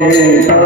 Thank you.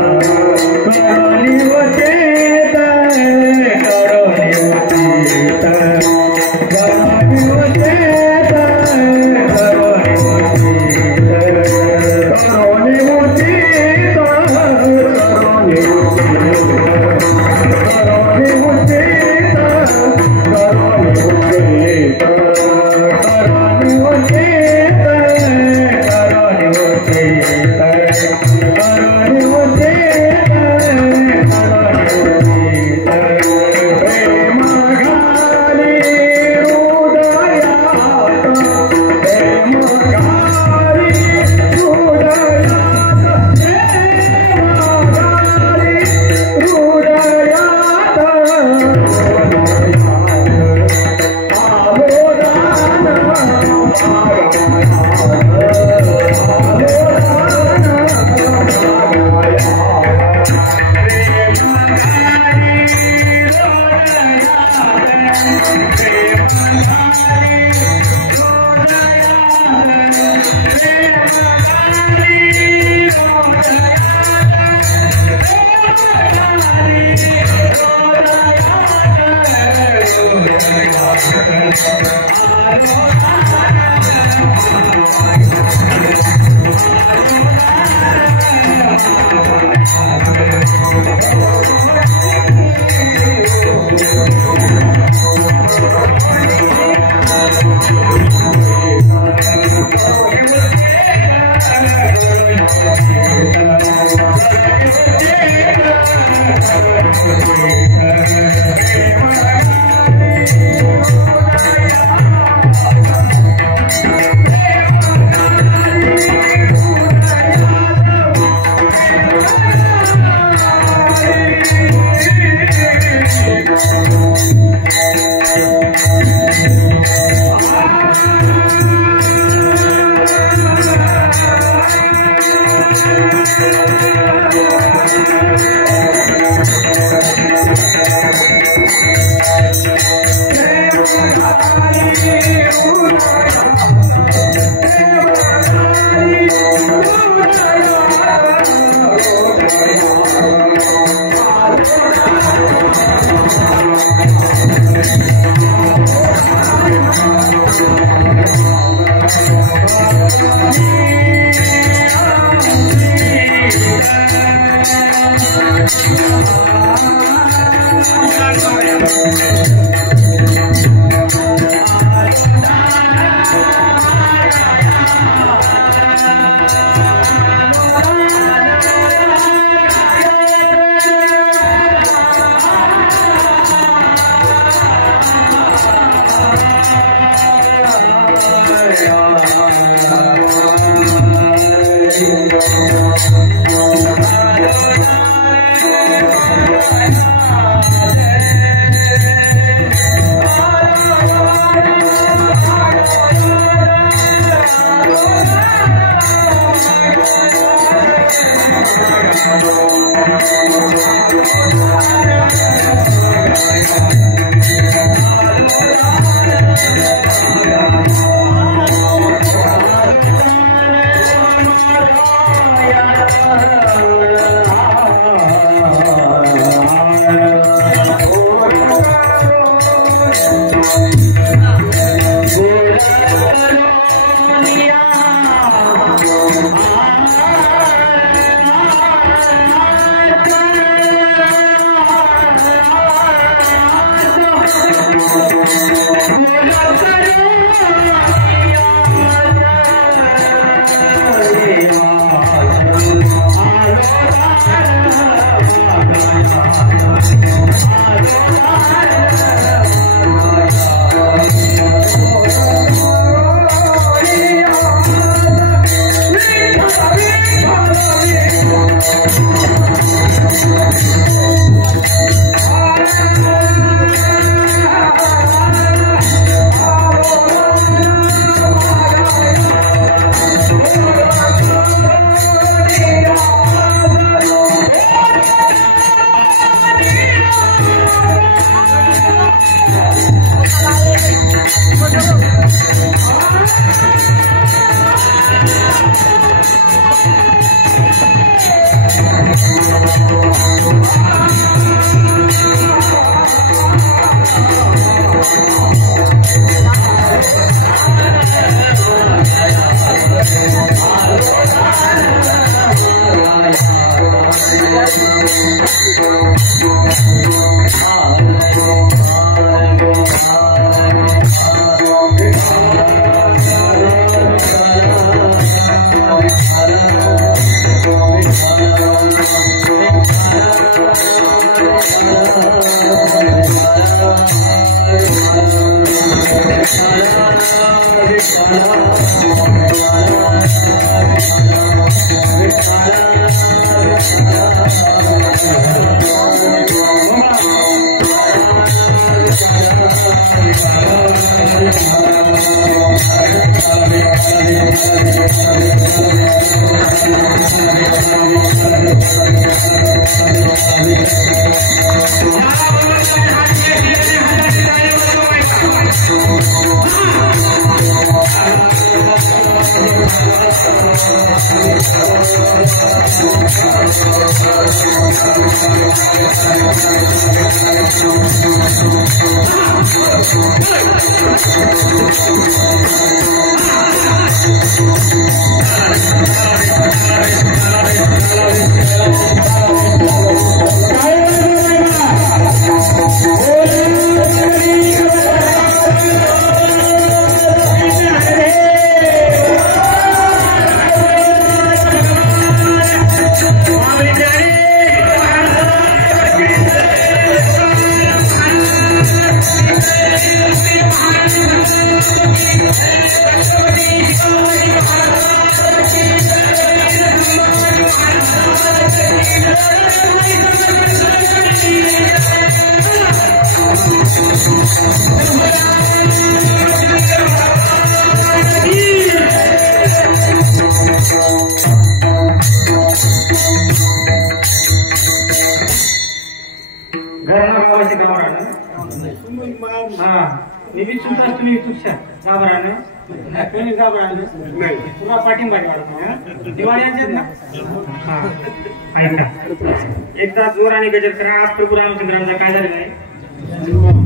एकदा जोराने गजर करा. आज प्रभू रामचंद्रांचा काय झालेला आहे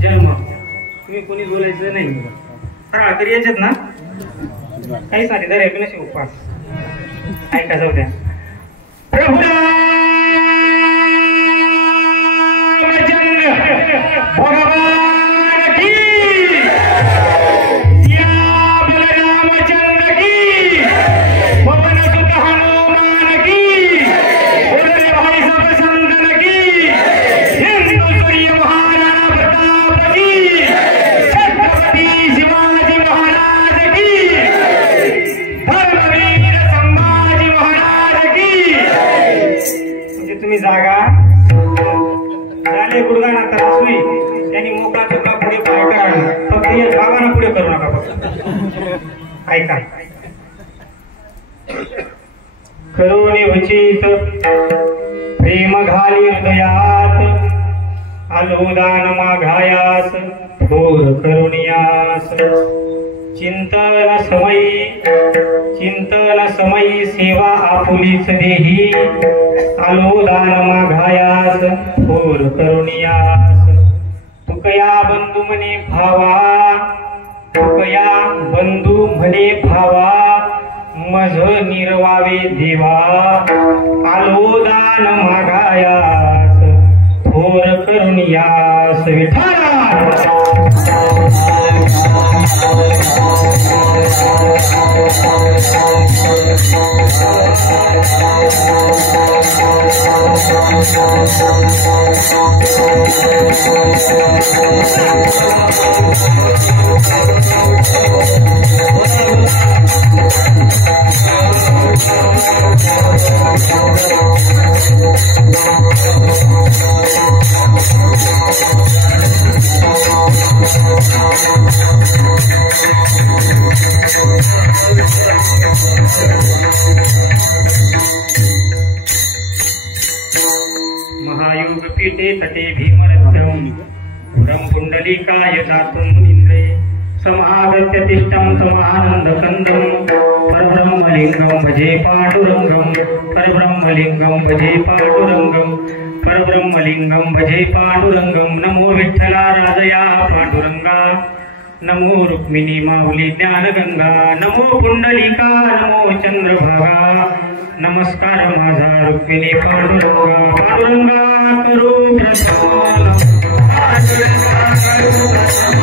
जन्म. तुम्ही कोणी बोलायचं नाही. फराळ तरी यायचेत ना काही सारे धरे नसे उपवास. ऐका जाऊ द्या. प्रभू रामचंद्र भगवान की जागा झाले गुडगाना त्रासवी त्यांनी मोकळा चोकळा पुढे पाय करा. फक्त या बाबांना पुढे करू नका. फक्त ऐका. करुणी उचित प्रेम घाली हृदयात आलोदान माघायास थोर करुणियास चिंतन समयी सेवा आपुलीच देही आलोदान माघायास थोर करुणियास तुकया बंधू म्हणे भावा मज निर्वावे देवा आलोदान माघायास थोर करुणियास विठ्ठला. महायुग पीठे तटे भीमरथम पुरम पुंडलिकाय जातुम इंद्रे समागत्य तिष्ठम समानंद कंदम परब्रह्मलिंगम भजे पांडुरंगम परब्रह्मलिंगम भजे पांडुरंगम परब्रह्मलिंगम भजे पांडुरंगम. नमो विठ्ठला राजया पांडुरंगा नमो रुक्मिणी माऊली ज्ञानगंगा नमो पुंडलिका नमो चंद्रभागा नमस्कार माझा रुक्मिणी पांडुरंगा. पांडुरंगा करू प्रसन्न पांडुरंगा करू प्रसन्न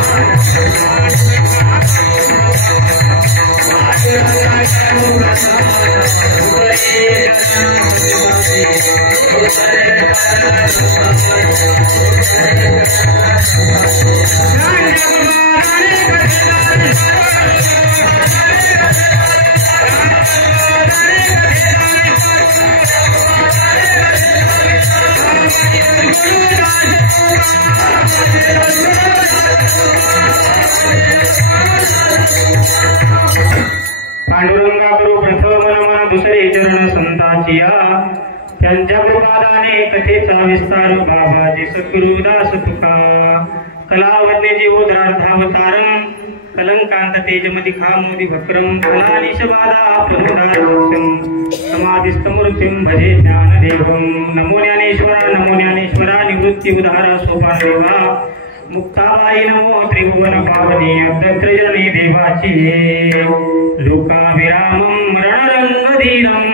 पांडुरंगा करू प्रथम नमन दुसरे चरण संताचिया त्यांच्या कृपादाने कथेचा विस्तार बाबाजी सद्गुरुदास तुका कलावज्ञ जीवोधरार्धावतारम कलंकांत तेजमती खामोदी भक्रम कलानिशबादा प्रमुदारक्षम समाधिस्थमूर्तिं भजे ज्ञानदेवं नमो ज्ञानेश्वरा निवृत्ति उदारा सोपान देवा मुक्ताबाई नमो त्रिभुवन पावनी अभद्रजनी देवाची लोकाभिरामं रणरंगधीरं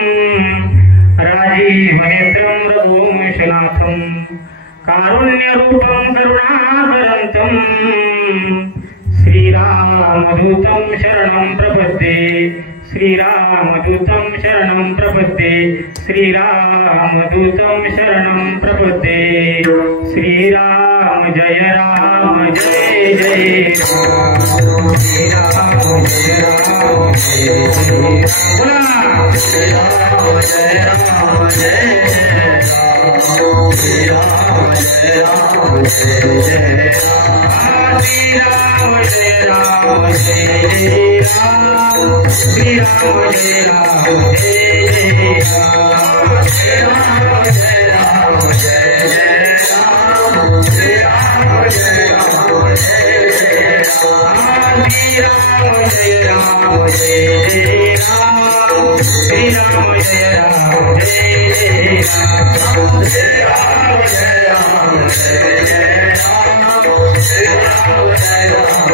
राजीवनेत्रं रघुवंशनाथं कारुण्यरूपं करुणाकरन्तं श्रीरामदूतं शरणं प्रपद्ये श्रीरामदूतं शरणं प्रपद्ये श्रीरामदूतं शरणं प्रपद्ये श्रीराम जय जय राम श्रीराम जय राम जय श्रीराम जय राम जय श्रीराम जय राम जय श्रीराम जय राम जय राम श्रीराम जय राम जय राम श्रीराम जय राम जय राम श्रीराम जय राम जय राम श्रीराम जय राम जय राम श्रीराम जय राम जय राम श्रीराम जय राम जय राम श्रीराम जय राम जय राम श्रीराम जय राम श्रीराम जय राम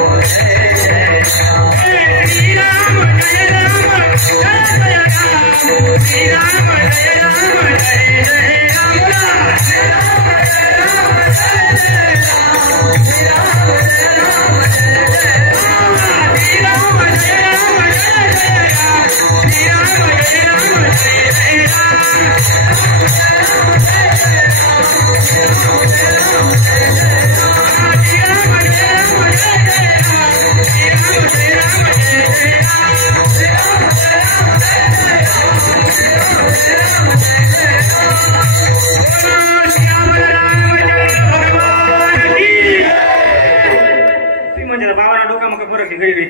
जय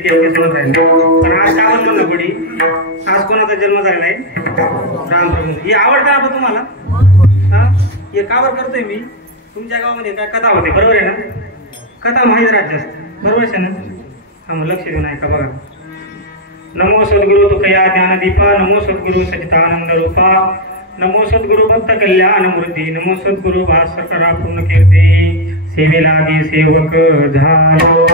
पण आज का म्हणलं पडी आज कोणाचा जन्म झालाय रामप्रभू ही आवडतं आपण तुम्हाला हा हे कावर करतोय मी तुमच्या गावामध्ये काय कथा होते बरोबर आहे ना कथा माहीत राहत जास्त बरोबर आहे ना हा मग लक्ष देऊन ऐका बघा नमो सद्गुरु तुकया ज्ञानदीपा नमो सद्गुरु सचितानंद रूपा नमो सद्गुरु भक्त कल्याण मूर्ती नमो सद्गुरु भास्करा पूर्ण कीर्ती सेवे लागे सेवक झालो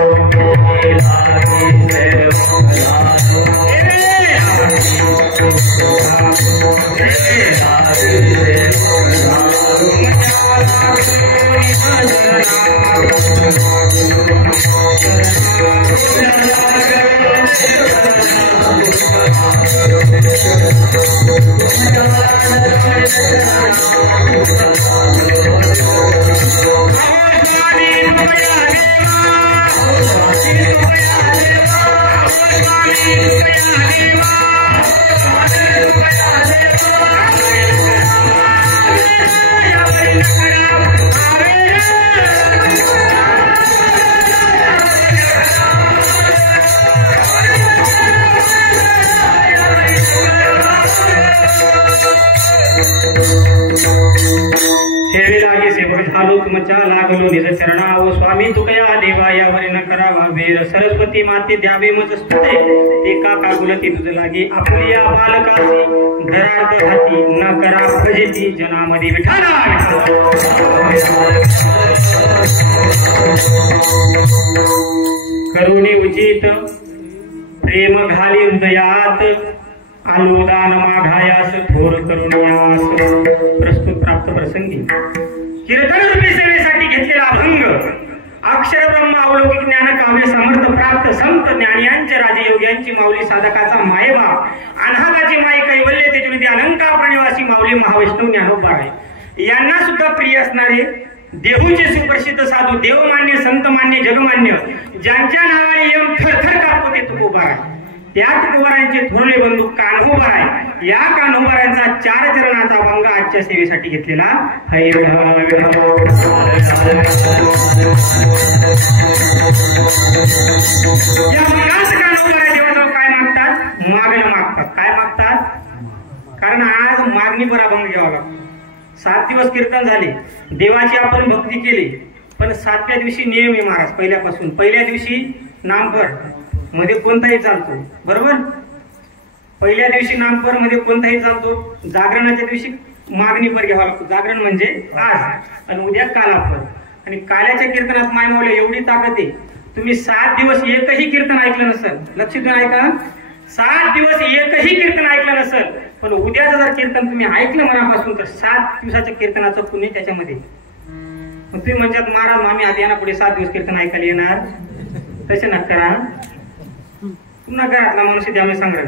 लागलो निज चरणा ओ स्वामी तुकया देवा यावरी न करावा वेर सरस्वती माते द्यावे मज स्तुते एका काकुलती तुझ लागे आपुलिया बालकासी धरार्थ हाती न करा भजती जनामध्ये विठाला करुणी उचित प्रेम घाली हृदयात आलोदान माघायास थोर करुणियास प्रस्तुत प्राप्त प्रसंगी कीर्तन रूपी सेवेसाठी घेतलेला अभंग अक्षर ब्रह्म अवलौकिक ज्ञान काव्य समर्थ प्राप्त संत ज्ञानियांचे राजे योग्यांची माऊली साधकाचा मायबाप अनाथाची माई कैवल्य तेजोनिधी अलंकार प्रणिवासी माऊली महावैष्णव ज्ञानोबा आहे। यांना सुद्धा प्रिय असणारे देहूचे सुप्रसिद्ध साधू देवमान्य संतमान्य जगमान्य ज्यांच्या नावाने यम थरथर कापतो ते तुकोबा आहे। त्या तुकोबारांचे थोरले बंधू कान्होबा आहे। या कान्होबारांचा 4 चरणाचा अभंग आजच्या सेवेसाठी घेतलेला आहे। या अभंगात कान्होबारा देवाजवळ काय मागतात? मागणं मागतात। काय मागतात? कारण आज मागणीवर अभंग घ्यावा लागतो। 7 दिवस कीर्तन झाले, देवाची आपण भक्ती केली, पण 7व्या दिवशी नियम आहे महाराज पहिल्यापासून। पहिल्या दिवशी नामपर मध्ये कोणताही चालतो, बरोबर? पहिल्या दिवशी नामपर मध्ये कोणताही चालतो। जागरणाच्या दिवशी मागणीपर घ्यावा लागतो। जागरण म्हणजे आज आणि उद्या कालापर। आणि काल्याच्या कीर्तनात माय माऊली एवढी ताकद आहे, तुम्ही 7 दिवस एकही कीर्तन ऐकलं नसेल, लक्ष देऊन ऐका, 7 दिवस एकही कीर्तन ऐकलं नसेल, पण उद्याचं जर कीर्तन तुम्ही ऐकलं मनापासून तर 7 दिवसाच्या कीर्तनाचं पुण्य त्याच्यामध्ये। मग तुम्ही म्हणतात महाराज आम्ही आधी यांना पुढे 7 दिवस कीर्तन ऐकायला येणार, तसे नका करा। पुन्हा घरातला माणूस त्यामुळे सांगणार,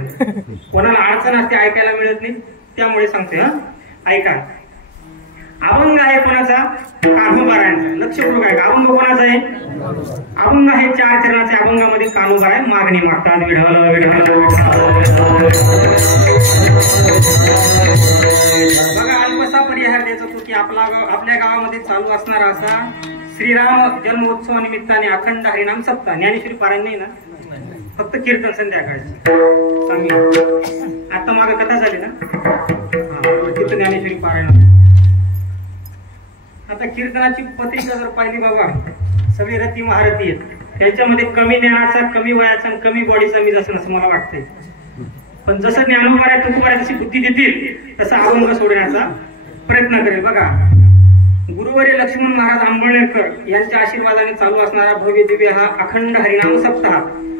कोणाला अडचण असते ऐकायला मिळत नाही त्यामुळे सांगतोय। ऐका, अभंग आहे कोणाचा? कान्होबारांचा। लक्षपूर्वक आहे, अभंग कोणाचा आहे? अभंग आहे 4 चरणाचे। अभंगामध्ये कान्होबार आहे, मागणी मागतात विढल विढल। बघा अल्पसा परिहार द्यायचा तो की आपल्या गावामध्ये चालू असणारा असा श्रीराम जन्मोत्सवा निमित्ताने अखंड हरिनाम सप्ताह, ज्ञानेश्वरी पारायण नाही ना, फक्त कीर्तन संध्याकाळची चांगली। आता मागे कथा झाली ना, कीर्तन ज्ञानेश्वरी पारायण। आता कीर्तनाची पत्रिका जर पाहिली बाबा, सगळे रती महारथी आहेत, त्यांच्यामध्ये कमी ज्ञानाचा, कमी वयाचा, कमी बॉडीचा मीज असं असं मला वाटतंय। पण जसं ज्ञानोबा तुकोबा जशी बुद्धी देतील तसा अभंग सोडण्याचा प्रयत्न करेल। बघा, गुरुवर्य लक्ष्मण महाराज आंबळनेरकर यांच्या आशीर्वादाने चालू असणारा भव्य दिव्य हा अखंड हरिनाम सप्ताह।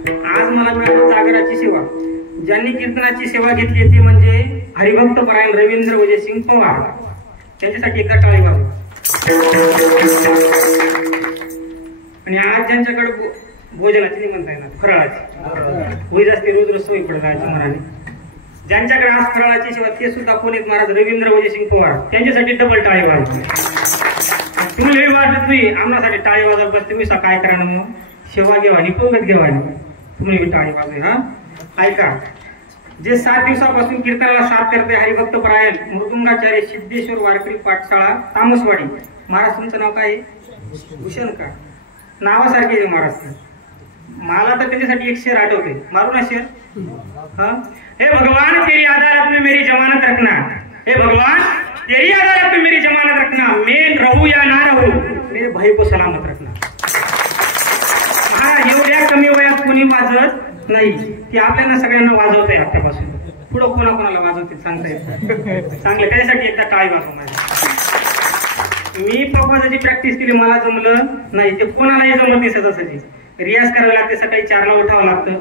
आज मला मिळाली जागराची सेवा। ज्यांनी कीर्तनाची सेवा घेतली ते म्हणजे हरिभक्त परायण रवींद्र वजयसिंग पवार, त्यांच्यासाठी एकदा टाळी वाजवा। आणि आज ज्यांच्याकडे भोजनाची नाही म्हणता येणार, फराळाची होई जास्ती रोज रोज सोयी पडतात म्हणाले, ज्यांच्याकडे आज फराळाची सेवा ते सुद्धा कोण आहेत? महाराज रवींद्र वजयसिंग पवार, त्यांच्यासाठी डबल टाळी वाजवा। तुम्ही वाजत नाही, आमच्यासाठी टाळी वाजवा, बस तुम्ही काय करा ना, मग सेवा घेवा आणि पंगत घेवा, तुम्ही टाळी वाजवा। ऐका, जे 7 दिवसापासून कीर्तनाला साथ करते हरिभक्त परायण मृदुंगाचार्य सिद्धेश्वर वारकरी पाठशाळा तामसवाडी। महाराज तुमचं नाव काय आहे? भूषण का? नावासारखे आहे महाराज। मला तर त्याच्यासाठी एक शेर आठवते, मारू ना शेर? हा, हे भगवान तेरी अदालत में मेरी जमानत रखना, हे भगवान तेरी अदालत में मेरी जमानत रखना, मैं रहूं या ना रहूं मेरे भाई को सलामत रखना। महाराज एवढ्या कमी वयात कोणी वाजत नाही, की आपल्याला सगळ्यांना वाजवत आहे आतापासून, पुढं कोणाकोणाला वाजवते सांगता येत चांगलं। त्याच्यासाठी एकदा टाळी वाजवा माझ्या। मी प्रवासाची प्रॅक्टिस केली, मला जमलं नाही, ते कोणालाही जमत नाही सहजासहजी। रियाज करावी लागते, सकाळी 4ला उठावं लागतं।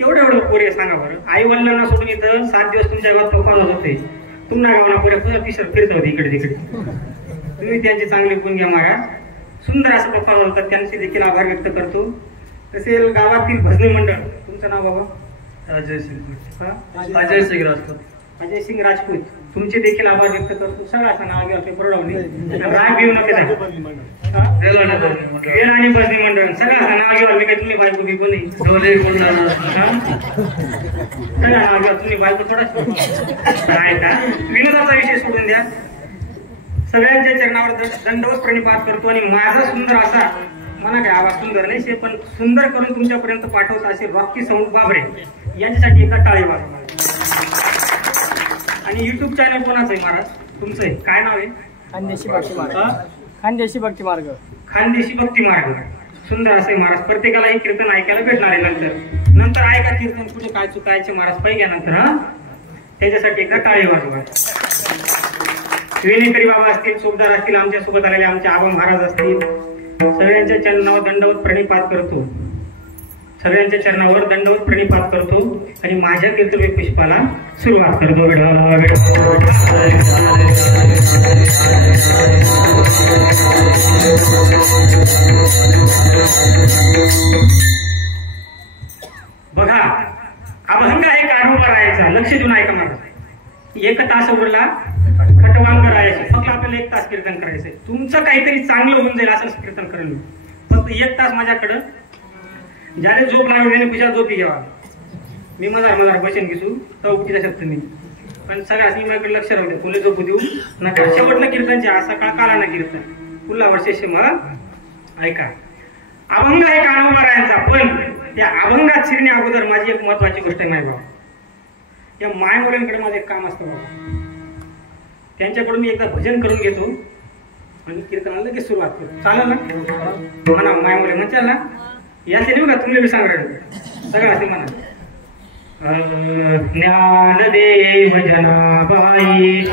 एवढं पोरे सांगा बरं, आई वडिलांना सोडून इथं 7 दिवस तुमच्या गावात प्रवास होते, तुम्हाला गावाला पुढे पुन्हा तिसरं फिरत होते इकडे तिकडे। तुम्ही त्यांचे चांगले गुण घ्या महाराज, सुंदर असं प्रवास होतात, त्यांचे देखील आभार व्यक्त करतो। तसे गावातील भजनी मंडळ, तुमचं नाव बाबा? अजय सिंग राजपूत। अजय सिंग राजपूत, तुमचे देखील आभार व्यक्त करतो। सगळं असं नाव घ्या, बरोडवणे राग घेऊ नका, वेळ आणि भजनी मंडळ सगळं असं नाव घ्या। मी काय तुम्ही बायको बिको नाही, सगळं नाव घ्या, तुम्ही बायको थोडा काय का विनोदाचा विषय सोडून द्या। सगळ्यांच्या चरणावर दंडवत प्रणिपात करतो आणि माझा सुंदर असा, मला काय आवाज सुंदर नाही पण सुंदर करून तुमच्यापर्यंत पाठवत असे रॉकी साऊंड बाबरे यांच्यासाठी एका टाळी वाजवा। आणि युट्यूब चॅनल कोणाचं आहे महाराज? तुमचं आहे, काय नाव आहे? खानदेशी भक्ती मार्ग। खानदेशी भक्ती मार्ग, खानदेशी भक्ती मार्ग, सुंदर असे महाराज। प्रत्येकाला हे कीर्तन ऐकायला भेटणार आहे। नंतर ऐका कीर्तन कुठे काय चुकायचे महाराज पाहिजे नंतर, हा त्याच्यासाठी एकदा टाळी वाजवा। वेणेकरी बाबा असतील, सोबदार असतील, आमच्या सोबत आलेले आमचे आबा महाराज असतील, सगळ्यांच्या चरणावर दंडवत प्रणिपात करतो, सगळ्यांच्या चरणावर दंडवत प्रणिपात करतो आणि माझ्या कीर्तन पुष्पाला सुरुवात करतो। बघा, लक्ष देऊन ऐका मला. 1 तास उरला खटवांग करायचे, फक्त आपल्याला 1 तास कीर्तन करायचंय. तुमचं काहीतरी चांगलं होऊन जाईल असं कीर्तन करेल. फक्त 1 तास माझ्याकडं ज्याने झोप लागली त्याने खुशाल झोपी घ्यावा. मी मजार बसेन घेसू तर उठीचा शब्द मी, पण सगळ्या माझ्याकडे लक्ष राहू दे. फुले झोपू देऊ नका. शेवटला कीर्तनचे आज सकाळ काला ना कीर्तन पुढला वर्षे मग ऐका. अभंग आहे कान्होबारायांचा, पण त्या अभंगात शिरण्या अगोदर माझी एक महत्वाची गोष्ट आहे. मायबाबा या मायमोऱ्यांकडे माझं एक काम असतं बाबा. त्यांच्याकडून मी एकदा भजन करून घेतो आणि कीर्तनाला लगेच सुरुवात करतो. चालेल ना? म्हणा मायमोरे म्हणचाल ना? याचे देऊ का तुम्ही बी सांगा सगळं असेल म्हणा. ज्ञानदेव जनाबाई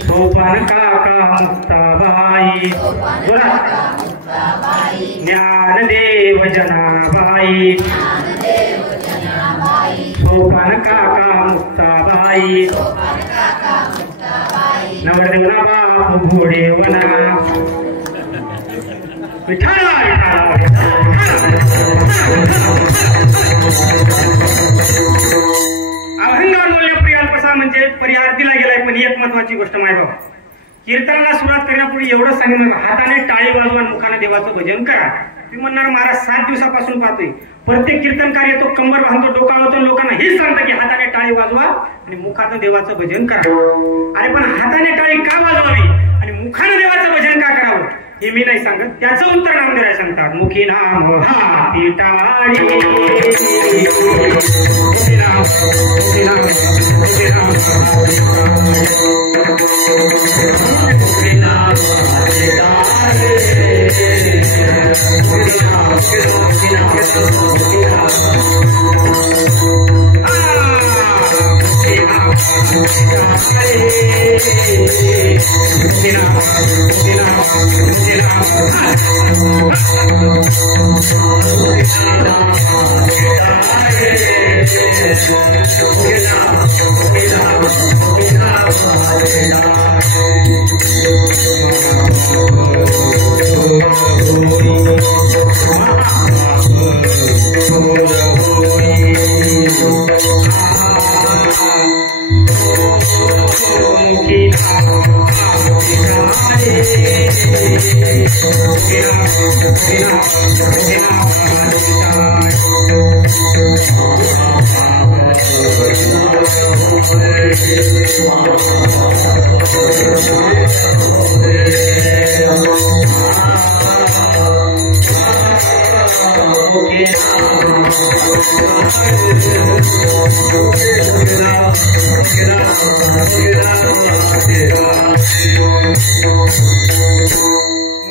सोपान काका मुक्ताबाई, बोला. ज्ञानदेव जनाबाई सोपान काका मुक्ताबाई, नवरदेवना बाप घोडेवना विठाला अभंगावर बोलण्या प्रियाल प्रसाद म्हणजे परिहार दिला गेलाय. पण एक महत्वाची गोष्ट मायबाबा, कीर्तनाला सुरुवात करण्यापूर्वी एवढं सांगितलं, हाताने टाळी वाजवा आणि मुखाने देवाचं भजन करा. तुम्ही म्हणणार महाराज 7 दिवसापासून पाहतोय प्रत्येक कीर्तनकार येतो, कंबर बांधतो, डोका होतो, लोकांना हेच सांगतं की हाताने टाळी वाजवा आणि मुखाने देवाचं भजन करा. अरे पण हाताने टाळी का वाजवावी आणि मुखाने देवाचं भजन का करावं हे मी नाही सांगत. त्याचं उत्तर नामदेव सांगतात. मुखी नाम हाती टाळी,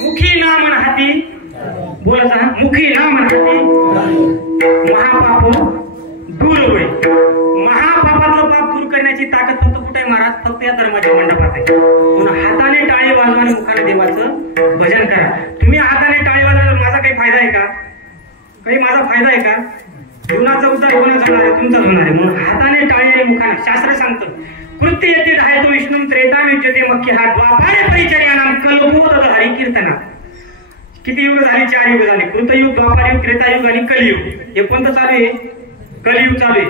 मुखी नाम हाती बोलत मुखी नाम हाती महापाप दूर होईल. महापापातलं पाप दूर करण्याची ताकद फक्त कुठे आहे महाराज? फक्त या धर्माच्या मंडपात आहे. म्हणून हाताने टाळी वाजवा आणि मुखाने देवाचं भजन करा. तुम्ही हाताने टाळी वाजवल्यावर माझा काही फायदा आहे का? काही माझा फायदा आहे का? जीवनाचा उद्धार होण्याचा होणार आहे, तुमचाच होणार आहे. म्हणून हाताने टाळी आणि मुखाने शास्त्र सांगतं कृत्य येते धायतो विष्णू त्रेता विद्यते मक्की हा द्वापारे परिचर्या नाम कलबोध हरी कीर्तना. किती युग झाली? 4 युग झाले. कृतयुग, द्वापारयुग, त्रेतायुग आणि कलियुग. हे कोणतं चालू आहे? कलियुग चालू आहे.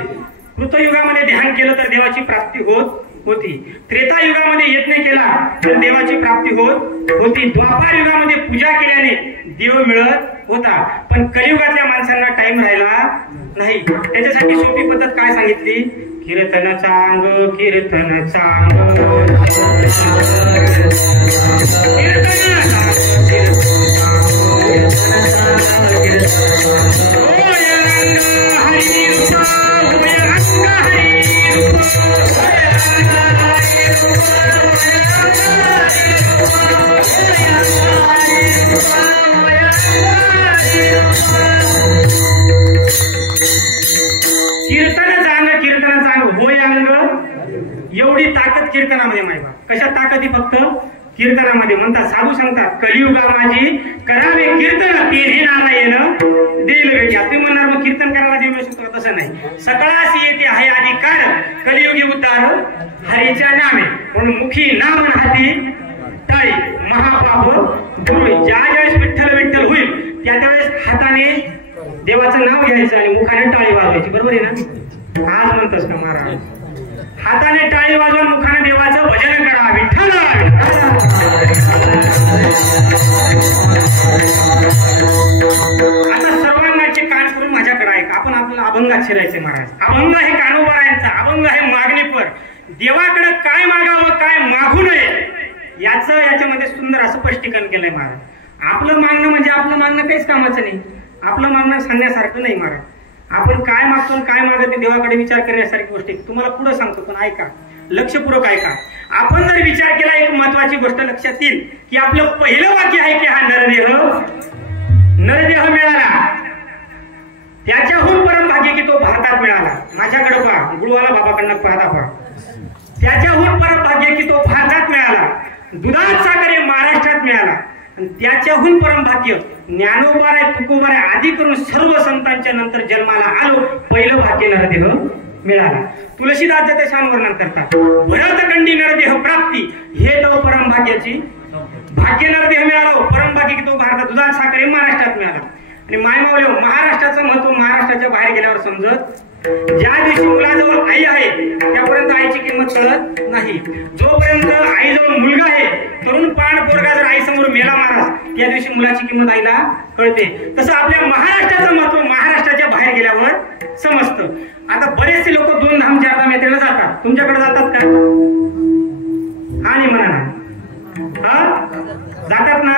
कृतयुगामध्ये ध्यान केलं तर देवाची प्राप्ती होती. त्रेतायुगामध्ये यज्ञ केला तर देवाची प्राप्ती होती. द्वापार युगामध्ये पूजा केल्याने देव मिळत होता. पण कलियुगातल्या माणसांना टाइम राहिला नाही. त्याच्यासाठी सोपी पद्धत काय सांगितली? कीर्तन चांग कीर्तन चांग कीर्तन चांग होय अंग. एवढी ताकद कीर्तनामध्ये माहिती. कशा ताकदी? फक्त कीर्तनामध्ये. म्हणतात साधू सांगतात कलियुगा माझी करावे कीर्तन तेही नारायण देईल भेटी. तुम्ही म्हणणार मग कीर्तन करायला देऊ शकतो? तसं नाही. सकळास येते आहे अधिकार कलियुगी उद्धार हरीच्या नामे. म्हणून मुखी नाम हाती टाळी महापाप दूर. ज्या ज्यावेळेस विठ्ठल विठ्ठल होईल त्या त्यावेळेस हाताने देवाचं नाव घ्यायचं आणि मुखाने टाळी वाजवायची. बरोबर आहे ना? आज म्हणतोस का महाराज? हाताने टाळी वाजवून मुखाने देवाचं भजन करा. विठ्ठल आता सर्वांगाचे कान करून माझ्याकडे आहे का? आपण आपल्याला अभंगात शिरायचे महाराज. अभंग हे कानोबारायांचा, अभंग हे मागणीपर. देवाकडे काय मागावं काय मागू नये याच्यामध्ये सुंदर असं स्पष्टीकरण केलंय महाराज. आपलं मागणं म्हणजे आपलं मागणं काहीच कामाचं नाही. आपलं मागणं सांगण्यासारखं नाही महाराज. आपण काय मागतो काय मागत ते देवाकडे विचार करण्यासारखी गोष्ट आहे. तुम्हाला पुढे सांगतो पण ऐका, लक्षपूर्वक ऐका. आपण जर विचार केला एक महत्वाची गोष्ट लक्षात येईल की आपलं पहिलं वाक्य आहे की हा नरदेह मिळाला. त्याच्याहून परम भाग्य की तो भारतात मिळाला. माझ्याकडे पहा, गुळवाला बाबाकडनं पाहता पहा. त्याच्याहून परम भाग्य की तो भारतात मिळाला. दुधात साखर हे महाराष्ट्रात मिळाला. आणि त्याच्याहून परम भाग्य ज्ञानोबाराय तुकोबाराय आदी करून सर्व संतांच्या नंतर जन्माला आलो. पहिलं भाग्य नरदेह मिळाला. तुलसीदास ते छान वर्णन करतात. भरतखंडी नरदेह प्राप्ती हे तो परम भाग्याची भाग्य नरदेह मिळाला. परम भाग्य की तो भारतात दुधात साखर हे महाराष्ट्रात मिळाला. आणि मायमावले महाराष्ट्राचं महत्व महाराष्ट्राच्या बाहेर गेल्यावर समजत. ज्या दिवशी मुलाजवळ आई आहे त्यापर्यंत आईची किंमत कळत नाही. जोपर्यंत आईजवळ मुलगा आहे, तरुण पाण पोरगा जर आई समोर मेला महाराज, त्या दिवशी मुलाची किंमत आईला कळते. तसं आपल्या महाराष्ट्राचं महत्व महाराष्ट्राच्या बाहेर गेल्यावर समजतं. आता बरेचसे लोक 2 धाम 4 धाम यात्रेला जातात. तुमच्याकडे जातात का? हा नाही म्हणा ना, जातात ना.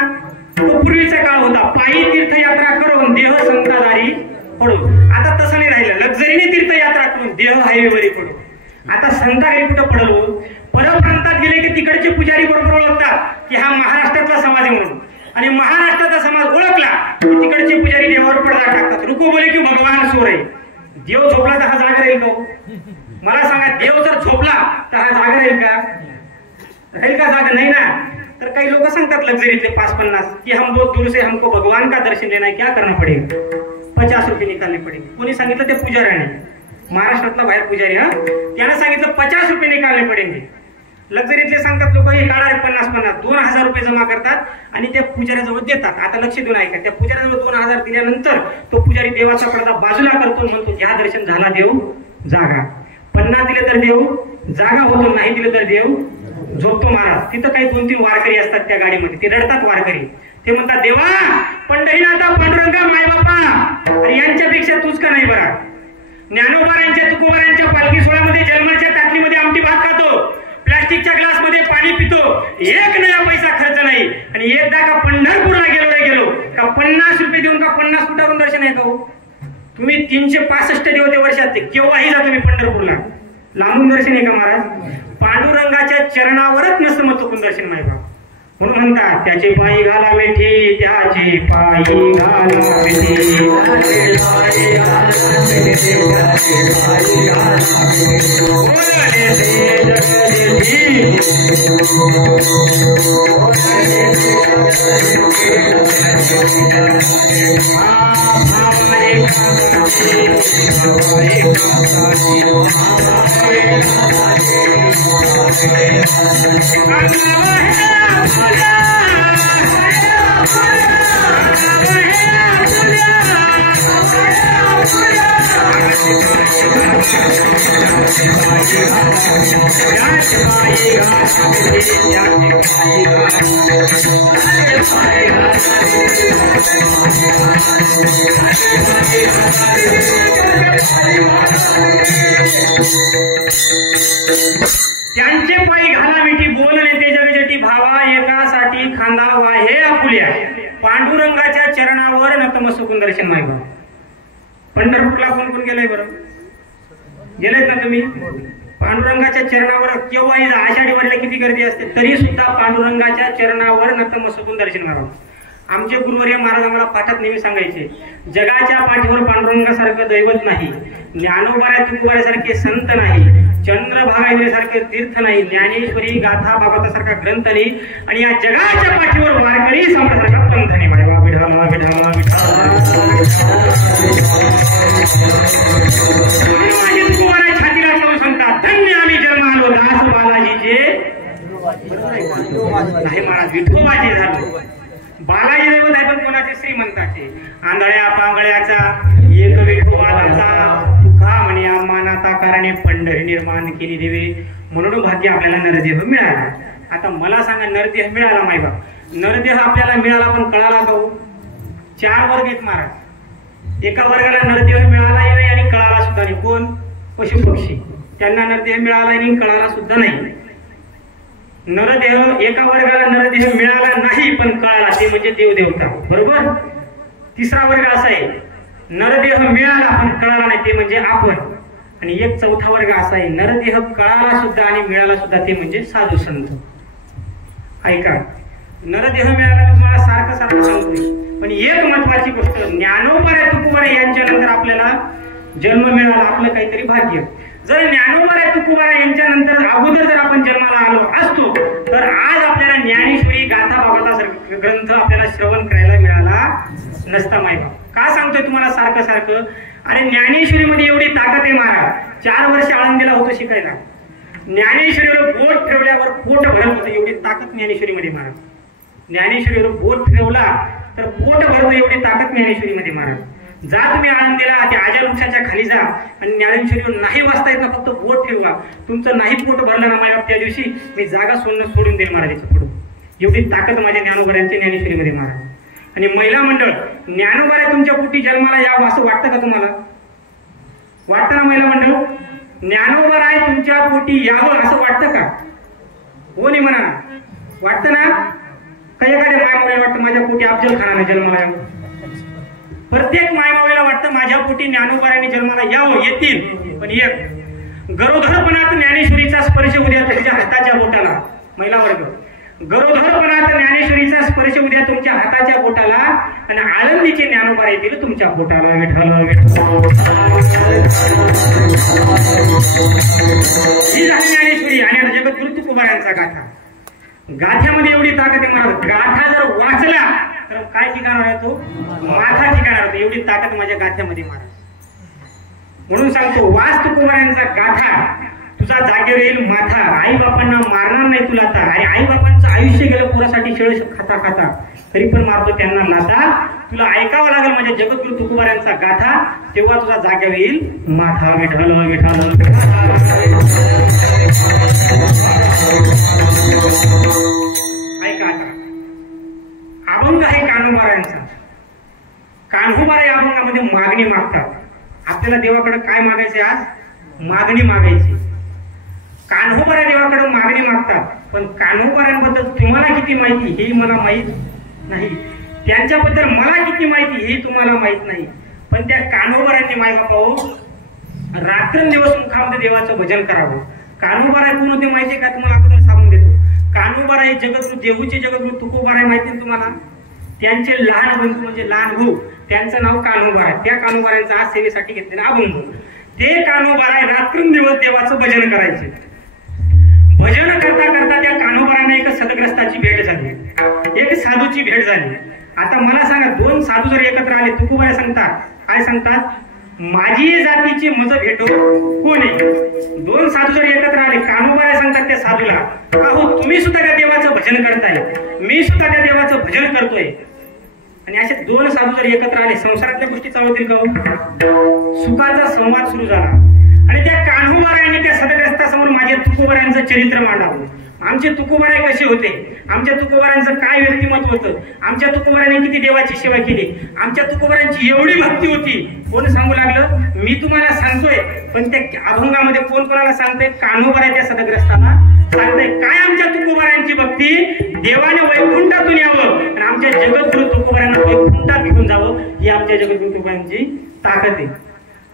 तो पूर्वीचा काळ होता. पायी तीर्थयात्रा करून देह संतादारी पडू. आता तसं नाही राहिलं. लक्झरीने तीर्थयात्रा करून देह हायवेवरी पडू. आता संताघरी कुठं पडलो? परप्रांतात गेले की तिकडचे पुजारी बरोबर ओळखतात की हा महाराष्ट्रातला समाज आहे म्हणून. आणि महाराष्ट्राचा समाज ओळखला की तिकडचे पुजारी देवावर पडदा टाकतात. रुको बोले की भगवान सोर आहे. देव झोपला तर हा जागा राहील का? मला सांगा, देव जर झोपला तर हा जागा राहील का? राहील का जागा? नाही ना. तर काही लोक सांगतात लक्झरीतले 5-50 की हम बहुत दूर से हमको भगवान का दर्शन देना है, क्या करना पडेगा? 50 रुपये निकालने पडेगा. कोणी सांगितलं? ते पुजाऱ्याने, महाराष्ट्रातला बाहेर पुजारी, हा त्यानं सांगितलं 50 रुपये निकालने पडेंगे. लक्झरीतले सांगतात लोक हे काढा 50-50 2000 रुपये जमा करतात आणि त्या पुजाऱ्याजवळ देतात. आता लक्ष देऊन ऐका. त्या पुजाऱ्याजवळ 2000 दिल्यानंतर तो पुजारी देवाचा पडदा बाजूला करतो, म्हणतो घ्या दर्शन, झाला देव जागा. 50 दिले तर देव जागा होतो, नाही दिले तर देव झोपतो महाराज. तिथं काही 2-3 वारकरी असतात त्या गाडीमध्ये. ते रडतात वारकरी. ते म्हणतात देवा पंढरीनाथा पांडुरंगा मायबापा आणि यांच्यापेक्षा तूच का नाही बरा. ज्ञानोबारांच्या तुकोबारांच्या पालखी सोहळ्यामध्ये जन्माच्या ताटलीमध्ये आमटी भात खातो, प्लास्टिकच्या ग्लासमध्ये पाणी पितो, एक नया पैसा खर्च नाही. आणि एकदा का पंढरपूरला गेलो का 50 रुपये देऊन का 50 फुटावरून दर्शन आहे का? तुम्ही 365 दिवस वर्षात केव्हाही जा तुम्ही पंढरपूरला, लांबून दर्शन आहे का महाराज? पांडुरंगाच्या चरणावरच नसतं मग चुकून दर्शन नाही बा. म्हणून म्हणतात त्याचे पायी घाला मिठी, त्याचे पायी घाला मिठी. त्यांचे पायी घाला मिठी, बोलणे ते जगजटी भावा, एकासाठी खांदा वाहे आपुल्या. पांडुरंगाच्या चरणावर नतमस्तकून दर्शन नाही बा. पंढरपूरला कोण कोण गेलंय बरं? गेलेत ना तुम्ही? पांडुरंगाच्या चरणावर केव्हाही आषाढी वारीला किती गर्दी असते, तरी सुद्धा पांडुरंगाच्या चरणावर नतमस्तकून दर्शन करावं. आमचे गुरुवर्य महाराज आम्हाला पाठात नेहमी सांगायचे, जगाच्या पाठीवर पांडुरंगासारखं दैवत नाही, ज्ञानोबाऱ्या तुकोबाऱ्यासारखे संत नाही, चंद्रभागासारखे तीर्थ नाही, ज्ञानेश्वरी गाथा बाबासारखा ग्रंथ नाही, आणि या जगाच्या पाठीवर वारकरी संप्रदायाचा पंथ नाही. विठाला विठाला विठाला छातीला लावून सांगतात, धन्य आम्ही जन्म आलो दास बालाजीचे. नाही महाराज, विठोबाचे झालो. बालाजी दैवत आहे पण कोणाचे? श्रीमंताचे. आंधळ्या पांगळ्याचा एक विठोबा दाता, तुका आणि मानाता कारणे पंढरी निर्माण केली देवे, म्हणून भाग्य आपल्याला नरदेह मिळाला. आता मला सांगा, नरदेह मिळाला माय बाप, नरदेह आपल्याला मिळाला पण कळाला का हो? 4 वर्ग आहेत महाराज. एका वर्गाला नरदेह मिळालाही नाही आणि कळाला सुद्धा नाही. कोण? पशु पक्षी, त्यांना नरदेह मिळाला नाही, कळाला सुद्धा नाही. नरदेह, एका वर्गाला नरदेह मिळाला नाही पण कळाला, ते म्हणजे देवदेवता, बरोबर. तिसरा वर्ग असा आहे, नरदेह मिळाला पण कळाला नाही, ते म्हणजे आपण. आणि एक चौथा वर्ग असा आहे, नरदेह कळाला सुद्धा आणि मिळाला सुद्धा, ते म्हणजे साधू संत. ऐका, नरदेह मिळाला तुम्हाला सारखं सांगतोय, पण एक महत्वाची गोष्ट, ज्ञानोबा तुकोबा यांच्या नंतर आपल्याला जन्म मिळाला, आपलं काहीतरी भाग्य. जर ज्ञानोबा तुकोबा यांच्या नंतर अगोदर जर आपण जन्माला आलो असतो तर आज आपल्याला ज्ञानेश्वरी गाथा भागवता ग्रंथ आपल्याला श्रवण करायला मिळाला नसता मायबाप. का सांगतोय तुम्हाला सारखं सारखं? अरे ज्ञानेश्वरीमध्ये एवढी ताकद आहे महाराज. 4 वर्ष आळंदीला होतो शिकायला, ज्ञानेश्वरीवर बोट ठेवल्यावर पोट भरत होतं, एवढी ताकद ज्ञानेश्वरीमध्ये महाराज. ज्ञानेश्वरीवर बोट ठेवला तर पोट भरतो, एवढी ताकद ज्ञानेश्वरीमध्ये महाराज. जा तुम्ही आळंदीला, त्या आजा वृक्षाच्या खाली जा आणि ज्ञानेश्वरीवर नाही वाचता येत ना, फक्त बोट ठेवा. तुमचं नाही पोट भरलं ना मायबाप, त्या दिवशी मी जागा सोडून देईल महाराजाच्या पुढे. एवढी ताकद माझ्या ज्ञानोबऱ्यांची ज्ञानेश्वरीमध्ये महाराज. आणि महिला मंडळ, ज्ञानोबा तुमच्या पोटी जन्माला यावं असं वाटतं का तुम्हाला? वाटतं ना महिला मंडळ? ज्ञानोबा राय तुमच्या पोटी यावं असं वाटतं का? हो नाही म्हणा, वाटतं ना? काही एखाद्या मायमावेला वाटतं माझ्या पोटी अफजल खानाने जन्माला यावं. प्रत्येक मायमावेला वाटतं माझ्या पोटी ज्ञानोबारांनी जन्माला यावं, येतील. पण एक गरोदरपणात ज्ञानेश्वरीचा स्पर्श उद्या तुमच्या हाताच्या बोटाला. महिला वर्ग, गरोदरपणात ज्ञानेश्वरीचा स्पर्श उद्या तुमच्या हाताच्या बोटाला आणि आळंदीचे ज्ञानोबा येतील तुमच्या बोटाला. विठ्ठल ही झाली ज्ञानेश्वरी. आणि आता जगद्गुरु तुकोबा यांचा गाथा. गाथ्यामध्ये एवढी ताकद आहे महाराज, गाथा जर वाचला तर काय ठिकाणार आहे तो? माथा ठिकाणार होतो, एवढी ताकद माझ्या गाथ्यामध्ये महाराज. म्हणून सांगतो, वाच तुकोबा यांचा गाथा, तुझा जागेवर येईल माथा. आई बापांना मारणार नाही तुला आता. आणि आई बापांचं आयुष्य गेलं पोरासाठी शेळ खाता खाता, तरी पण मारतो त्यांना लाथा. तुला ऐकावं लागेल माझ्या जगद्गुरु तुकोबा यांचा गाथा, तेव्हा तुझा जागेवर येईल माथा. विठ्ठल विठ्ठल. ऐका आता, अभंग आहे कान्होबा यांचा. कान्होबा या अभंगामध्ये मागणी मागतात. आपल्याला देवाकडे काय मागायचे? आज मागणी मागायची. कान्होबा देवाकडे मागणी मागतात, पण कान्होबाबद्दल तुम्हाला किती माहिती हे मला माहित नाही, त्यांच्याबद्दल मला किती माहिती हे तुम्हाला माहित नाही. पण त्या कान्होबारांनी मायबापाओ रात्रंदिवस मुखामध्ये देवाचं भजन करावं. कान्होबारा कोण होते माहितीये का? तुम्हाला अगोदर सांगून देतो. कान्होबारा हे जगद्गुरु, देहूचे जगद्गुरु तुकोबारा माहिती आहे तुम्हाला? त्यांचे लहान बंधू म्हणजे लहान भाऊ, त्यांचं नाव कान्होबारा. त्या कान्होबारांचा आज सेवेसाठी घेतलेला अभंग. ते कान्होबारा रात्रंदिवस देवाचं भजन करायचे. भजन करता करता त्या कान्होबारांना एक सदग्रस्ताची भेट झाली, एक साधूची भेट झाली. आता मला सांगा, 2 साधू जर एकत्र आले, तुकोबा सांगतात काय सांगतात? माझी जातीची मज भेटो कोणी. 2 साधू जर एकत्र आले, कान्होबा सांगतात त्या साधूला, का हो तुम्ही सुद्धा त्या देवाचं भजन करताय, मी सुद्धा त्या देवाचं भजन करतोय. आणि असे 2 साधू जर एकत्र आले, संसारातल्या गोष्टी चालवतील का? सुखाचा संवाद सुरू झाला. आणि त्या कान्होबारांनी त्या सदग्रस्तासमोर माझ्या तुकोबारांचं चरित्र मांडावं. आमचे तुकोबाराय कसे होते, आमच्या तुकोबारांचं काय व्यक्तिमत्व होतं, आमच्या तुकोबारांनी किती देवाची सेवा केली, आमच्या तुकोबारांची एवढी भक्ती होती. कोण सांगू लागलं? मी तुम्हाला सांगतोय, पण त्या अभंगामध्ये कोण कोणाला सांगतोय? कान्होबारा त्या सदग्रस्ताला सांगतोय काय आमच्या तुकोबारांची भक्ती, देवाने वैकुंठातून यावं आणि आमच्या जगद्गुरु तुकोबारांना वैकुंठात घेऊन जावं, ही आमच्या जगद्गुरु तुकोबारांची ताकद आहे.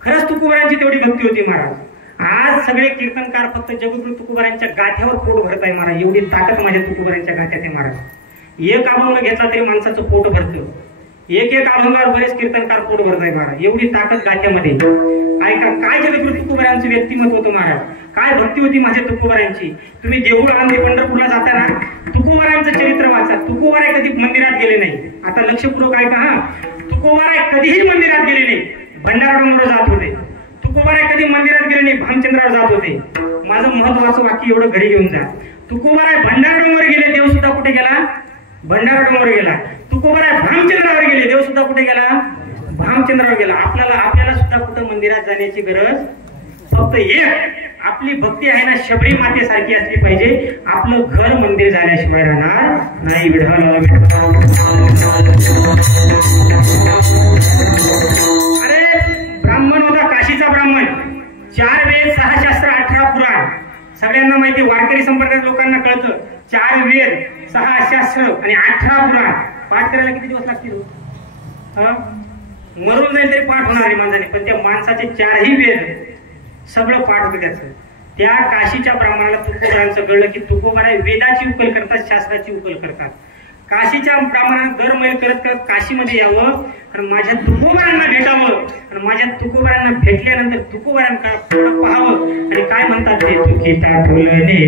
खरंच तुकोबारांची तेवढी भक्ती होती महाराज. आज सगळे कीर्तनकार फक्त जगद्गुरु तुकोबारांच्या गाथ्यावर पोट भरत आहे महाराज. एवढी ताकद माझ्या तुकोबारांच्या गाथ्यात आहे महाराज. एक अभंग घेतला तरी माणसाचं पोट भरतं. एक अभंगावर बरेच कीर्तनकार पोट भरत आहे महाराज. एवढी ताकद गाथ्यामध्ये. ऐका काय जगद्गुरु तुकोबारांचं व्यक्तिमत्व होतं महाराज, काय भक्ती होती माझ्या तुकोबारांची. तुम्ही देऊळ आळंदी पंढरपूरला जाताना तुकोबारांचं चरित्र वाचा. तुकोबाराय कधी मंदिरात गेले नाही. आता लक्षपूर्वक ऐका हा, तुकोबाराय कधीही मंदिरात गेले नाही, भंडारा डोंगरावर जात होते. तुकोबाराय कधी मंदिरात गेले नाही, भामचंद्रावर जात होते. माझं महत्वाचं वाक्य एवढं घरी घेऊन जा. तुकोबाराय भंडारा डोंगर गेले, देव सुद्धा कुठे गेला? भंडारा डोंगर गेला. तुकोबाराय भामचंद्रावर गेले, देव सुद्धा कुठे गेला? भामचंद्रावर गेला. आपल्याला सुद्धा कुठं मंदिरात जाण्याची गरज फक्त एक आपली भक्ती आहे ना शबरी मातेसारखी असली पाहिजे. आपलं घर मंदिर झाल्याशिवाय राहणार नाही. अरे ब्राह्मण होता, काशीचा ब्राह्मण. 4 वेद 6 शास्त्र 18 पुराण. सगळ्यांना माहिती, वारकरी संप्रदायात लोकांना कळतं 4 वेद 6 शास्त्र आणि 18 पुराण पाठ करायला किती दिवस लागतील? मरून जाईल तरी पाठ होणार आहे माणसाने. पण त्या माणसाचे 4ही वेद सगळं पाठ होतं त्याचं. त्या काशीच्या ब्राह्मणाला तुकोबारांचं कळलं की तुकोबारा वेदाची उकल करतात, शास्त्राची उकल करतात. काशीच्या ब्राह्मणानं दर मैल करत करत काशीमध्ये यावं आणि माझ्या तुकोबारांना भेटावं आणि माझ्या तुकोबारांना भेटल्यानंतर तुकोबारांना पाहावं आणि काय म्हणतात ते तुकिता फुलने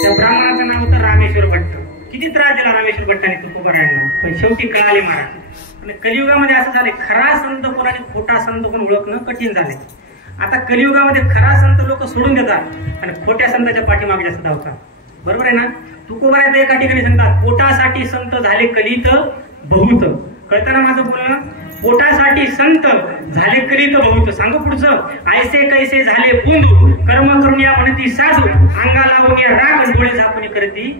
त्या ब्राह्मणाचं नाव होतं रामेश्वर भट्ट. किती त्रास दिला रामेश्वर भट्टाने तुकोबारायांना, पण शेवटी कळाले महाराज. आणि कलियुगामध्ये असं झालंय, खरा संत कोणाने खोटा संत कोण ओळखणं कठीण झालंय. आता कलियुगामध्ये खरा संत लोक सोडून देतात आणि खोट्या संतांच्या पाठीमागे जास्त धावतात. बरोबर आहे ना? तुकोबारायत एका ठिकाणी सांगतात, पोटासाठी संत झाले कलित बहुत. कळतं ना माझं बोलणं? पोटासाठी संत झाले कलित बहुत. सांगू पुढचं, ऐसे कैसे झाले बुंदू कर्म करून या म्हणती साधू अंगा लावून या राग डोळे झाकून करती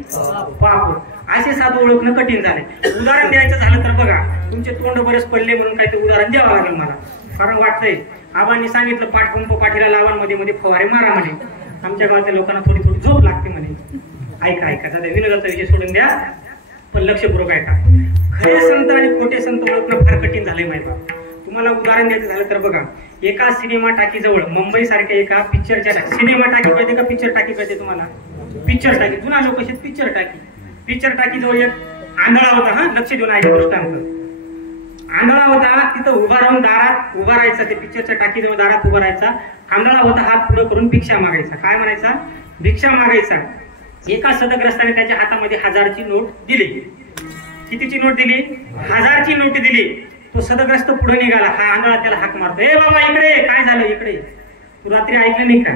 पाप. असे साधू ओळखणं कठीण झाले. उदाहरण द्यायचं झालं तर बघा, तुमचे तोंड बरेच पडले म्हणून काय ते उदाहरण द्यावं लागेल मला. फार वाटतंय. आबांनी सांगितलं पाठपंप पाठीला लावा मध्ये मध्ये फवारे मारा म्हणे. आमच्या गावातल्या लोकांना थोडी थोडी झोप लागते म्हणे. ऐका ऐका दादा, विनोदाचा विषय सोडून द्या, पण लक्षपूर्वक ऐका. खरे संत आणि खोटे संत ओळखणं फार कठीण झालंय माहिती. तुम्हाला उदाहरण द्यायचं झालं तर बघा, एका सिनेमा टाकी जवळ मुंबई सारख्या एका पिक्चरच्या सिनेमा टाकी कळते का पिक्चर टाकी कळते तुम्हाला? पिक्चर टाकी, जुना लोक शेत पिक्चर टाकी. पिक्चर टाकी जवळ एक आंधळा होता. हा, लक्ष देऊन ऐका दृष्टांत. आंधळा होता, तिथं उभा राहून दारात उभा राहायचा, ते पिक्चरच्या टाकीजवळ दारात उभा राहायचा. आंधळा होता, हात पुढे करून भिक्षा मागायचा. काय म्हणायचा? भिक्षा मागायचा. एका सदग्रस्ताने त्याच्या हातामध्ये 1000ची नोट दिली. कितीची नोट दिली? 1000ची नोट दिली. तो सदग्रस्त पुढे निघाला. हा आंधळा त्याला हाक मारतो, ए बाबा इकडे, काय झालं इकडे? तू रात्री ऐकलं नाही का?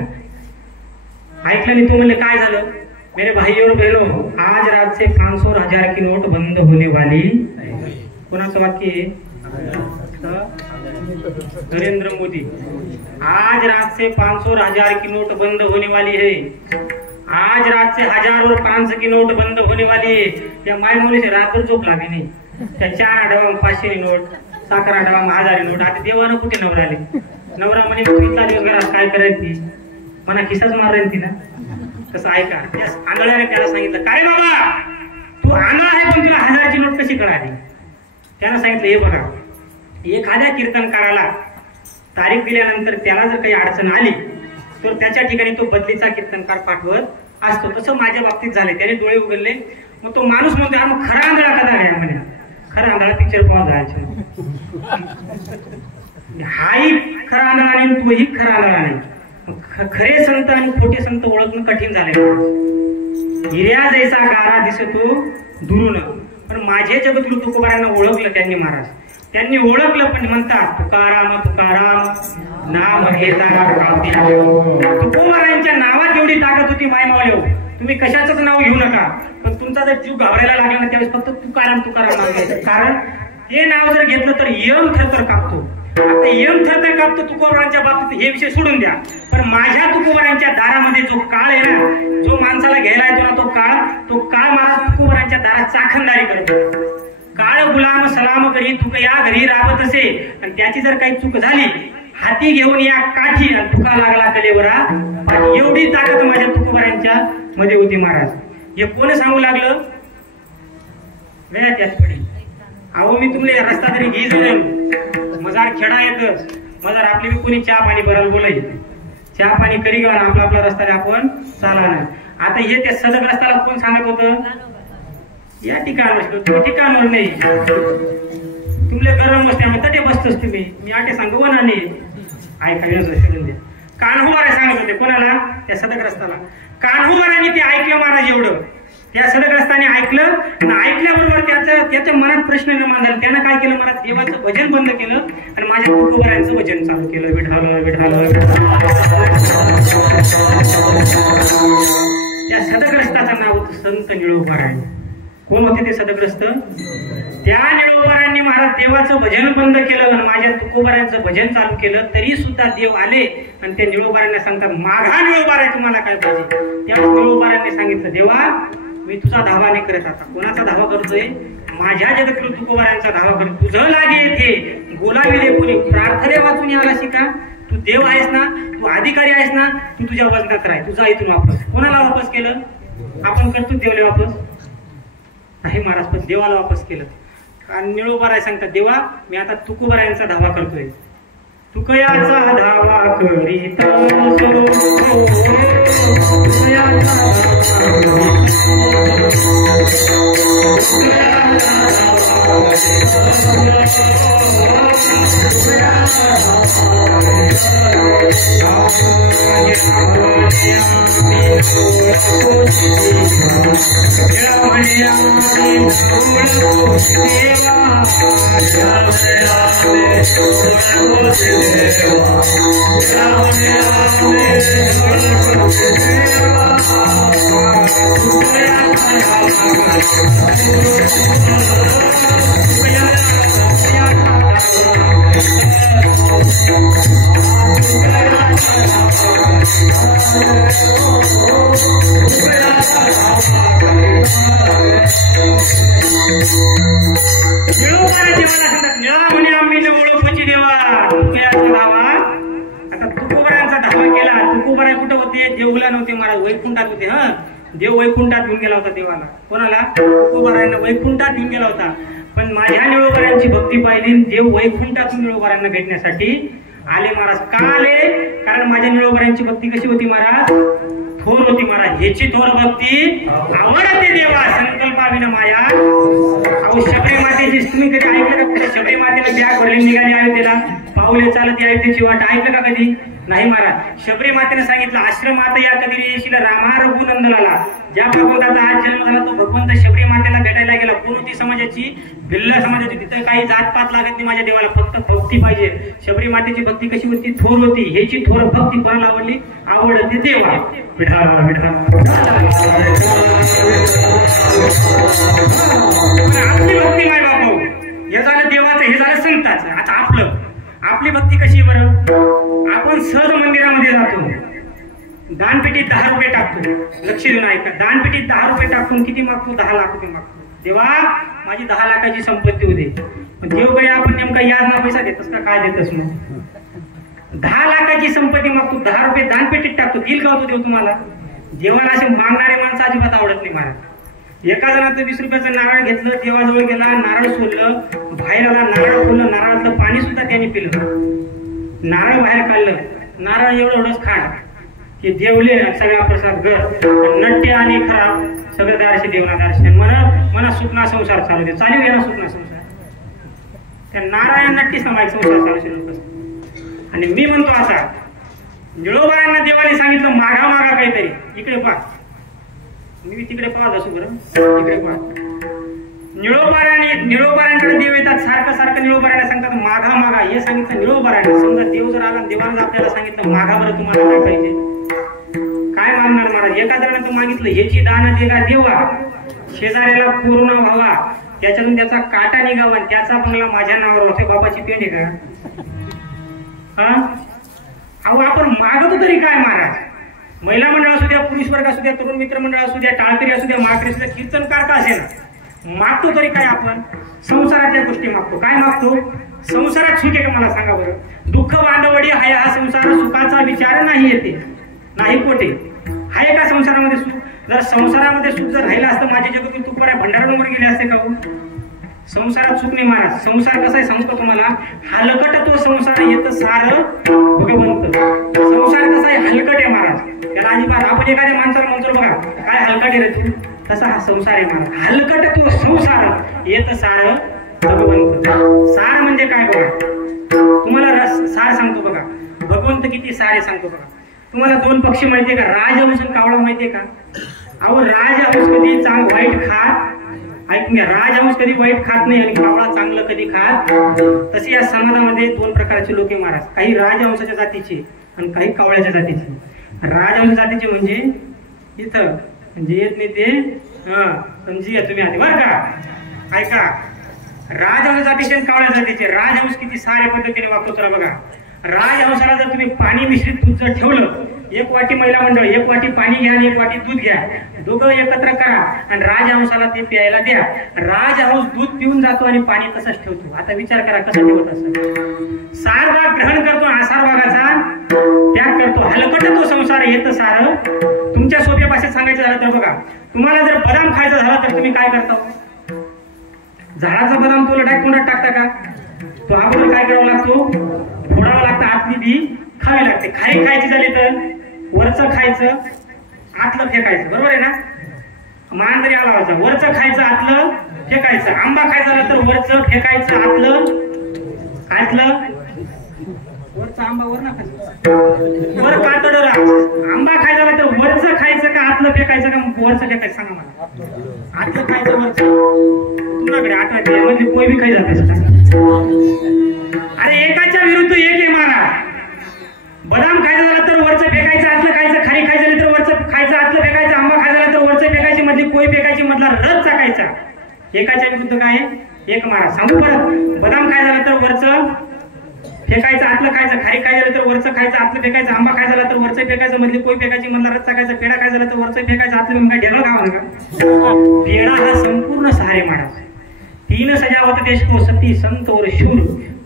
ऐकलं नाही? तू म्हणले काय झालं? मेरे भाई और बहनों, आज रात से 500 और 1000 की नोट बंद होने वाली. कोणाचं वाक्य आहे? नरेंद्र मोदी. आज रात से 500 और 1000 की नोट बंद होने वाली है. आज रात से 1000 और 500 की नोट बंद होने वाली है. या माय मुलीचे रात्र झोप लागली नाही. त्या 4 आठवड्यावर 500 नोट, साखर आठवड्यावर 1000 नोट. आता देवानं कुठे नवरा आले? नवरा म्हणे इतका दिवस घरात काय करायची? म्हणा खिसाच मारेल ती ना. तसं ऐका, त्या आंधळ्याने त्याला सांगितलं, काय बाबा तू आंधळा आहे पण तुला 1000ची नोट कशी कळाली? त्यानं सांगितलं, हे बघा, एखाद्या कीर्तनकाराला तारीख दिल्यानंतर त्याला जर काही अडचण आली तर त्याच्या ठिकाणी तो बदलीचा कीर्तनकार पाठवत असतो. तसं माझ्या बाबतीत झाले. त्याने डोळे उघडले, मग तो माणूस म्हणतो, मग खरा आंधळा कदा आहे म्हणे. खरा आंधळा पिक्चर पाहून जायचं. हाही खरा आंधळा नाही, तोही खरा आंधळा नाही. खरे संत आणि खोटे संत ओळखणं कठीण झाले. हिऱ्या जैसा गारा दिसतो दुरून, पण माझे जगद्गुरु तुकोबारांना ओळखलं त्यांनी महाराज. त्यांनी ओळखलं, पण म्हणतात तुकाराम तुकाराम नाम घेता. तुकोबारांच्या नावात एवढी ताकद होती मायमावले. तुम्ही कशाचंच नाव घेऊ नका, पण तुमचा जर जीव घाबरायला लागला ना त्यावेळेस फक्त तुकाराम तुकाराम नाव घ्यायचं. कारण ते नाव जर घेतलं तर यम थरथर कापतो. आता यम थरथर कापतो तुकोबारांच्या बाबतीत, हे विषय सोडून द्या. पण माझ्या तुकोबारांच्या दारामध्ये जो काळ आहे ना, जो माणसाला घ्यायला येतो ना, तो काळ मला तुकोबारांच्या दारात चाखणदारी करतो. काळ गुलाम सलाम करी तुक या घरी राबत असे, आणि त्याची जर काही चूक झाली हाती घेऊन या काठी, तुका लागला कलेवरा. एवढी ताकद माझ्या तुकोबारांच्या मध्ये होती महाराज. हे कोण सांगू लागलं? वेळात याच पडी. अहो मी तुमले रस्ता तरी घेईच मजार खेडा येत मग जर आपली कोणी चहा पाणी भरायला बोलाय चहा पाणी करी घेऊन आपला आपला रस्त्याने आपण चाला नाही. आता हे त्या सदग्रस्ताला कोण सांगत होतं या ठिकाण ठिकाणवर नाही तुमले गरम असते आम्ही तटे बसतोस तुम्ही मी आटे सांगू ना नाही ऐकायला सोडून दे. कान्होबारे सांगत होते कोणाला त्या सदग्रस्ताला. कान्होबारांनी ते ऐकलं महाराज एवढं त्या सदग्रस्ताने ऐकलं आणि ऐकल्याबरोबर त्याच्या मनात प्रश्न निर्माण झाला. त्यानं काय केलं महाराज देवाचं भजन बंद केलं आणि माझ्या तुकोबारांचं भजन चालू केलं. विठाल विठाल. त्या सदग्रस्ताचं नाव होतं संत निळोबाराय. कोण होते ते सदग्रस्त? त्या निळोबारांनी महाराज देवाचं भजन बंद केलं आणि माझ्या तुकोबारांचं भजन चालू केलं. तरी सुद्धा देव आले आणि त्या निळोबारांना सांगतात माघा निळोबाराय तुम्हाला काय पाहिजे. त्यावेळेस निळोबारांनी सांगितलं देवा मी तुझा धावा नाही करत. आता कोणाचा धावा करतोय? माझ्या जगद्गुरु तुकोबारांचा धावा करतो. तुझं लागे येथे बोलाविले कोणी प्रार्थने वाचून आला शिका. तू देव आहेस ना, तू अधिकारी आहेस ना, तू तुझ्या वजनात राह. तुझा इथून वापस. कोणाला वापस केलं? आपण करतो देवले वापस नाही महाराज पण देवाला वापस केलं. आणि निळोबाराय सांगतात देवा मी आता तुकोबारायांचा धावा करतोय. तुकयाचा धावा करीत देवला नव्हते महाराज वैकुंठात होते. देव वैकुंठात घेऊन गेला होता देवाला. कोणाला? तुकोबारायांना वैकुंठात घेऊन गेला होता. पण माझ्या निळोबारायांची भक्ती पाहिली. देव वैकुंठातून निळोबारायांना भेटण्यासाठी आले महाराज. का आले? कारण माझ्या निळोबारायांची भक्ती कशी होती महाराज? थोर होती महाराज. ह्याची थोर भक्ती आवडते देवा संकल्पाविना माया. अहो शबरी मातेची तुम्ही कधी ऐकलं का? शबरी मातेला बॅग भरली निघाली अयोध्येला पाऊले चालत अयोध्येची वाट ऐकलं का कधी? नाही महाराज. शबरी मातेने सांगितलं आश्रमात या कधी येशील रामा रघुनंदनाला. ज्या भगवंताचा आज जन्म झाला तो भगवंत शबरी मातेला भेटायला गेला. कोण होती समाजाची? भिल्ल समाजाची. तिथं काही जातपात लागत नाही माझ्या देवाला फक्त भक्ती पाहिजे. शबरी मातेची भक्ती कशी होती? थोर होती. ह्याची थोर भक्ती कोणाला आवडली? आवडते देवा. विठाल विठाल. आपली भक्ती माय बाबा हे झालं देवाचं हे झालं संताचं. आता आपली भक्ती कशी बरं? आपण सहज मंदिरामध्ये जातो दानपेटीत 10 रुपये टाकतो. लक्ष देऊन ऐका. दानपेटीत 10 रुपये टाकून किती मागतो? 10 लाख रुपये मागतो. देवा माझी 10 लाखाची संपत्ती होते. पण देवकडे आपण नेमका याज ना पैसा देतस का काय देतस? मग 10 लाखाची संपत्ती मागतो 10 रुपये दानपेटीत टाकतो. दिल का होतो देव तुम्हाला? देवाला असे मागणारे माणसं अजिबात आवडत नाही महाराज. एका जणाचं 20 रुपयाचं नारळ घेतलं देवाजवळ गेला नारळ सोडलं बाहेर आला नारळ खोललं नारळातलं पाणी सुद्धा त्याने पिलं. नारळ बाहेर काढलं नारळ एवढंच खाण की देवले सगळा प्रसाद घर नट्य आणि खराब सगळं दारशी देवना दारशी मना सुखना संसार चालू दे. चालू घ्या ना सुखना संसार. त्या नारायण नट्टी समाज संसार चालू. आणि मी म्हणतो असा निळोबारांना देवाने सांगितलं मागा मागा काहीतरी. इकडे पहा मी तिकडे पाहत असू बरं. इकडे पहा निळोबारांकडे देव येतात. सारखं निळोबारांना सांगतात मागा मागा. हे सांगितलं निळोबारांना. समजा देव जर आला देवानं आपल्याला सांगितलं मागा बरं तुम्हाला काय पाहिजे? काय मागणार महाराज? एका जणांना तर मागितलं ह्याची दान दिला देवा शेजाऱ्याला कोरोना व्हावा त्याच्यातून त्याचा काटा निघावा आणि त्याचा बंगला माझ्या नावावर होते. बाबाची पेंड आहे का? अहो आपण मागतो तरी काय महाराज? महिला मंडळ असू द्या पुरुष वर्ग असू द्या तरुण मित्र मंडळ असू द्या टाळकरी असू द्या माकरी असू द्या कीर्तनकार का असेल मागतो तरी काय? आपण संसारातल्या गोष्टी मागतो. काय मागतो? संसारात सुख आहे का मला सांगा बरं? दुःख बांधवडी हाय हा संसार सुखाचा विचार नाही येते नाही पोटे. हाय का संसारामध्ये सुख? जर संसारामध्ये सुख जर राहिलं असतं माझे जगत तुपाऱ्या भंडारांवर गेले असते का? संसारात चूक नाही महाराज. संसार कसा आहे सांगतो तुम्हाला. हलकट तो संसार येत सार भगवंत. संसार कसा आहे हलकट आहे महाराज. त्याला अजिबात आपण एखाद्या माणसाला म्हणतो बघा काय हलकट आहे रे, तसा हा संसार आहे महाराज. हलकट तो संसार येत सार भगवंत. सार म्हणजे काय बघा तुम्हाला सार सांगतो बघा. भगवंत किती सारे सांगतो बघा. तुम्हाला दोन पक्षी माहितीये का, राजहंस आणि कावळा माहितीये का. अहो राजहंस कधी वाईट खात, ऐकून घ्या, राजहंस कधी वाईट खात नाही आणि कावळा चांगलं कधी खात. तसे या समाजामध्ये दोन प्रकारचे लोक आहे महाराज. काही राजहंसाच्या जातीचे आणि काही कावळ्याच्या जातीचे. राजहंस जातीचे म्हणजे इथं म्हणजे येत नाही ते समजूया तुम्ही आधी बरं का. ऐका, राजहंस जातीचे आणि कावळ्या जातीचे. राजहंस किती साऱ्या पद्धतीने वापरतो बघा. राजहंसाला जर तुम्ही पाणी मिश्रित दूध जर ठेवलं, एक वाटी महिला मंडळ, एक वाटी पाणी घ्या आणि एक वाटी दूध घ्या, दोघं एकत्र करा आणि राजहंसाला ते प्यायला द्या. राजहंस दूध पिऊन जातो आणि पाणी तसंच ठेवतो. आता विचार करा कसं ठेवत असं. सार भाग ग्रहण करतो, आसार भागाचा त्याग करतो. हलकट तो संसार येत सार. तुमच्या सोप्या भाषेत सांगायचं झालं तर बघा, तुम्हाला जर बदाम खायचा झाला तर तुम्ही काय करता. झाडाचा बदाम तुला कोणात टाकता का. तो अगोदर काय करावा लागतो, फोडावा लागतं, आतली बी खावी लागते. खाई खायची झाली तर वरचं खायचं आतलं फेकायचं, बरोबर आहे ना. मान जरी आला व्हायचा, वरचं खायचं आतलं फेकायचं. आंबा खायचा झाला तर वरचं फेकायचं आतलं वरचा आंबा वर ना खायचं, वर कातड राहा. आंबा खायचा झाला तर वरचं खायचं का आतलं फेकायचं का वरचं फेकायचं सांगा मला. आतलं खायचं वरचं तुमच्याकडे आठवायचं यामध्ये कोई बी खाई जात. अरे एकाच्या विरुद्ध एक आहे महाराज. बदाम खायचा झाला तर वरचं फेकायचं आतलं खायचं. खारी खायचं झाली तर वरचं खायचं आतलं फेकायचं. आंबा खायचा झाला तर वरचं फेकायची मधली कोई फेकायची मधला रस टाकायचा. एकाच्या विरुद्ध काय एक महाराज. सांगू परत, बदाम खायचा झाला तर वरचं फेकायचं आतलं खायचं. खारी खायचं झालं तर वरचं खायचं आतलं फेकायचं. आंबा खायचा झाला तर वरचं फेकायचं मधली कोई फेकायची मधला रस टाकायचा. पेढा खायचा झाला तर वरचं फेकायचं आतलं काय ढेकळं खावा नका. पेढा हा संपूर्ण सहारे महाराज. तीन सजावत देश को सती संत और शूर,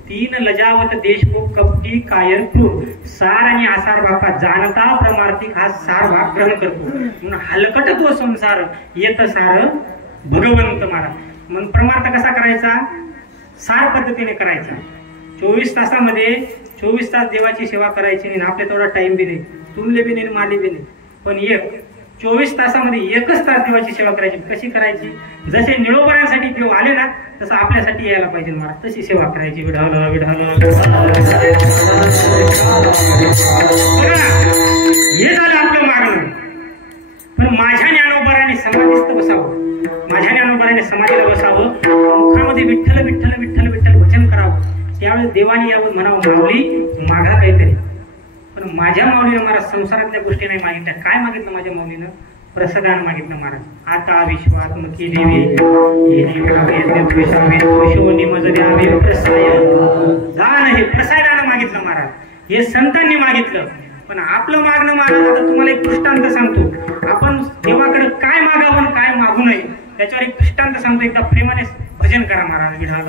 तीन लजावत देश को कपटी कायर क्रूर. सार आणि आसार भाग का जाणता प्रमार्थिक हा सार भाग ग्रहण करतो. म्हणून हलकट तो संसार येत सार भगवंत महाराज. म्हणून प्रमार्थ कसा करायचा, सार पद्धतीने करायचा. 24 तासामध्ये 24 तास देवाची सेवा करायची नाही. आपल्या तेवढा टाइम बी नाही, तुमले बी नाही, माले बी नाही. पण 24 तासामध्ये एकच तास देवाची सेवा करायची. कशी करायची, जसे निळोबऱ्यांसाठी देव आले ना तसं आपल्यासाठी यायला पाहिजे महाराज. तशी सेवा करायची. विढाला विढाला हे झालं आपलं मागणं. पण माझ्या ज्ञानोबराने समाधीस्थ बसावं, माझ्या ज्ञानोबराने समाधीला बसावं, मुखामध्ये विठ्ठल विठ्ठल विठ्ठल विठ्ठल भजन करावं. त्यावेळेस देवाने यावं म्हणावं, माऊली मागा काहीतरी. पण माझ्या माऊलीनं महाराज संसारातल्या गोष्टी नाही मागितल्या. काय मागितलं माझ्या माऊलीनं, प्रसादान मागितलं महाराज. आता विश्वात्मकी देवी दान, हे प्रसादान मागितलं महाराज. हे संतांनी मागितलं. पण आपलं मागणं महाराज, आता तुम्हाला एक दृष्टांत सांगतो. आपण देवाकडे काय मागावं काय मागू नये त्याच्यावर एक दृष्टांत सांगतो. एकदा प्रेमाने भजन करा महाराज. विढाल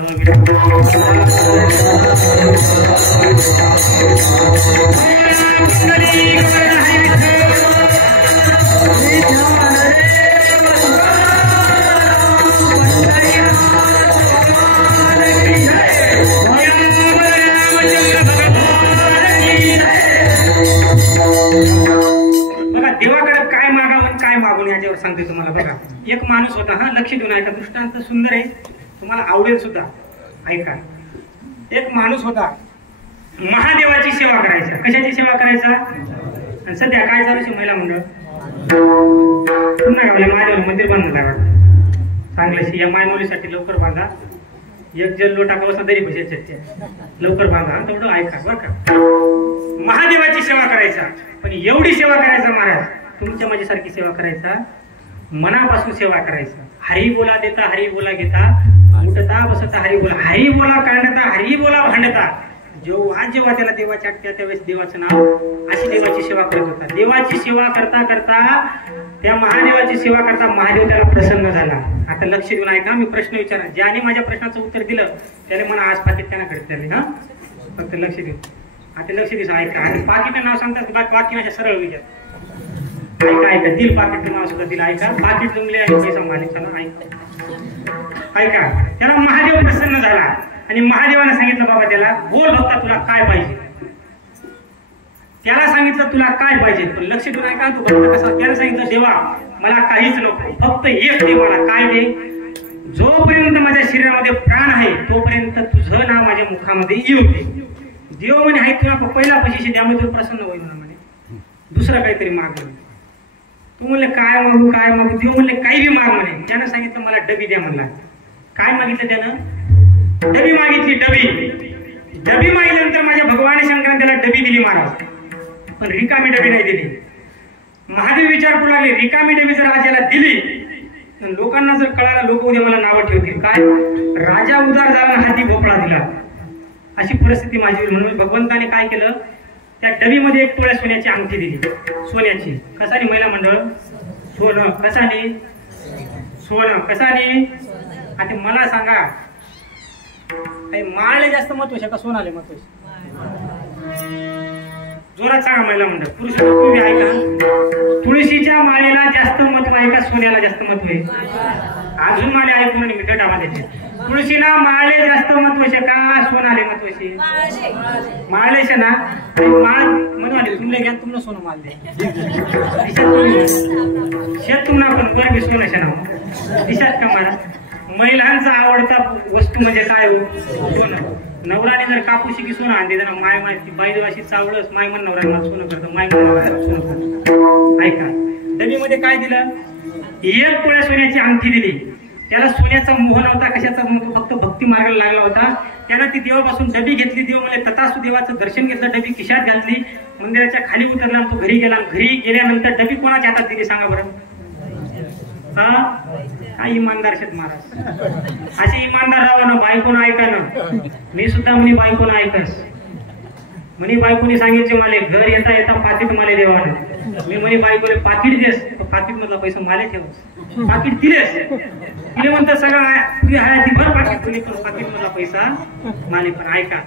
बघा, देवाकडे काय मागावं काय मागून याच्यावर सांगते तुम्हाला. बघा, एक माणूस होता, हा लक्ष देऊन ऐका, दृष्टांत सुंदर आहे, तुम्हाला आवडेल सुद्धा, ऐका. एक माणूस होता, महादेवाची सेवा करायचा. कशाची सेवा करायचा. आणि सध्या काय चालू महिला मंडळ पुन्हा गावल्या महादेवाला मंदिर बांधलं लागलं चांगल्याशी. या मायमौलीसाठी लवकर बांधा. एक जल लोटा कवसा तरी बसायचे, लवकर बांधा. तेवढं ऐका बरं का. महादेवाची सेवा करायचा. पण एवढी सेवा करायचा महाराज, तुमच्या माझ्यासारखी सेवा करायचा, मनापासून सेवा करायचा. हरी बोला देता हरी बोला घेता, उठता बसता हरी बोला, हरी बोला कांडता हरी बोला भांडता. जेव्हा त्याला देवाची आठवते त्यावेळेस देवाचं नाव, अशी देवाची सेवा करत होता. देवाची सेवा करता करता, त्या महादेवाची सेवा करता महादेव त्याला प्रसन्न झाला. आता लक्ष देऊन ऐका, मी प्रश्न विचारला. ज्याने माझ्या प्रश्नाचं उत्तर दिलं त्याने मला आज पाकिट त्यांना घडत झाले. हा, फक्त लक्ष देऊ. आता लक्ष देऊ ऐका. आणि पाकिटचं नाव सांगतात बाकी माझ्या सरळ विचार. ऐका ऐका, दिल पाकिट तुम्हाला सुद्धा दिलं. ऐका, पाकिट जमले आणि पैसा मालिक. चला ऐका. ऐका, त्याला महादेव प्रसन्न झाला आणि महादेवाने सांगितलं बाबा त्याला, बोल भक्ता तुला काय पाहिजे. त्याला सांगितलं तुला काय पाहिजे, पण लक्ष ठेवून ऐका तू भक्त कसा. त्याला सांगितलं देवा मला काहीच नको, फक्त एक दे मला. काय दे? जोपर्यंत माझ्या शरीरामध्ये प्राण आहे तोपर्यंत तुझं नाव माझ्या मुखामध्ये येऊ दे. देव म्हणे आहे तुला पहिला पैशाशी त्यामुळे तुला प्रसन्न होईल म्हणे, दुसरं काहीतरी माग. तू म्हणले काय मागू काय मागू. देव म्हणले काही बी माग म्हणे. त्यानं सांगितलं मला डबी द्या म्हणला. काय मागितलं त्यानं? डबी मागितली. डबी मागितल्यानंतर माझ्या भगवान शंकराने त्याला डबी दिली महाराज, पण रिकामी डबी नाही दिली. महादेव विचार करू लागले, रिकामी डबी जर राजाला दिली लोकांना जर कळालं, लोक उद्या मला नावं ठेवतील. काय राजा उदार झाला, हाती भोपळा दिला, अशी परिस्थिती माझी होईल. म्हणून भगवंताने काय केलं, त्या डबीमध्ये 1 तोळ्या सोन्याची अंगठी दिली. सोन्याची. कसानी महिला मंडळ? सोनं. कसानी? सोनं. कसानी? आता मला सांगा, माळले जास्त महत्वाचे का सोनाले महत्वाचे? जोरात सांगा महिला मंडळ. पुरुष तुम्ही आहे का? तुळशीच्या माळेला जास्त महत्व आहे का सोन्याला जास्त महत्व आहे? अजून माळे ऐकून मी गटामध्ये. तुळशीला माळे जास्त महत्वाचे का सोनाले महत्वाचे? माळेशे ना. माळ म्हणून तुमले घ्या, तुम्हाला सोनं माल द्या. शेत तुम्हाला पण वर बी सोन्याचे नाव दिशात का मला. महिलांचा आवडता वस्तू म्हणजे काय हो? सोनं. नवराने जर कापूशी की सोनं आणते जरा माय माहिती बाई अशी चावळच माय म्हण नवरा मला सोनं करतो, माय म्हण नवरा सोनं करतो. ऐका, डबीमध्ये काय दिलं? 1 तोळ्या सोन्याची अंगठी दिली. त्याला सोन्याचा मोह नव्हता, कशाचा मोह? फक्त भक्ती मार्गाला लागला होता. त्यानं ती देवापासून डबी घेतली. देव म्हणजे तथास्तु देवाचं दर्शन घेतलं, डबी खिशात घातली, मंदिराच्या खाली उतरला, तो घरी गेला. घरी गेल्यानंतर डबी कोणाच्या हातात दिली सांगा बरं? हा इमानदार शेत महाराज. असे इमानदार राहा ना, बायकोनं ऐका ना. मी सुद्धा म्हणे बायकोनं ऐकस. म्हणे बायकोने सांगितले मला घर येता येता पाकिट मला देवानं. मी म्हणे बायकोले पाकिट देस, पाकिट मधला पैसा माले ठेवस. पाकिट दिलेस तिने म्हणतात सगळं तुझी आहे ती भर पाकिट, तुम्ही पण पाकिट मधला पैसा माले. पण ऐका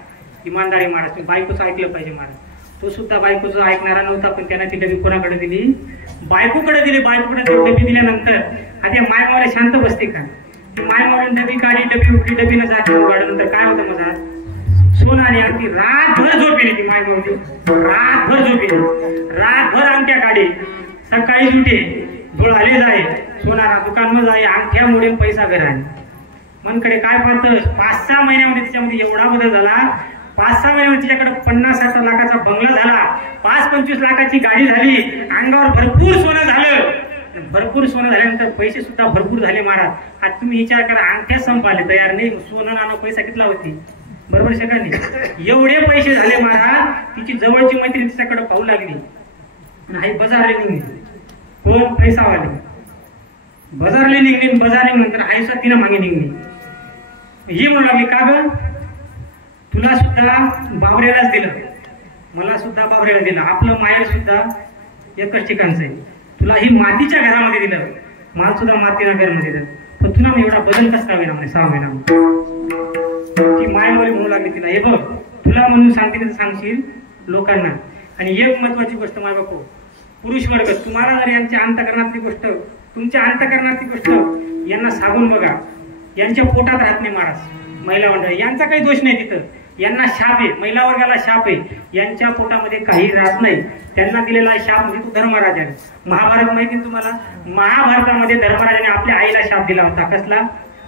इमानदारी महाराज, तुम्ही बायकोचं ऐकलं पाहिजे महाराज. तो सुद्धा बायकोचं ऐकणारा नव्हता, पण त्यानं ती डबी कोणाकडे दिली? बायकोकडे दिली. बायकोकडे डबी दिल्यानंतर आता मायमावल्या शांत बसते का? ती मायमावून डबी काढी, डबी उठली, डबीनं जाती गाडल्यानंतर काय होतं माझा सोनं. आणि अगदी रातभर झोपली ती मायमावली, रातभर झोपली, रातभर अंगठ्या काढी, सकाळी उठे धूळ आले जाय, सोनारा दुकान मध्ये जाय, अंगठ्या मोडून पैसा घर आहे. मनकडे काय पाहतं 5-6 महिन्यामध्ये तिच्यामध्ये एवढा बदल झाला. 5-6 महिन्यामध्ये तिच्याकडे 50-60 लाखाचा बंगला झाला, 5-25 लाखाची गाडी झाली, अंगावर भरपूर सोनं झालं. भरपूर सोनं झाल्यानंतर पैसे सुद्धा भरपूर झाले महाराज. आज तुम्ही विचार करा, अंगठ्या संपाले तयार नाही, सोनं नाणं पैसा कितला होती? बरोबर सगळ्यांनी एवढे पैसे झाले महाराज. तिची जवळची मैत्रीण तिच्याकडे पाहू लागली, नाही बाजारले निघली. कोण? पैसावाले. बाजारले निघली. बाजारले नंतर आईसा तिनं मागे निघली. ही म्हणू लागली का ग, तुला सुद्धा बाबऱ्यालाच दिलं, मला सुद्धा बाबऱ्याला दिलं, आपलं माहेर सुद्धा एकच ठिकाणचं आहे. तुला ही मातीच्या घरामध्ये दिलं, मला सुद्धा मातीच्या घरामध्ये दिलं, पण तुला एवढा बदल कसा का होईना म्हणे 6 महिन्यामध्ये. ती मायवाली म्हणू लागली तिला, हे बघ तुला म्हणून सांगते तर सांगशील लोकांना. आणि एक महत्वाची गोष्ट माय बापू, पुरुष वर्ग, तुम्हाला जर यांच्या अंतकरणातली गोष्ट, तुमच्या अंतकरणातली गोष्ट यांना सांगून बघा, यांच्या पोटात राहत नाही महाराज. महिला मंडळ यांचा काही दोष नाही तिथं, यांना शाप आहे, महिला वर्गाला शाप आहे, यांच्या पोटामध्ये काही राहत नाही. त्यांना दिलेला शाप म्हणजे तो धर्मराजाने. महाभारत माहिती तुम्हाला? महाभारतामध्ये धर्मराजाने आपल्या आईला शाप दिला होता. कसला?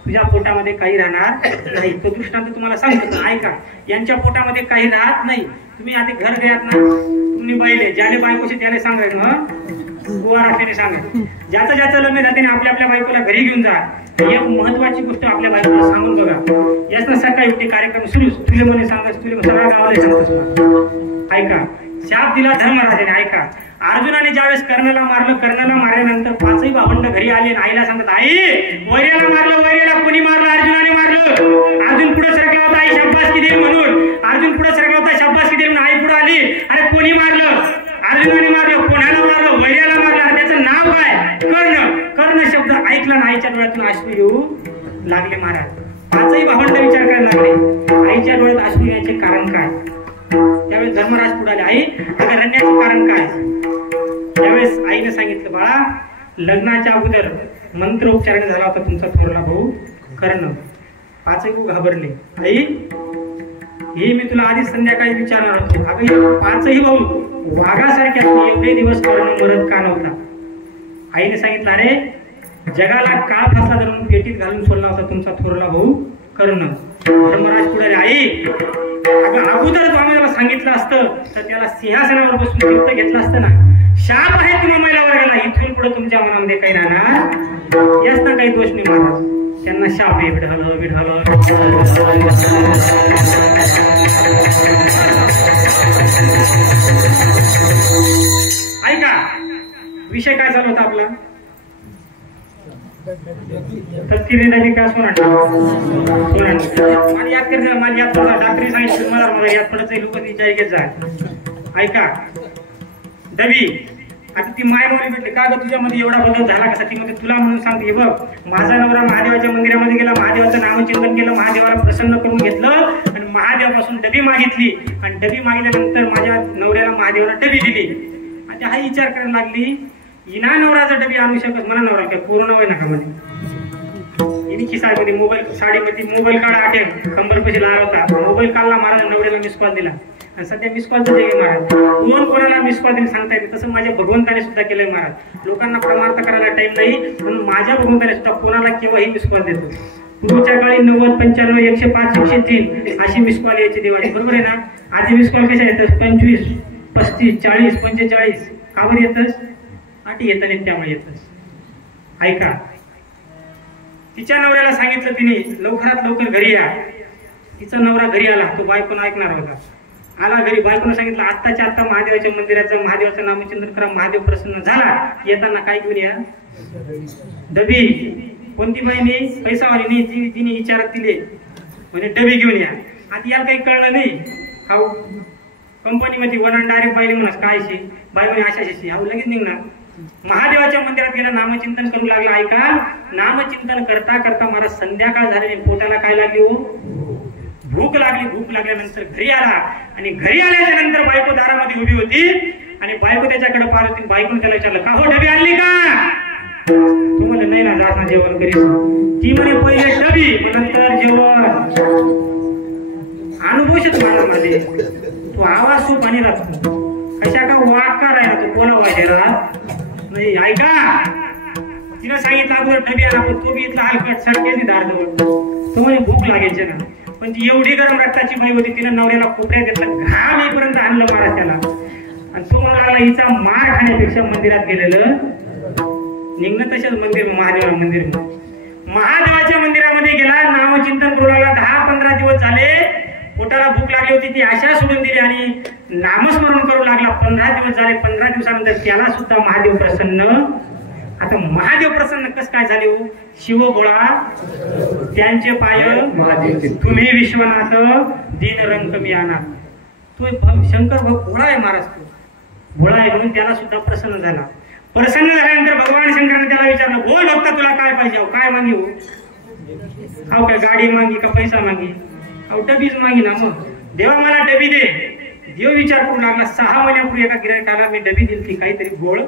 तुझ्या पोटामध्ये काही राहणार नाही. तो दृष्टांत तुम्हाला सांगतो, ऐका. यांच्या पोटामध्ये काही राहत नाही. तुम्ही आधी घर द्यात ना, तुम्ही बाईले ज्याने बायकोशी त्याला सांगायचं, कुवार असल्याने सांगायचं. ज्याचं ज्याचं लग्न जाते आपल्या आपल्या बायकोला घरी घेऊन जा. एक महत्वाची गोष्ट आपल्या बायकोला सांगून बघा. याचं सकाळी उठे कार्यक्रम सुरू, तुले म्हणे सांगत, तुले सगळ्या गावाला सांगतोस. ऐका, शाप दिला धर्मराजाने. ऐका, अर्जुनाने ज्यावेळेस कर्णाला मारलं, कर्णाला मारल्यानंतर 5ही भावंड घरी आले आणि आईला सांगत, आई वैर्याला मारलं, वैर्याला कोणी मारलं? अर्जुनाने मारलं. अर्जुन पुढे सरकला होता, आई शाबासकी देईल म्हणून. अर्जुन पुढे सरकला होता, शाबासकी देईल म्हणून आई पुढे आली. अरे कोणी मारलं? अर्जुनाने मारलं. कोणाला मारलं? वैर्याला मारलं. त्याचं नाव काय? कर्ण. कर्ण शब्द ऐकला ना, आईच्या डोळ्यातून अश्रू येऊ लागले महाराज. 5ही भावंड विचार करायला लागले, आईच्या डोळ्यात अश्रू येण्याचे कारण काय? त्यावेळेस धर्मराज पुढे आले, आई अगं रडण्याचं कारण काय? त्यावेळेस आईने सांगितलं, बाळा लग्नाच्या अगोदर मंत्रोच्चारण झाला होता तुमचा थोरला भाऊ कर्ण. पाचही भाऊ घाबरले. आई हे मी तुला आधीच संध्याकाळी विचारणार होते. अगं पाचही भाऊ वाघासारखे एवढे दिवस कर्ण मरत का नव्हता. आईने सांगितलं अरे जगाला काळ फासला धरून पेटीत घालून सोडला होता तुमचा थोरला भाऊ कर्ण. धर्मराज पुढे आई अगं अगोदरच आम्ही त्याला सांगितलं असतं तर त्याला सिंहासनावर बसून तीर्थ घेतलं असतं ना. शाप आहे तुम्हा महिला वर्गाला. इथून पुढे तुमच्या मनामध्ये काही राहणार याच ना काही दोष नाही महाराज. त्यांना शाप आहे. विढालं विढालं ऐका विषय काय चालू होता आपला. तस्किरी नदी का सोनाट मला याद करते. मला याद पडला डॉक्टरी सांगितलं मला याद पडत लोक विचार घेत जा. ऐका दबी आता ती मायमोरी भेटली का ग तुझ्यामध्ये एवढा बदल झाला कसा. ती मध्ये तुला म्हणून सांगते बघ माझा नवरा महादेवाच्या मंदिरामध्ये गेला. महादेवाचं नामचिंतन केलं. महादेवाला प्रसन्न करून घेतलं आणि महादेवापासून डबी मागितली. आणि डबी मागितल्यानंतर माझ्या नवऱ्याला महादेवाला डबी दिली. आणि हा विचार करायला लागली इना नवराचा डबी आणू शकत मला नवरा काय कोरोना होय नका मध्ये इनी खिसामध्ये मोबाईल साडीमध्ये मोबाईल काढा आठे कंबर पैसे लागला होता. मोबाईल काढला महाराज नवऱ्याला मिस कॉल दिला. आणि सध्या मिस कॉलचं जग महाराज कोण कोणाला मिस कॉल दिली सांगता येते. तसं माझ्या भगवंताने सुद्धा केलंय महाराज. लोकांना प्रमार्थ करायला टाइम नाही म्हणून माझ्या भगवंताने सुद्धा कोणाला केव्हाही मिस कॉल देतो. पूर्वीच्या काळी 90, 95, 105, 103 अशी मिस कॉल यायची देवाची बरोबर आहे ना. आधी मिस कॉल कशा येतात 25, 35, 40, 45 कावर येतच आठी येत नाही त्यामुळे येतच. ऐका तिच्या नवऱ्याला सांगितलं तिने लवकरात लवकर घरी या. तिचा नवरा घरी आला. तो बायकोनं ऐकणार होता. आला घरी. बायकोनं सांगितलं आत्ताच्या आत्ता महादेवाच्या मंदिराचं महादेवाचं नामचिंतन करा. महादेव प्रसन्न झाला. येताना काय घेऊन या डबी. कोणती बाईने पैसावाली नाही तिने विचारात दिले म्हणजे डबी घेऊन या. आता याला काही कळलं नाही. हा कंपनीमध्ये वन डायरेक्ट बाईले म्हणा काय बाई आशाशी हा लगेच निघणार. महादेवाच्या मंदिरात गेला. नामचिंतन करू लागला. ऐका नामचिंतन करता करता मला संध्याकाळ झालेली. पोटाला काय लागली हो भूक लागली. भूक लागल्यानंतर घरी आला. आणि घरी आल्याच्या नंतर बायको दारामध्ये उभी होती आणि बायको त्याच्याकडे पाहत होती. बायकोने त्याला विचारलं का हो डबी आणली का. तू म्हणे नाही ना जात ना जेवण करीस. ती म्हणे पहिले डबी नंतर जेवण. अनुभवशच मला मध्ये तो आवाज खूप आणि राहतो कशा का वाकार आहे ना तो कोणा वाजेरा नाही. ऐका तिनं सांगितलं अगोदर डबी आला पण तो बी इथला हलकट सटकेली दारजवळ. तो म्हणजे भूक लागायची ना. पण ती एवढी गरम रक्ताची बाई होती. तिनं नवऱ्याला कोपऱ्यात घेतलं. घाम येईपर्यंत आणलं महाराज त्याला. आणि तो म्हणू लागला हिचा मार खाण्यापेक्षा मंदिरात गेलेलं निघणं. तसेच मंदिर महादेवा मंदिर महादेवाच्या मंदिरामध्ये गेला. नामचिंतन करू लागला. 10-15 दिवस झाले. पोटाला भूक लागली होती. ती आशा सोडून दिली आणि नामस्मरण करू लागला. 15 दिवस झाले. 15 दिवसानंतर त्याला सुद्धा महादेव प्रसन्न. आता महादेव प्रसन्न कस काय झाले हो. शिव भोळा त्यांचे पाय तुम्ही विश्वनाथ दीन रंग मी आणा. तो शंकर भोळा आहे महाराज. तो भोळा आहे म्हणून त्याला सुद्धा प्रसन्न झाला. प्रसन्न झाल्यानंतर भगवान शंकराने त्याला विचारलं बोल भक्ता तुला काय पाहिजे काय मागी हो. अहो काय गाडी मागी का पैसा मागी. अहो डबीच मागी ना. मग देवा मला डबी दे. देव विचार करू लागला. 6 महिन्यापूर्वी एका गिऱ्हाईकाला मी डबी दिली. काहीतरी गोळ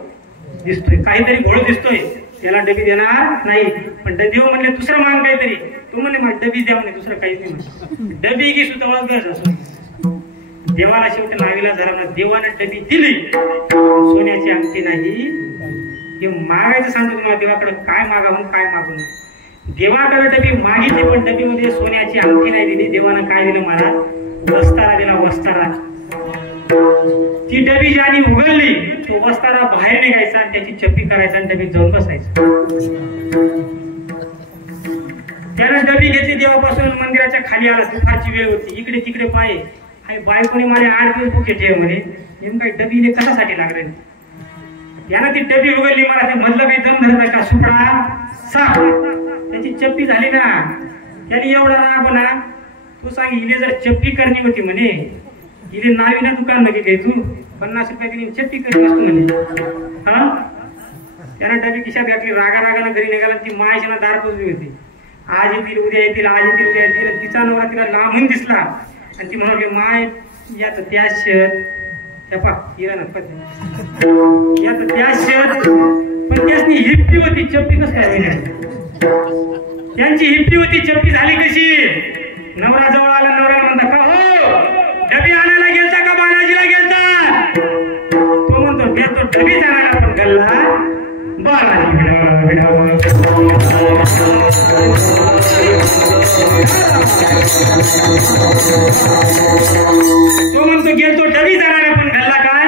दिसतोय. काहीतरी घोळ दिसतोय. त्याला डबी देणार नाही. पण देव म्हणले दुसरं मान काहीतरी. तू म्हणले मला डबी द्या म्हणे दुसरं काहीच नाही म्हणे. डबी घे सुद्धा ओळख असो. देवाला शेवटी नावीला झाला. देवाने डबी दिली. सोन्याची अंगठी नाही. हे मागायचं सांगतो तुम्हाला देवाकडे काय मागावून काय मागू नये. देवाकडे डबी मागितली पण डबीमध्ये सोन्याची अंगठी नाही दिली. देवानं काय दिलं मला वस्तारा दिला. वस्तारा ती डबी ज्याने उघडली तो वस्तारा बाहेर निघायचा आणि त्याची चप्पी करायचा आणि डबीत जाऊन बसायचं. त्यानं डबी घेतली. देवापासून मंदिराच्या खाली आला. दुपारची वेळ होती. इकडे तिकडे पाय बायकोने मला 8 दिवस भुके ठेव म्हणे. नेमका डबी कशासाठी लागले. यानं ती डबी उघडली. मला ते मधलं काही दम धरत का सुपडा साप त्याची चप्पी झाली ना. त्याने एवढा राग ना. तू सांग हिले जर चप्पी करणी होती म्हणे हिले नावीला दुकान मध्ये घे तू 50 रुपये दिली चप्पी करी असतो म्हणे. हा त्यानं डबी खिशात घातली. रागानं घरी निघाला. ती मायशीला दार पोचली होती. आज येतील उद्या येतील आज येतील उद्या येतील. तिचा नवरा तिला लांबून दिसला आणि ती म्हणाली माय यात त्या शेत त्या पा यात त्या शेत पण त्यासनी हिप्पी होती. चप्पी कसं काय त्यांची हिप्पी होती चप्पी झाली कशी? नवरा जवळ आला, नवऱ्याला म्हणता का हो डबी आणायला गेलता का बालाजीला गेलता? तो म्हणतो गेलतो डबीच आणायला, पण गल्ला बालाजी तो म्हणतो गेलतो डबी जाणार पण घालला काय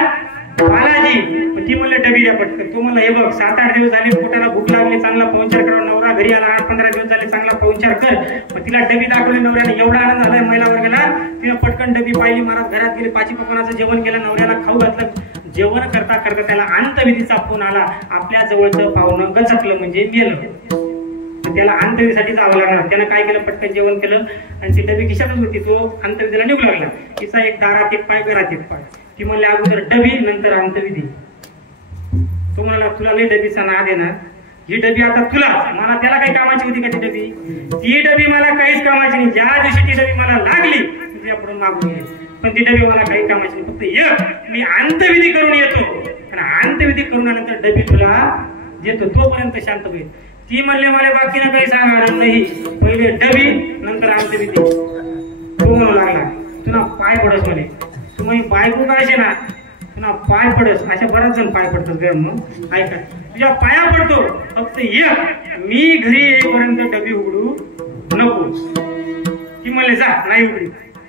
बालाजी. ती म्हणलं डबी द्या पटकन. तो म्हणलं हे बघ 7-8 दिवस झाले पोटाला भूक लागली, चांगला पाहुणचार करावा. नवरा घरी आला, 8-15 दिवस झाले, चांगला पाहुणचार कर. मग तिला डबी दाखवली नवऱ्याने. एवढा आनंद झालाय महिला वर्गाला. तिने पटकन डबी पाहिली. महाराज घरात गेले, पाची पकवानाचं जेवण केलं, नवऱ्याला खाऊ घातलं. जेवण करता करता त्याला अंतविधीचा फोन आला. आपल्या जवळचं पाहुणं गचकलं म्हणजे गेलं. त्याला अंतविधीसाठी जावं लागणार. त्यानं काय केलं, पटकन जेवण केलं आणि ती डबी खिशातच होती. तो अंतविधीला निघू लागला. तिचा एक दारात एक पाय, घरात एक पाय. ती म्हणले अगोदर डबी नंतर अंतविधी. तो म्हणाला तुला लई डबीचा नाद आहे ना, ही डबी आता तुला. मला त्याला काही कामाची होती का ती डबी? ती डबी मला काहीच कामाची नाही. ज्या दिवशी ती डबी मला लागली तुझ्याकडून मागून घे, पण ती डबी मला काही कामाची नाही. फक्त एक मी अंतविधी करून येतो आणि अंतविधी करून आल्यानंतर डबी तुला देतो, तोपर्यंत शांत होईल. ती म्हणले मला बाकीनं काही सांगणार नाही, पहिले डबी नंतर अंतविधी. तो म्हणू लागला तुला पाय पडस म्हणे. तुम्ही बायको काय ना तुला पाय पडस. अशा बऱ्याच जण पाय पडतात ग. मग ऐका तुझ्या पाया पडतो, फक्त एक मी घरी येईपर्यंत डबी उघडू नको. ती म्हणले जा नाही उघडी.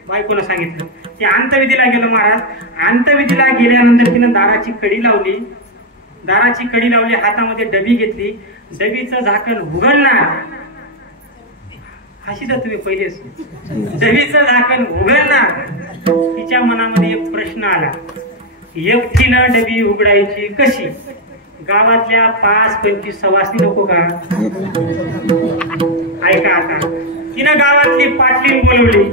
बायकोनं सांगितलं. ते अंतविधीला गेलो महाराज. अंतविधीला गेल्यानंतर तिनं दाराची कडी लावली. दाराची कडी लावली, हातामध्ये डबी घेतली. डबीचं झाकण उघडणार. अशी तर तुम्ही पहिलेच डबीचं झाकण उघडणार. तिच्या मनामध्ये एक प्रश्न आला, एकटीनं डबी उघडायची कशी? गावातल्या 5-25 सवासनी नको का? ऐका आता. तिनं गावातली पाटलीन बोलवली,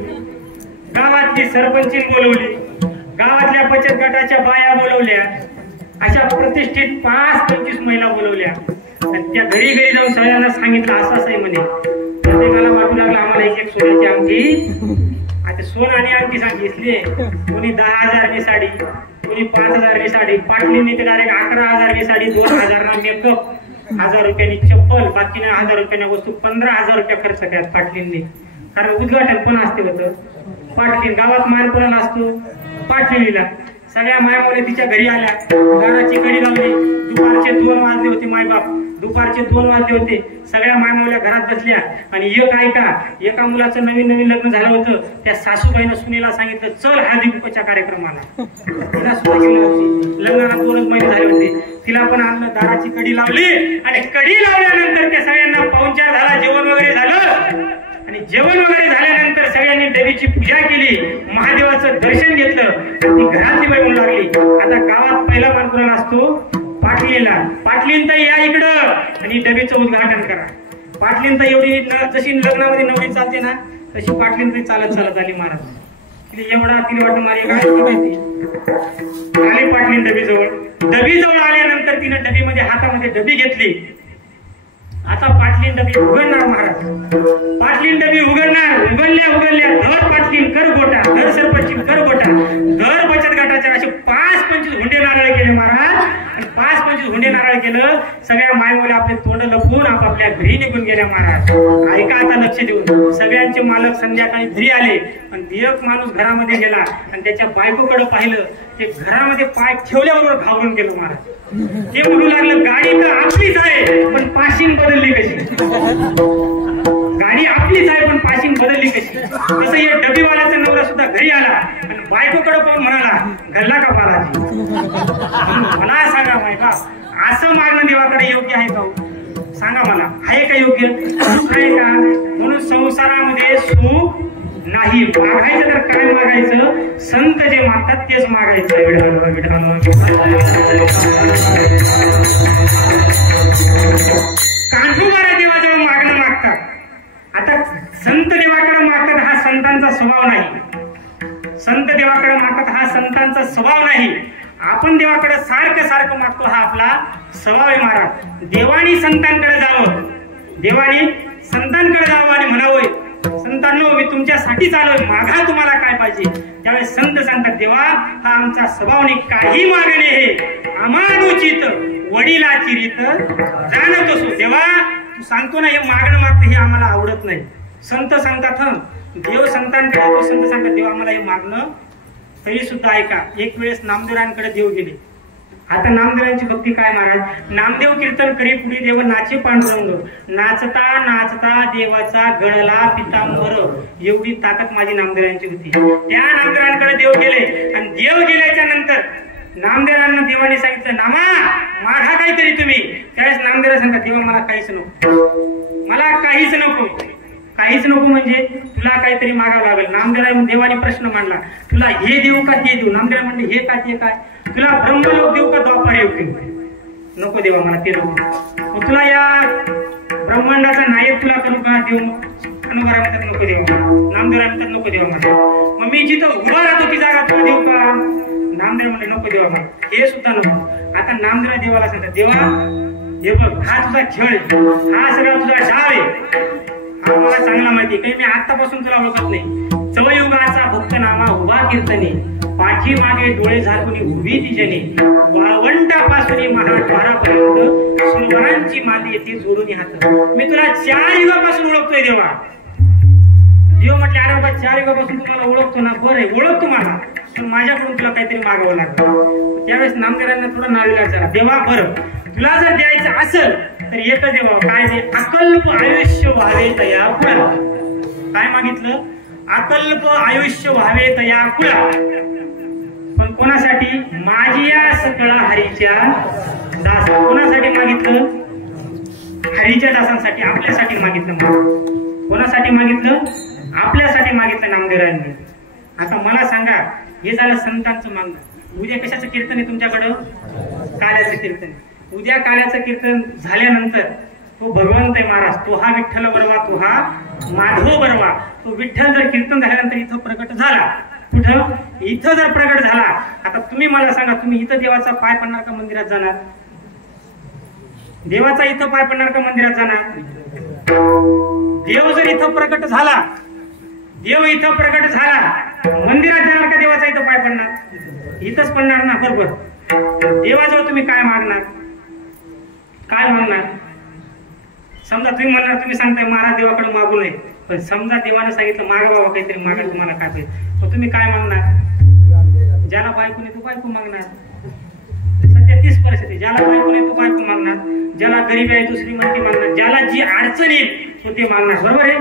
गावातली सरपंचीन बोलवली, गावातल्या बचत गटाच्या बाया बोलवल्या. अशा प्रतिष्ठित 5-25 महिला बोलवल्या. त्या घरी घरी जाऊन सगळ्यांना सांगितलं असं असं आहे म्हणे. प्रत्येकाला वाटू लागला आम्हाला एक सोन्याची अंगठी. आता सोन आणि अंगठी सांगितली. कोणी 10,000ची साडी, कोणी 5,000ची साडी. पाटलींनी ते डायरेक्ट 11,000ची साडी, 2,000 मेकअप, 1,000 रुपयांनी चप्पल, बाकीने 1,000 रुपयांना वस्तू, 15,000 रुपये खर्च केला पाटलींनी. कारण उद्घाटन पण असते होतं. पाटलीन गावात मान कोणाला असतो? पाटलीला. सगळ्या मायमुले तिच्या घरी आल्या. दाराची कडी लावली. दुपारचे 2 वाजले होते. मायबाप दुपारचे 2 वाजले होते. सगळ्या मायमुल्या घरात बसल्या. आणि एक ऐका, एका मुलाचं नवीन लग्न झालं होतं. त्या सासूबाईनं सुनेला सांगितलं चल हळदी कुंकूच्या कार्यक्रमाला. तिला सुद्धा घेऊन होती. लग्नाला 2च महिने झाले होते. तिला पण आणलं. दाराची कडी लावली आणि कडी लावल्यानंतर त्या सगळ्यांना पाहुणचार झाला. जेवण वगैरे झालं. आणि जेवण वगैरे झाल्यानंतर सगळ्यांनी देवीची पूजा केली, महादेवाचं दर्शन घेतलं आणि ती घरातली बाई म्हणू लागली. आता गावात पहिला मान कोणाला असतो? पाटलीला. पाटलीन तर या इकडं आणि डबीचं उद्घाटन करा. पाटलीन तर एवढी जशी लग्नामध्ये नवरी चालते ना तशी पाटलीन तरी चालत आली महाराज. तिला एवढा तिला वाटतं मारी काय माहिती. आली पाटलीन डबीजवळ. डबीजवळ आल्यानंतर तिनं डबीमध्ये हातामध्ये डबी घेतली. आता पाटलीन डबी उघडणार महाराज. पाटलीन डबी उघडणार. उघडल्या दर पाटलीन कर गोटा, दर सरपंची कर गोटा, दर बचत गटाच्या असे 5-25 हुंडे नारळ केले महाराज. आणि 5-25 हुंडे नारळ केलं. सगळ्या मायमुले आपले तोंड लपवून आपापल्या घरी निघून गेल्या महाराज. ऐका आता लक्ष देऊन. सगळ्यांचे मालक संध्याकाळी घरी आले आणि एक माणूस घरामध्ये गेला आणि त्याच्या बायकोकडे पाहिलं. ते घरामध्ये पाय ठेवल्याबरोबर घाबरून गेलो महाराज. ते म्हणू लागलं गाडी तर आपलीच आहे पण पाशिंग बदलली कशी? गाडी आपलीच आहे पण पाशिंग बदलली कशी? तसं हे डबीवाल्याचा नवरा सुद्धा घरी आला आणि बायकोकडे पाहून म्हणाला घरला का बालाजी? मला सांगा माहिती असं मागणं देवाकडे योग्य आहे का? सांगा मला, आहे का योग्य? आहे का? म्हणून संसारामध्ये सुख नाही. मागायचं तर काय मागायचं? संत जे मागतात तेच मागायचं. कांठुबारा देवाजवळ मागणं मागतात. आता संत देवाकडे मागतात हा संतांचा स्वभाव नाही. संत देवाकडे मागतात हा संतांचा स्वभाव नाही. आपण देवाकडे सारखं मागतो हा आपला स्वभाव आहे महाराज. देवानी संतांकडे जावं, देवानी संतांकडे जावं आणि म्हणावं संतांनो मी तुमच्यासाठीच आलोय, मागा तुम्हाला काय पाहिजे. त्यावेळेस संत सांगतात देवा हा आमचा स्वभाव नाही, काही मागणे हे अमानुचित वडिलाची रीत जाणत असो. देवा तू सांगतो ना हे मागणं मागतं हे आम्हाला आवडत नाही. संत सांगतात देव संतांकडे तो संत सांगतात देव आम्हाला हे मागणं. तरी सुद्धा ऐका, एक वेळेस नामदेवांकडे देव गेले. आता नामदेवांची भक्ती काय महाराज, नामदेव कीर्तन करी पुढे देव नाचे पांडुरंग, नाचता नाचता देवाचा गळला पितांबर, एवढी ताकद माझी नामदेवांची होती. त्या नामदेवांकडे देव गेले आणि देव गेल्याच्या नंतर नामदेवांना देवाने सांगितलं नामा मागा काहीतरी तुम्ही. त्यावेळेस नामदेवा सांगतात देवा मला काहीच नको, मला काहीच नको. काहीच नको म्हणजे तुला काहीतरी मागावं लागेल. नामदेवा देवाने प्रश्न मांडला, तुला हे देऊ का ते देऊ. नामदेव म्हणले हे का ते काय, तुला ब्रह्मलोक देऊ का द्वापार योग देऊ. नको देवा मला ते नको. मग तुला या ब्रह्मांडाचा नायक तुला करू का देऊ. अनुगारा म्हणतात नको देवा मला. नामदेव म्हणतात नको देवा मला. मग मी जिथं उभा राहतो ती जागा तुला देऊ का. नामदेव म्हणले नको देवा मला, हे सुद्धा नको. आता नामदेव देवाला सांगतात देवा हे बघ हा तुझा खेळ आहे, हा सगळा तुझा डाव आहे, हा मला चांगला माहिती. काही मी आतापासून तुला ओळखत नाही. चवयुगाचा भक्त नामा उभा कीर्तने, पाठी मागे डोळे झाकून उभी तिजने, वाळवंटापासून महाद्वारापर्यंत सुरवरांची माती येते जोडून हात. मी तुला 4 युगापासून ओळखतोय देवा. देव म्हटले अरे बाबा 4 युगापासून तुम्हाला ओळखतो ना, बरं आहे ओळखतो मला, पण माझ्याकडून तुला काहीतरी मागावं लागतं. त्यावेळेस नामदेवांना थोडं नाविलाज झाला. देवा बरं तुला जर द्यायचं असेल तर एकच देवा, काय दे, अकल्प आयुष्य व्हावे तया कुळा. काय मागितलं, अकल्प आयुष्य व्हावे तया कुळा. पण कोणासाठी, माझी या सकळा हरीच्या दास. कोणासाठी मागितलं, हरीच्या दासांसाठी, आपल्यासाठी मागितलं. कोणासाठी मागितलं, आपल्यासाठी मागितलं नामदेवांनी. आता मला सांगा, हे झालं संतांचं मागणं. उद्या कशाचं कीर्तन आहे तुमच्याकडं, काल्याचं कीर्तन. उद्या काल्याचं कीर्तन झाल्यानंतर तो भगवंत आहे महाराज, तो हा विठ्ठल बरवा, तो हा माधव बरवा. तो विठ्ठल जर कीर्तन झाल्यानंतर इथं प्रकट झाला, कुठं इथं जर प्रकट झाला, आता तुम्ही मला सांगा, तुम्ही इथं देवाचा पाय पडणार का मंदिरात जाणार. देवाचा इथं पाय पडणार का मंदिरात जाणार. देव जर इथं प्रकट झाला, देव इथं प्रकट झाला, मंदिरात जाणार का देवाचा इथं पाय पडणार. इथंच पडणार ना. बरोबर. देवाजवळ तुम्ही काय मागणार, काय मागणार. समजा तुम्ही म्हणणार, तुम्ही सांगताय महाराज देवाकडे मागू नये, पण समजा देवाने सांगितलं मागा बाबा काहीतरी मागा, तुम्हाला काय पाहिजे, तर तुम्ही काय मागणार. ज्याला बायको नाही तो बायको मागणार. सध्या तीच परिस्थिती, ज्याला बायको नाही तो बायको मागणार, ज्याला गरीबी आहे तो श्रीमंती मागणार, ज्याला जी अडचण येईल तो ते मागणार. बरोबर आहे.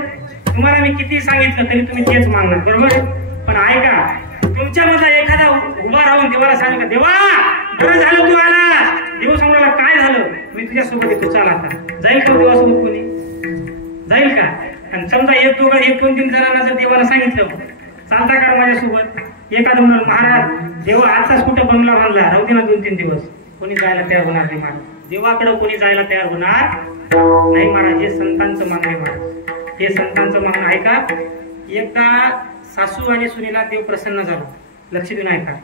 तुम्हाला मी किती सांगितलं तरी तुम्ही तेच मागणार. बरोबर आहे. पण ऐका, तुमच्यामधला एखादा उभा राहून देवाला सांगा, देवा बरं झालं तू आला. देव सांगला काय झालं, मी तुझ्यासोबत येतो, चाल. आता जाईल का देवासोबत कोणी, जाईल का. आणि समजा 1-2-3 जणांना जर देवाला सांगितलं चालता का माझ्यासोबत, एखादं म्हणाल महाराज देव आताच कुठं बंगला बांधला, राहू दे ना 2-3 दिवस, कोणी जायला तयार होणार नाही महाराज. देवाकडे कोणी जायला तयार होणार नाही महाराज. हे संतांचं मागणं महाराज, हे संतांचं मागणं. ऐका, एकदा सासू आणि सुनीला देव प्रसन्न झाला. लक्ष देऊन ऐका,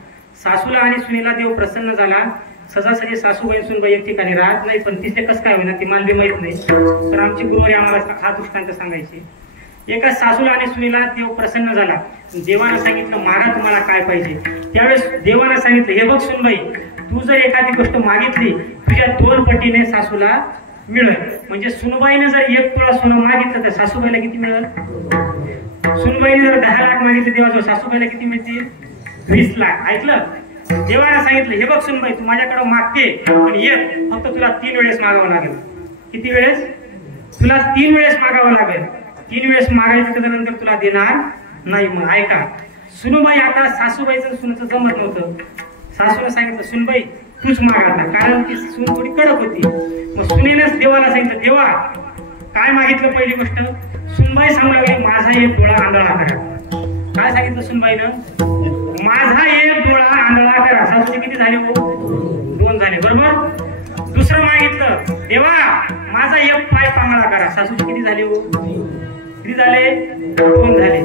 सासूला आणि सुनीला देव प्रसन्न झाला. सहजासहजी सासूबाई सुनबाई एक ठिकाणी राहत नाही, पण तिथे कसं काय होईना ती मला बी माहित नाही. तर आमची गुरुवारी आम्हाला हा दृष्टांत सांगायचे. एका सासूला आणि सुनीला देव प्रसन्न झाला. देवानं सांगितलं मागा तुम्हाला काय पाहिजे. त्यावेळेस देवानं सांगितलं हे बघ सुनबाई, तू जर एखादी गोष्ट मागितली तुझ्या 2 पटीने सासूला मिळेल. म्हणजे सुनबाईने जर 1 तुला सोनं मागितलं तर सासूबाईला किती मिळेल. सुनबाईने जर 10 लाख मागितले देवाजवळ, सासूबाईला किती मिळतील, 20 लाख. ऐकलं. देवाला सांगितलं हे बघ सुनबाई, तू माझ्याकडे मागते, पण फक्त तुला 3 वेळेस मागावं लागेल. किती वेळेस, तुला 3 वेळेस मागावं लागेल. 3 वेळेस मागायचं, त्याच्यानंतर तुला देणार नाही. मग ऐका, सुनबाई, आता सासूबाईचं सुनचं जमत नव्हतं. सासूने सांगितलं सुनबाई तूच माग आता, कारण ती सून थोडी कडक होती. मग सुनेनेच देवाला सांगितलं देवा काय मागितलं. पहिली गोष्ट सुनबाई सांगू लागली माझा एक डोळा आंधळा करा. काय सांगितलं सुनबाईनं, माझा एक डोळा आंधळा करा. सासूचे किती झाले हो, 2 झाले. बरोबर. दुसरं मागितलं देवा माझा एक पाय पांगळा करा. सासूचे किती झाले हो, किती झाले, 2 झाले.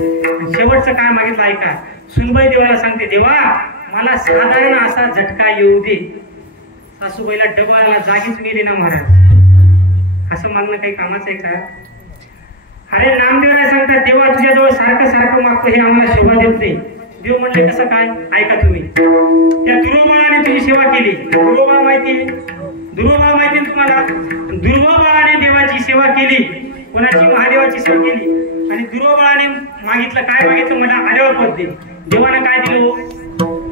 शेवटचं काय मागितलं ऐका, सुनबाई देवाला सांगते देवा मला साधारण असा झटका येऊ दे. सासूबाईला डबळाला जागीच मेली ना महाराज. असं मागणं काही कामाचं आहे का. अरे नामदेवाला सांगतात देवा तुझ्याजवळ सारखं सारखं मागतो, हे आम्हाला शोभा देत नाही. देव म्हणले कसं काय, ऐका तुम्ही. त्या दुर्बाळाने तुझी सेवा केली. दुर्बाळ माहिती, दुर्बाळ माहिती तुम्हाला. दुर्बाळाने देवाची सेवा सेवा केली, कोणाची महादेवाची सेवा केली आणि दुर्बळाने मागितलं, काय मागितलं, मला आडवं पद दे. देवानं काय दिलं?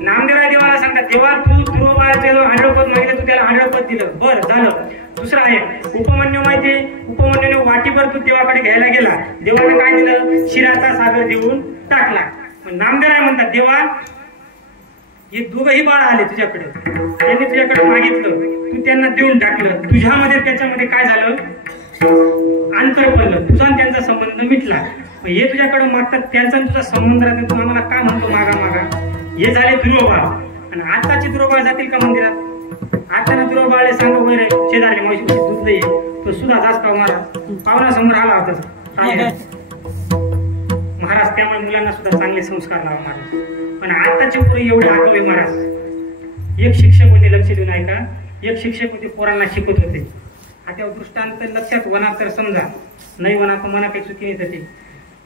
नामदेवराय देवाला सांगतात, देवा तू दुर्बळाचं आडवं पद मागितलं, तू त्याला आडवं पद दिलं. बरं झालं. दुसरं आहे उपमन्यू. माहितीये उपमन्यूने वाटीभर तू देवाकडे घ्यायला गेला, देवाने काय दिलं? शिराचा सागर देऊन टाकला. नामदेवराय म्हणतात, देवा हे दोघही बाळ आले तुझ्याकडे, त्यांनी तुझ्याकडे मागितलं, तू त्यांना देऊन टाकलं, तुझ्यामध्ये त्याच्यामध्ये काय झालं? अंतर पडलं, तुझा आणि त्यांचा संबंध मिटला. हे तुझ्याकडे मागतात, त्यांचा तुझा संबंध राहतो, तू आम्हाला काय म्हणतो मागा मागा? हे झाले दुर्बाळ. आणि आताची दुर्बाळ जातील का मंदिरात? आता दुर्बाळले सांग वगैरे शेजारी मावशी दूध नाही, तो सुद्धा जास्त पाहुणा समोर आला होता महाराज, त्यामुळे मुलांना सुद्धा चांगले संस्कार लावा महाराज. पण आताची पोरं एवढे आगाऊ आहे महाराज. एक शिक्षक होते, लक्ष देऊन ऐका, एक शिक्षक होते, पोरांना शिकवत होते. आता दृष्टांत लक्षात वना तर समजा, नाही वना तर मना काही चुकी नाही होती.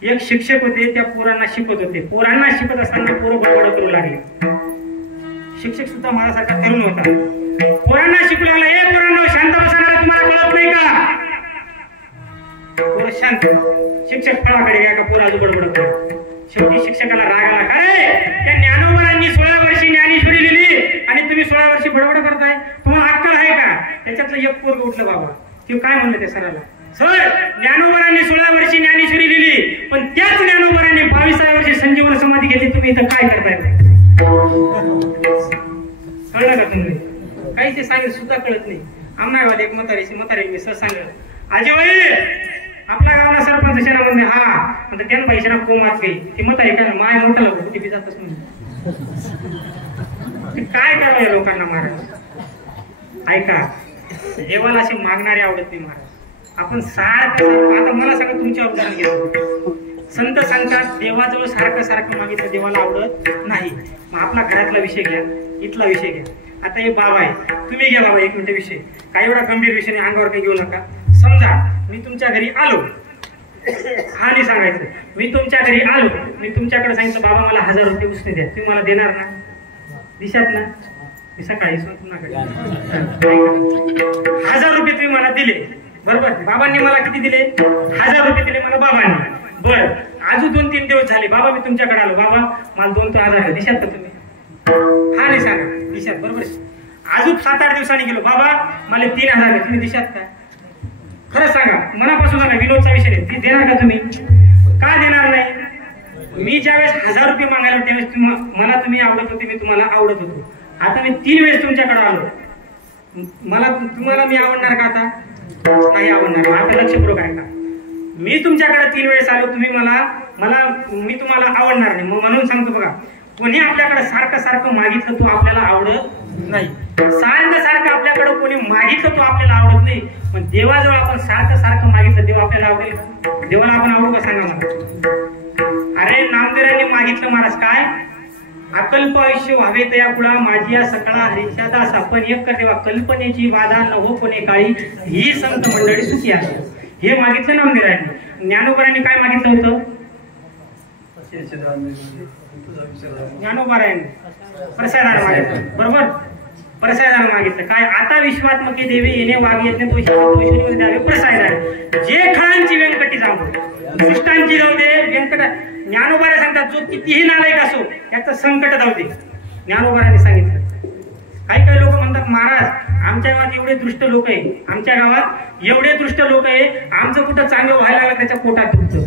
एक शिक्षक होते, त्या पोरांना शिकवत होते. पोरांना शिकत असताना पोरं बडबड करू लागले. शिक्षक सुद्धा माझ्यासारखा तरुण होता. पोरांना शिकू लागला, ए पोरांनो शांत बसणार, तुम्हाला कळत नाही का? पोरं शांत. शिक्षक फळाकडे घ्या का पोरं अजून बडबड करत. शेवटी शिक्षकाला राग आला, काय त्या ज्ञानोबांनी 16 वर्षी ज्ञानेश्वरी लिहिली आणि तुम्ही 16 वर्षी बडबड करताय, तुम्हाला अक्कल आहे का? त्याच्यातलं एक पोरग उठलं बाबा. ते काय म्हणलं त्या सराला, सर ज्ञानोबांनी 16 वर्षी ज्ञानेश्वरी लिहिली, पण त्याच ज्ञानोबांनी 22व्या वर्षी संजीवन समाधी घेतली, तुम्ही इथं काय करताय? कळलं का तुम्ही? काही ते सांगितलं सुद्धा कळत नाही. आम्हाला एक म्हातारी मी सर सांगत, आजीबाई आपल्या गावाला सरपंच शेणा म्हणले, हा म्हणजे त्यानं पैशाला कोमात गई. ती म्हातारी काय माय मोठा लोक ती बी जातच म्हणून काय करावं या लोकांना महाराज? ऐका, देवाला अशी मागणारे आवडत नाही महाराज. आपण सारखं आता मला सांगा, तुमच्या उदाहरण घ्या. संत सांगतात देवाजवळ सारखं सारखं मागितलं देवाला आवडत नाही. मग आपला घरातला विषय घ्या, इथला विषय घ्या. आता हे बाबा आहे, तुम्ही घ्या बाबा 1 मिनिट विषय, काही एवढा गंभीर विषय नाही, अंगावर काही घेऊ नका. समजा मी तुमच्या घरी आलो, हा नाही सांगायचं, मी तुमच्या घरी आलो, मी तुमच्याकडे सांगितलं बाबा मला 1000 रुपये उसने द्या, तुम्ही मला देणार ना? दिशात ना? मी सकाळी पुन्हा 1000 रुपये तुम्ही मला दिले, बरोबर? बाबांनी मला किती दिले? 1000 रुपये दिले मला बाबांनी. बर, अजून 2-3 दिवस झाले, बाबा मी तुमच्याकडे आलो, बाबा मला 2-1000 दिशात का तुम्ही? हा नाही सांगा, दिशात, बरोबर. अजून 7-8 दिवसांनी गेलो, बाबा मला 3000 तुम्ही दिशात का? खरं सांगा, मनापासून सांगा, विनोदचा विषय नाही, ती देणार का तुम्ही? का देणार नाही? मी ज्यावेळेस 1000 रुपये मागायला त्यावेळेस मला तुम्ही आवडत होते, मी तुम्हाला आवडत होतो. आता मी 3 वेळेस तुमच्याकडे आलो, तुम्हाला मी आवडणार का? आता नाही आवडणार. आता लक्षपूर्वक आहे का? मी तुमच्याकडे 3 वेळेस आलो, तुम्ही मी तुम्हाला आवडणार नाही. मग म्हणून सांगतो बघा, कोणी आपल्याकडे सारखं सारखं मागितलं तो आपल्याला आवडत नाही. सारखं आपल्याकडे कोणी मागितलं तो आपल्याला आवडत नाही. पण देवाजवळ आपण सारखं सारखं मागितलं देव आपल्याला आवडेल? देवाला आपण आवडू का सांगा मला? अरे नामदेवांनी मागितलं महाराज काय? अकल्प आयुष्य व्हावे तया कुळा माझी या सकळा हरीच्या दासा. पण एक कर देवा कल्पनेची बाधा न हो कोणी काळी ही संत मंडळी सुखी आहे. हे मागितलं नामदेवांनी. ज्ञानोबारांनी काय मागितलं होतं? ज्ञानोबारांनी प्रसादान मागितलं, बरोबर? प्रसादान मागितलं काय? आता विश्वात्मके देवी येणे वाघ येत नाही द्यावे प्रसादान. जे खळांची व्यंकटी जाऊ दृष्टांची जाऊ दे व्यंकट. ज्ञानोबारा सांगतात जो कितीही नालायक असो याचं संकट जाऊ दे. ज्ञानोबारांनी सांगितलं. काही लोक म्हणतात महाराज आमच्या गावात एवढे दृष्ट लोक आहे, आमच्या गावात एवढे दृष्ट लोक आहे, आमचं कुठं चांगलं व्हायला लागलं त्याच्या पोटात दुखतं.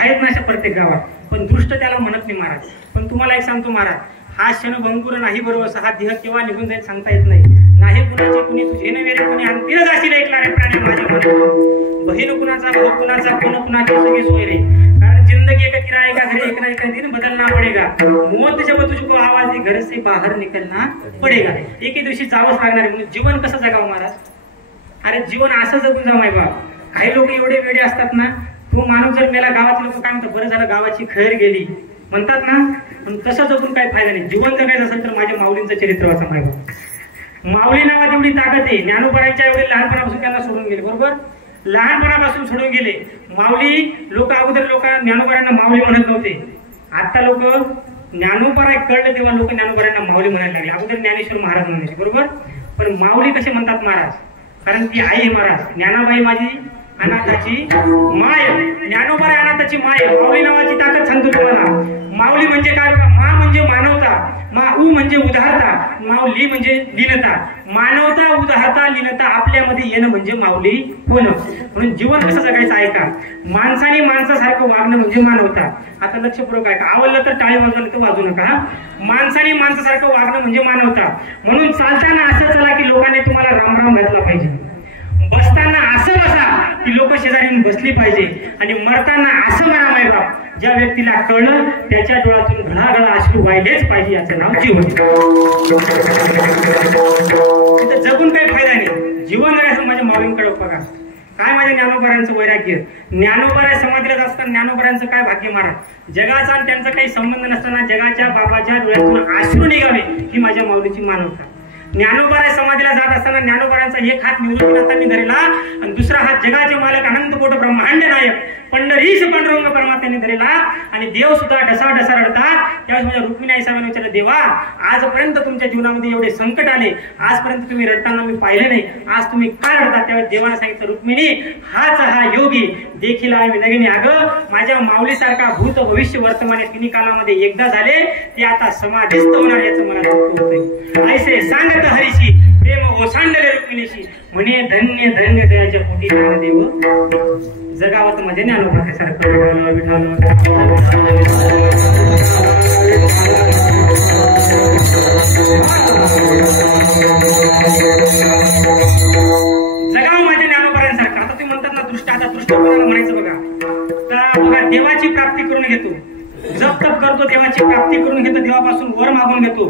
आहेत ना अशा प्रत्येक गावात, पण दृष्ट त्याला म्हणत नाही महाराज. पण तुम्हाला एक सांगतो महाराज, हा क्षणभंगुर नाही बरोबर, हा देह केव्हा निघून जाईल सांगता येत नाही. नाही कुणाचे कुणी तुझे नव्हे रे कुणी अंतिर जाशील ऐकला रे प्राणी माझ्या मनात. बहीण कुणाचा भाऊ कुणाचा कोण कुणाची सगळी सोय रे. कारण जिंदगी एक किराए का घरे एक ना एक दिन बदलना पडेगा. मौत जब तुझको आवाज घर से बाहर निकलना पडेगा. एके दिवशी जावंच लागणार आहे. जीवन कसं जगावं महाराज? अरे जीवन असं जगून जा माय बाप. काही लोक एवढे वेडे असतात ना, तो माणूस जर मेला गावातले लोक काय म्हणतात, बरं झालं गावाची खैर गेली म्हणतात ना. पण तसं जगून काही फायदा नाही. जीवन जगायचं असेल तर माझ्या माऊलींचं चरित्र वाचा माय बाप. माऊली नावात एवढी ताकद आहे. ज्ञानोबारांच्या एवढे लहानपणापासून त्यांना सोडून गेले, बरोबर? लहानपणापासून सोडून गेले. माऊली लोक अगोदर ज्ञानोबारांना माऊली म्हणत नव्हते. आता लोक ज्ञानोबारा कळलं तेव्हा लोक ज्ञानोबारांना माऊली म्हणायला लागले. अगोदर ज्ञानेश्वर महाराज म्हणायचे, बरोबर? पण माऊली कसे म्हणतात महाराज? कारण ती आई महाराज. ज्ञानाबाई माझी अनाथाची माय. ज्ञानोबा आहे अनाथाची माय. माऊली नावाची ताकद सांगतो तुम्हाला. माऊली म्हणजे काय बघा, मा म्हणजे मानवता, उ म्हणजे उदारता, माऊली म्हणजे लीनता. मानवता, उदारता, लीनता आपल्यामध्ये येणं म्हणजे माऊली होणं. म्हणून जीवन कसं जगायचं ऐका. माणसाने माणसासारखं वागणं म्हणजे मानवता. आता लक्षपूर्वक ऐका, आवडलं तर टाळी वाजवलं तर वाजू नका. माणसाने माणसासारखं वागणं म्हणजे मानवता. म्हणून चालताना असं चला की लोकांनी तुम्हाला रामराम घातला पाहिजे. बसताना असं बसा की लोक शेजारी बसली पाहिजे. आणि मरताना असं मरा माय बाप, ज्या व्यक्तीला कळलं त्याच्या डोळ्यातून घळाघळा अश्रू वाहिलेच पाहिजे. याचं नाव जीवन. तिथं जगून काही फायदा नाही. जीवन जगायचं माझ्या माऊलींकडे बघा. काय माझ्या ज्ञानोबारांचं वैराग्य. ज्ञानोबारा समाधीला असताना ज्ञानोबारांचं काय भाग्य महाराज. जगाचा आणि त्यांचा काही संबंध नसताना जगाच्या बाबाच्या डोळ्यातून अश्रू निघावे ही माझ्या माऊलीची मानवता. ज्ञानोबारा समाधीला जात असताना ज्ञानोबारांचा एक हात निवृत्तीनाथांनी धरला आणि दुसरा हात जगाचे मालक अनंतकोट ब्रह्मांड नायक पंढरीश पांडुरंग परमात्म्याने धरला. आणि देव सुद्धा ढसा ढसा रडतात. त्यावेळेस माझ्या रुक्मिणी आई साहेबांनी विचारलं, देवा आजपर्यंत तुमच्या जीवनामध्ये एवढे संकट आले, आजपर्यंत तुम्ही रडताना मी पाहिले नाही, आज तुम्ही काय रडता. त्यावेळेस देवाने सांगितलं, रुक्मिणी हाच हा योगी देखील आम्ही नगिनी. अगं माझ्या माऊलीसारखा भूत भविष्य वर्तमान तिन्ही कालामध्ये एकदा झाले, ते आता समाधीस्थ होणार याचं मला दुःख होतंय. ऐसे सांगत हरीशी प्रेम ओसांडले रुक्मिणीशी म्हणे धन्य धन्य दयाच्या पोटी देव. जगावत म्हणजे ज्ञानोबा सारखं जगाव माझ्या ज्ञानोबाऱ्यांसारखं. आता तुम्ही म्हणतात ना दृष्ट, आता दृष्ट कोणाला म्हणायचं बघा. तर बघा देवाची प्राप्ती करून घेतो, जप तप करतो, देवाची प्राप्ती करून घेतो, देवापासून वर मागून घेतो.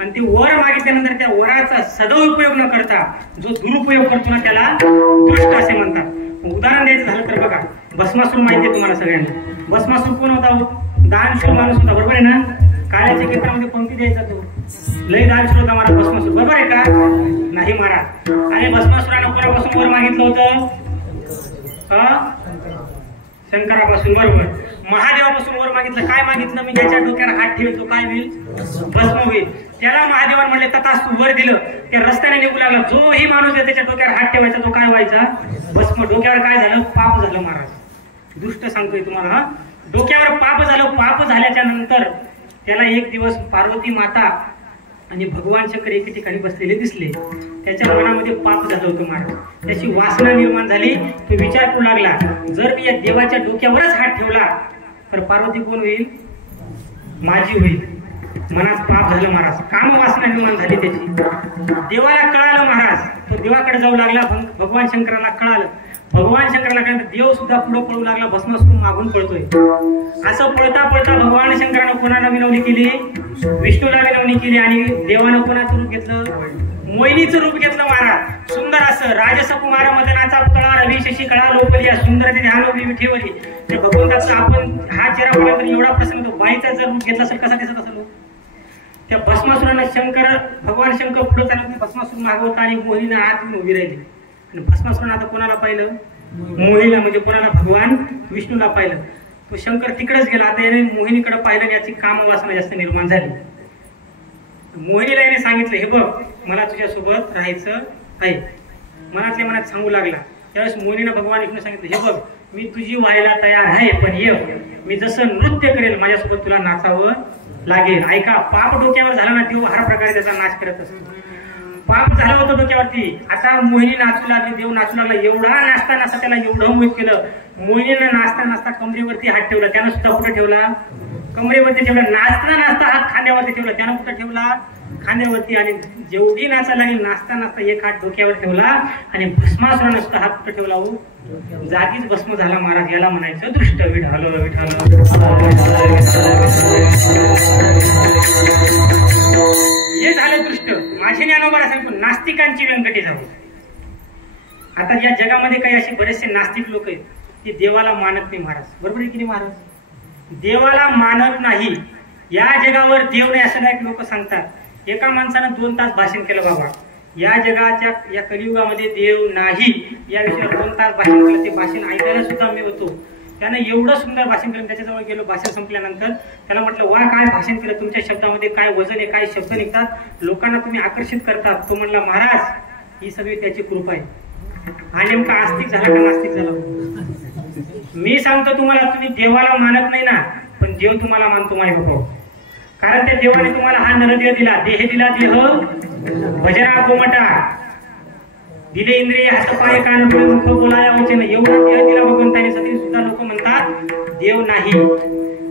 आणि ते वर मागितल्यानंतर त्या वराचा सदुपयोग न करता जो दुरुपयोग करतो ना त्याला दृष्ट असे म्हणतात. उदाहरण द्यायचं झालं तर बघा, भस्मासूर माहिती आहे तुम्हाला सगळ्यांना. भस्मासूर कोण होता? दानशूर माणूस होता, बरोबर आहे ना. काळ्याच्या केंद्रामध्ये पंक्ती द्यायचा तो लय दानशूर होता महाराज भस्मासूर, बरोबर आहे का नाही महाराज. आणि भस्मासुरानं कोणापासून वर मागितलं होतं? शंकरापासून, बरोबर. महादेवापासून वर मागितलं. काय मागितलं? मी ज्याच्या डोक्यावर हात ठेवेल तो काय होईल? भस्म होईल. त्याला महादेवान म्हणले तथास्तु, वर दिलं. त्या रस्त्याने निघू लागला. जोही माणूस त्याच्या डोक्यावर हात ठेवायचा तो काय व्हायचा? भस्म. डोक्यावर काय झालं? पाप झालं महाराज. दृष्ट सांगतोय तुम्हाला. डोक्यावर पाप झालं. पाप झाल्याच्या नंतर त्याला एक दिवस पार्वती माता आणि भगवान शंकर एके ठिकाणी बसलेले दिसले. त्याच्या मनामध्ये पाप झालं होतं महाराज. त्याची वासना निर्माण झाली. तो विचार करू लागला, जर मी या देवाच्या डोक्यावरच हात ठेवला तर पार्वती कोण होईल? माझी होईल. मनात पाप झालं महाराज. काम वासना निर्माण झाली त्याची. देवाला कळालं महाराज. तो देवाकडे जाऊ लागला. भगवान शंकराला कळालं. भगवान शंकराला कळालं. देव सुद्धा पुढे पळू लागला. भस्मासूर मागून पळतोय. असं पळता पळता भगवान शंकरानं कोणाला विनवणी केली? विष्णूला विनवणी केली. आणि देवानं कोणाचं रूप घेतलं? मोहिनीचं रूप घेतलं महाराज. सुंदर असं राजसकुमार मदनाचा पुतळा रवी शशी कळा लोपली सुंदर ते ध्यानोबी विठेवली. ते भगवंताचं आपण हा चेहरा पाहिल्यानंतर एवढा प्रसन्न होतो. बाईचा जर रूप घेतला असेल कसा दिसत असेल? त्या भस्मासुरानं शंकर भगवान शंकर पुढे त्यांना भस्मासूर मागवता आणि मोहिनीनं आत उभी राहिली. आणि भस्मासुरानं आता कोणाला पाहिलं? मोहिनीला, म्हणजे कोणाला? भगवान विष्णूला पाहिलं. तो शंकर तिकडेच गेला. आता याने मोहिनीकडे पाहिलं आणि याची कामवासना जास्त निर्माण झाली. मोहिनीला याने सांगितलं, हे बघ मला तुझ्यासोबत राहायचं आहे. मनातल्या मनात सांगू लागला. त्यावेळेस मोहिनीनं भगवान विष्णू सांगितलं, हे बघ मी तुझी व्हायला तयार आहे, पण ये मी जसं नृत्य करेल माझ्यासोबत तुला नाचावं लागेल. ऐका, पाप डोक्यावर झाला ना तेव्हा हर प्रकारे त्याचा नाच करत असतो. पाप झालं होतं डोक्यावरती. आता मोहिनी नाचू लागली, देव नाचू लागला. एवढा नाचता नाचता त्याला एवढं मोहित केलं. मोहिनीनं नाचता नाचता कमरेवरती हात ठेवला. त्यानं सुद्धा कुठे ठेवला? कमरेवरती ठेवला. नाचता नाचता हात खांद्यावरती ठेवला. त्यानं कुठे ठेवला? खांद्यावरती. आणि जेवढी नाचायला लागली नाचता नाचता एक हात डोक्यावर ठेवला आणि भस्मासुरानं सुद्धा हात कुठे ठेवला? हो जागीच भस्म झाला महाराज. याला म्हणायचं दृष्ट. विठाल विठाल. हे झालं दृष्ट. माझे ज्ञानोबा सांगतो नास्तिकांची व्यंकटी जाऊ. आता या जगामध्ये काही असे बरेचसे नास्तिक लोक आहेत की देवाला मानत नाही महाराज, बरोबर आहे की नाही महाराज? देवाला मानत नाही. या जगावर देव नाही असं नाही लोक सांगतात. एका माणसानं 2 तास भाषण केलं बाबा या जगाच्या या कलियुगामध्ये देव नाही या विषयावर 2 तास भाषण केलं. ते भाषण ऐकायला सुद्धा मी होतो. त्यानं एवढं सुंदर भाषण केलं. त्याच्याजवळ गेलो. भाषण संपल्यानंतर त्याला म्हटलं, वा काय भाषण केलं, तुमच्या शब्दामध्ये काय वजन आहे, काय शब्द निघतात, लोकांना तुम्ही आकर्षित करतात. तो म्हणला, महाराज ही सगळी त्याची कृपा आहे. हा नेमका आस्तिक झाला का नास्तिक झाला? मी सांगतो तुम्हाला, तुम्ही देवाला मानत नाही ना, पण देव तुम्हाला मानतो माय बाबा. कारण त्या देवाने तुम्हाला हा नरदेह दिला, देह दिला, देह भजना कोमटा दिले, इंद्रिय हात पाय कान डोळे मुख बोलाया वचन, एवढा देह दिला भगवंताने. तरी सुद्धा लोक म्हणतात देव नाही.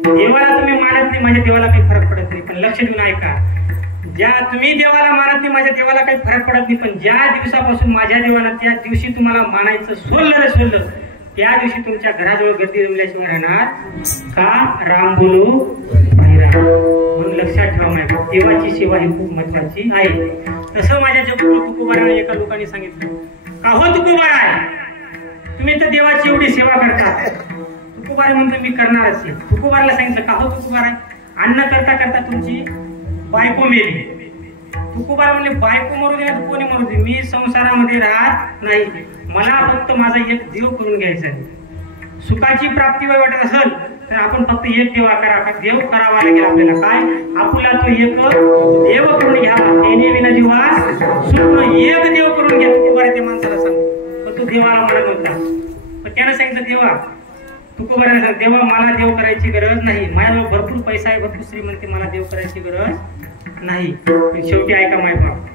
देवाला तुम्ही मानत नाही, माझ्या देवाला काही फरक पडत नाही. पण लक्ष देऊन ऐका, ज्या तुम्ही देवाला मानत नाही, माझ्या देवाला काही फरक पडत नाही. पण ज्या दिवसापासून माझ्या देवाला त्या दिवशी तुम्हाला मानायचं सोडलं, त्या दिवशी तुमच्या घराजवळ गर्दी जमल्याशिवाय राहणार का? राम बोलो राम. म्हणून लक्षात ठेवा माझ्या, देवाची सेवा ही खूप महत्वाची आहे. तसं माझ्या जगगुरु तुकोबाराने एका लोकांनी सांगितलं, का हो तुकोबारा, तुम्ही तर देवाची एवढी सेवा करता. तुकोबारा म्हणतो मी करणारच आहे. तुकोबाराला सांगितलं, का हो तुकोबारा, अन्न करता करता तुमची बायको मेली. तुकोबारा म्हणले, बायको मरू दे ना, कोणी मरू दे, मी संसारामध्ये राहत नाही. मला फक्त माझा एक देव करून घ्यायचा आहे. सुखाची प्राप्ती वाटत असेल तर आपण फक्त एक देवा करा, देव करावा लागेल आपल्याला. काय? आपला तो एक देव करून घ्यावा. त्याने विना जीवा सुख, एक देव करून घ्या. तुकोबारा त्या माणसाला सांगतो, पण तो देवाला म्हणत नव्हता. पण त्यानं सांगितलं, देवा, तुकोबाराने सांगितलं, देवा मला देव करायची गरज नाही, माझ्याजवळ भरपूर पैसा आहे, भरपूर श्रीमंती, मला देव करायची गरज नाही. पण शेवटी ऐका माय बाप,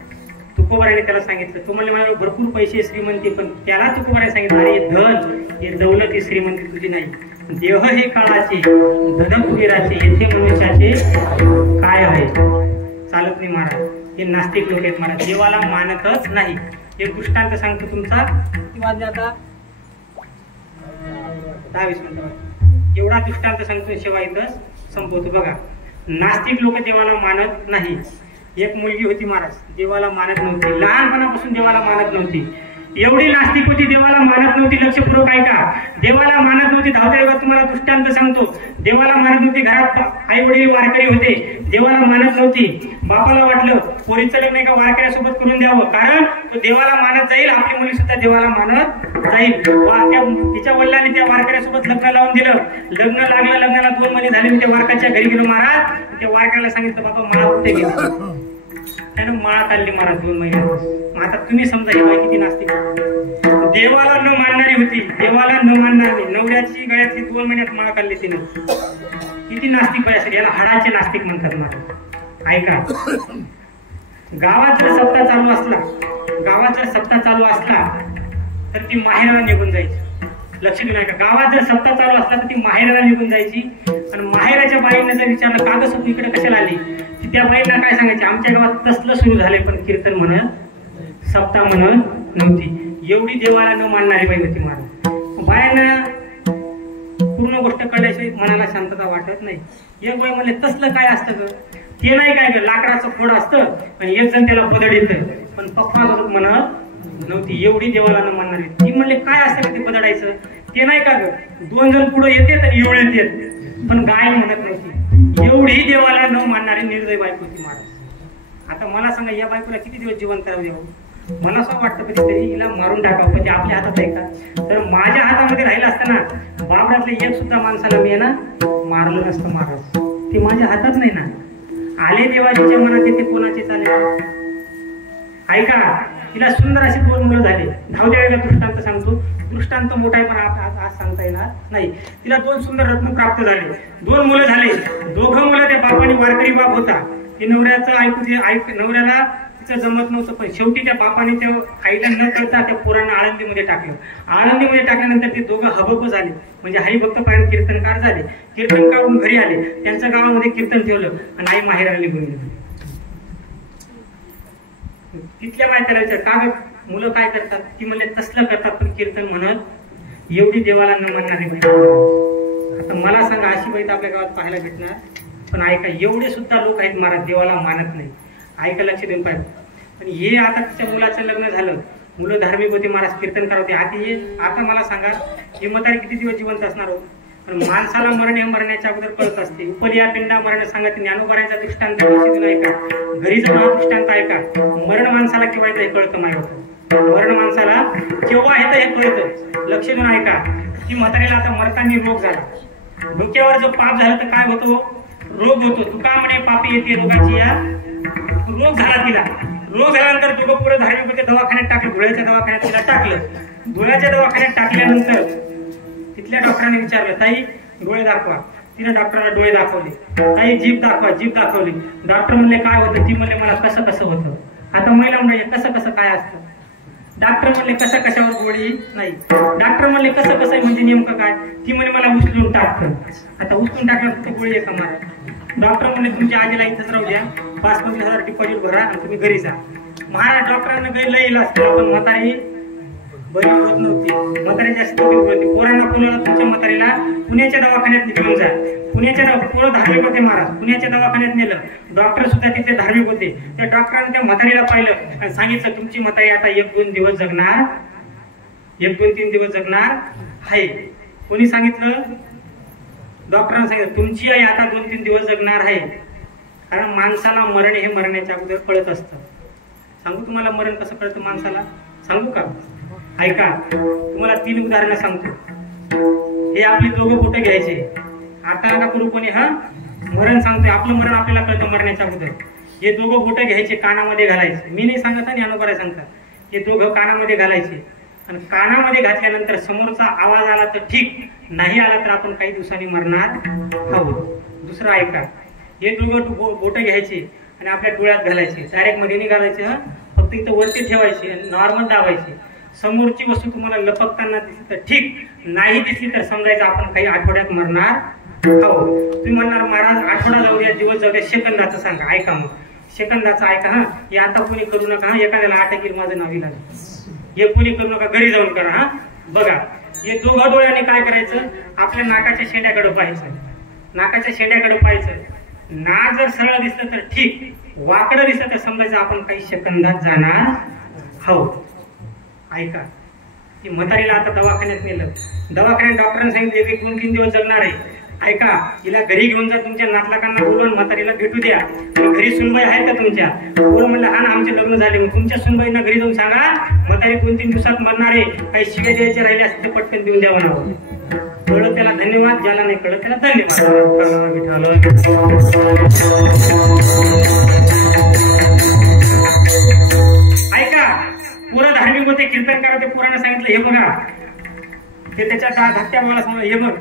तुकोबाराने त्याला सांगितलं, तुम्हाला माझ्यावर भरपूर पैसे श्रीमंती, पण त्याला तुकोबाराने सांगितलं, अरे धन हे दौलत ही श्रीमंती तुझी नाही, देह हे काळाचे, धन कुबेराचे, येथे मनुष्याचे काय आहे. चालत नाही महाराज, हे नास्तिक लोक आहेत महाराज, देवाला मानतच नाही. एक दृष्टांत सांगतो तुमचा, किती वाजले आता? 10-20 मिनिटं. एवढा दृष्टांत सांगतो, शिवाय इथंच संपवतो. बघा, नास्तिक लोक देवाला मानत नाही. एक मुलगी होती महाराज, देवाला मानत नव्हती, लहानपणापासून देवाला मानत नव्हती. एवढी नास्तिक होती, देवाला मानत नव्हती. लक्षपूर्वक ऐका, देवाला मानत नव्हती. धावत्या युगात तुम्हाला दृष्टांत सांगतो, देवाला मानत नव्हती. घरात आई वडील वारकरी होते, देवाला मानत नव्हती. बापाला वाटलं पोरीचं लग्न एका वारकऱ्यासोबत करून द्यावं, कारण तो देवाला मानत जाईल, आपली मुली सुद्धा देवाला मानत जाईल. तिच्या वडिलांनी त्या वारकऱ्यासोबत लग्न लावून दिलं. लग्न लागलं, लग्नाला 2 महिने झाले. मी त्या वारकऱ्याच्या घरी गेलो महाराज. त्या वारकऱ्याला सांगितलं, बाबा माळा कुठे गेली? त्यानं माळा काढली महाराज 2 महिन्यात. आता तुम्ही समजा ही बाई किती नास्तिक. देवाला न मानणारी होती, देवाला न मानणारी, नवऱ्याची गळ्यातली 2 महिन्यात माळा काढली तिने. किती नास्तिक बाई असेल, याला हाडाचे नास्तिक म्हणतात महाराज. ऐका, गावात जर सप्ताह चालू असला तर ती माहेराला निघून जायची. लक्ष देऊन ऐका, गावात जर सप्ताह चालू असला तर ती माहेराला निघून जायची. आणि माहेराच्या बाईने जर विचारलं, का गं तू इकडे कशाला आली, की त्या बाईंना काय सांगायचे, आमच्या गावात तसलं सुरू झालंय, पण कीर्तन म्हणत, सप्ताह म्हणत नव्हती. एवढी देवाला न मानणारी बाई होती महाराज. बायांना पूर्ण गोष्ट कळल्याशिवाय मनाला शांतता वाटत नाही. एक बाई म्हणले, तसलं काय असतं ग? ते नाही काय ग, लाकडाचं फोड असतं आणि एक जण त्याला बदड येतं, पण पप्पा म्हणत नव्हती. एवढी देवाला न मानणारी. ती म्हणले, काय असतं ते बदडायचं? ते नाही का ग, 2 जण पुढे येतात आणि एवढे येतात, पण गाय म्हणत नव्हती. एवढी देवाला न मानणारी निर्दय बायको होती महाराज. आता मला सांगा, या बायकोला किती दिवस जीवन करावं द्यावं? मला असं वाटतं कधीतरी हिला मारून टाकावं, पण ते आपल्या हातात आहे का? तर माझ्या हातामध्ये राहिलं असताना बाबरातल्या एक सुद्धा माणसाला मी ना मारलं नसतं महाराज. ते माझ्या हातात नाही ना. आले देवाजीच्या मनात येते, कोणाचे चालेल? ऐका, तिला सुंदर अशी 2 मुलं झाली. धावत्या वेळेला दृष्टांत सांगतो, दृष्टांत मोठा आहे पण आज सांगता येणार नाही. तिला 2 सुंदर रत्न प्राप्त झाले, 2 मुलं झाले. दोघं मुलं त्या बापाने वारकरी बाप होता. ते नवऱ्याचं नवऱ्याला तिचं जमत नव्हतं, पण शेवटी त्या बापाने त्या आईला न कळता त्या पोरांना आळंदीमध्ये टाकलं. आळंदीमध्ये टाकल्यानंतर ते दोघं हबप झाले, म्हणजे हरिभक्त पारायण कीर्तनकार झाले. कीर्तन काढून घरी आले, त्यांच्या गावामध्ये कीर्तन ठेवलं आणि आई माहेराला निघून गेली. तिथल्या बायकाला विचार, का ग मुलं काय करतात? ती म्हणले, तसलं करतात, पण कीर्तन म्हणत. एवढी देवाला न मानणारी बाई. आता मला सांगा, अशी बाई आपल्या गावात पाहायला भेटणार? पण ऐका, एवढे सुद्धा लोक आहेत महाराज देवाला मानत नाही. ऐका, लक्ष देऊन पाहिजे. पण हे आता तिच्या मुलाचं लग्न झालं, मुलं धार्मिक होते महाराज, कीर्तनकार होते. आता मला सांगा, ही म्हातारी किती दिवस जिवंत असणार होत? पण माणसाला मरण हे मरण्याच्या अगोदर कळत असते. उपलिया पिंडा मरण सांगत, ज्ञानोबारांचा दृष्टांत ऐका, घरीचा दृष्टांत ऐका. मरण माणसाला केव्हा येतं हे कळतं माय होतं. मरण माणसाला केव्हा येतं हे कळतं. लक्ष देऊन ऐका. ती म्हातारीला आता मरताना रोग झाला. डोक्यावर जो पाप झाला तर काय होतो? रोग होतो. तुका म्हणे पापी येते रोगाची या. रोग झाला तिला. रोग झाल्यानंतर दोघं पुढे धार्मिक दवाखान्यात टाकलं, धुळ्याच्या दवाखान्यात तिला टाकलं. धुळ्याच्या दवाखान्यात टाकल्यानंतर तिथल्या डॉक्टरांनी विचारलं, ताई डोळे दाखवा. तिने डॉक्टरला डोळे दाखवले. ताई जीभ दाखवा. जीभ दाखवली. डॉक्टर म्हणले काय होतं? ती म्हणले मला कसं कसं होतं. आता महिला म्हणजे कसं कसं काय असतं? डॉक्टर म्हणले कसं कशावर गोळी नाही. डॉक्टर म्हणले कसं कसं आहे म्हणजे नेमकं काय? ती म्हणे मला उचलून टाकतं. आता उचलून टाकल्यावर फक्त गोळी आहे का मारा? डॉक्टर म्हणले तुमच्या आजीला इथंच राहू द्या, 5-25,000 डिपॉझिट भरा आणि तुम्ही घरी जा. महाराज डॉक्टरांना काही लई इलाज केला पण म्हातारी बरी होत नव्हती. म्हातारी जास्त होती. पोरांना कोणाला तुमच्या म्हातारीला पुण्याच्या दवाखान्यात घेऊन जा. पुण्याच्या पोरं धार्मिक होते महाराज. पुण्याच्या दवाखान्यात नेलं. डॉक्टर सुद्धा तिथे धार्मिक होते. त्या डॉक्टरांनी त्या म्हातारीला पाहिलं आणि सांगितलं तुमची म्हातारी आता 1-2 दिवस जगणार, 1-2-3 दिवस जगणार आहे. कोणी सांगितलं? डॉक्टरांनी सांगितलं तुमची आई आता 2-3 दिवस जगणार आहे. कारण माणसाला मरण हे मरण्याच्या अगोदर कळत असतं. सांगू तुम्हाला मरण कसं कळतं माणसाला? सांगू का? ऐका, तुम्हाला 3 उदाहरणं सांगतो. हे आपली दोघं बोटं घ्यायचे. आता नका करू कोणी. हा मरण सांगतोय. आपलं मरण आपल्याला कळतं मरण्याच्या अगोदर. हे दोघं बोटं घ्यायचे, कानामध्ये घालायचे. मी नाही सांगत आणि अनुभव सांगतात. हे दोघं कानामध्ये घालायचे आणि कानामध्ये घातल्यानंतर समोरचा आवाज आला तर ठीक, नाही आला तर आपण काही दिवसांनी मरणार आहोत. दुसरं ऐका, हे दोघं बोटं घ्यायचे आणि आपल्या डोळ्यात घालायचे. डायरेक्ट मध्ये नाही घालायचे. हा फक्त इथं वरती ठेवायचे आणि नॉर्मल दाबायचे. समोरची वस्तू तुम्हाला लपकताना दिसली तर ठीक, नाही दिसली तर समजायचं आपण काही आठवड्यात मरणार आहोत. तुम्ही म्हणणार महाराज आठवडा जाऊ द्या, दिवस जाऊ द्या, सेकंदाचं सांगा. ऐका मग सेकंदाचं ऐका. हा हे आता कोणी करू नका. हा एखाद्याला अटकील माझं नाव लागेल. हे कोणी करू नका, घरी जाऊन करा. हा बघा, हे दोघं डोळ्याने काय करायचं? आपल्या नाकाच्या शेंड्याकडे पाहायचं. नाकाच्या शेंड्याकडे पाहायचं. नाक जर सरळ दिसलं तर ठीक, वाकडं दिसलं तर समजायचं आपण काही सेकंदात जाणार आहोत. ऐका, की म्हातारीला आता दवाखान्यात नेलं. दवाखान्यात डॉक्टरांनी सांगितलं 1-2-3 दिवस जगणार आहे. ऐका, हिला घरी घेऊन जा. तुमच्या नातलाकांना बोलवून म्हातारीला भेटू द्या. घरी सुनबाई आहेत का तुमच्या? पोरं म्हणलं हा ना, आमचे लग्न झाले. मग तुमच्या सुनबाईंना घरी जाऊन सांगा म्हातारी 2-3 दिवसात मरणार आहे. काही शिव्या द्यायचे राहिले असते तर पटकन देऊन द्यावं नावं. कळलं त्याला धन्यवाद, ज्याला नाही कळलं त्याला धन्यवाद. ऐका, पुरं धार्मिक होते, कीर्तन करा. ते पोरांना सांगितलं हे बघा, ते त्याच्या धाकट्या भावाला सांगितलं हे बघ,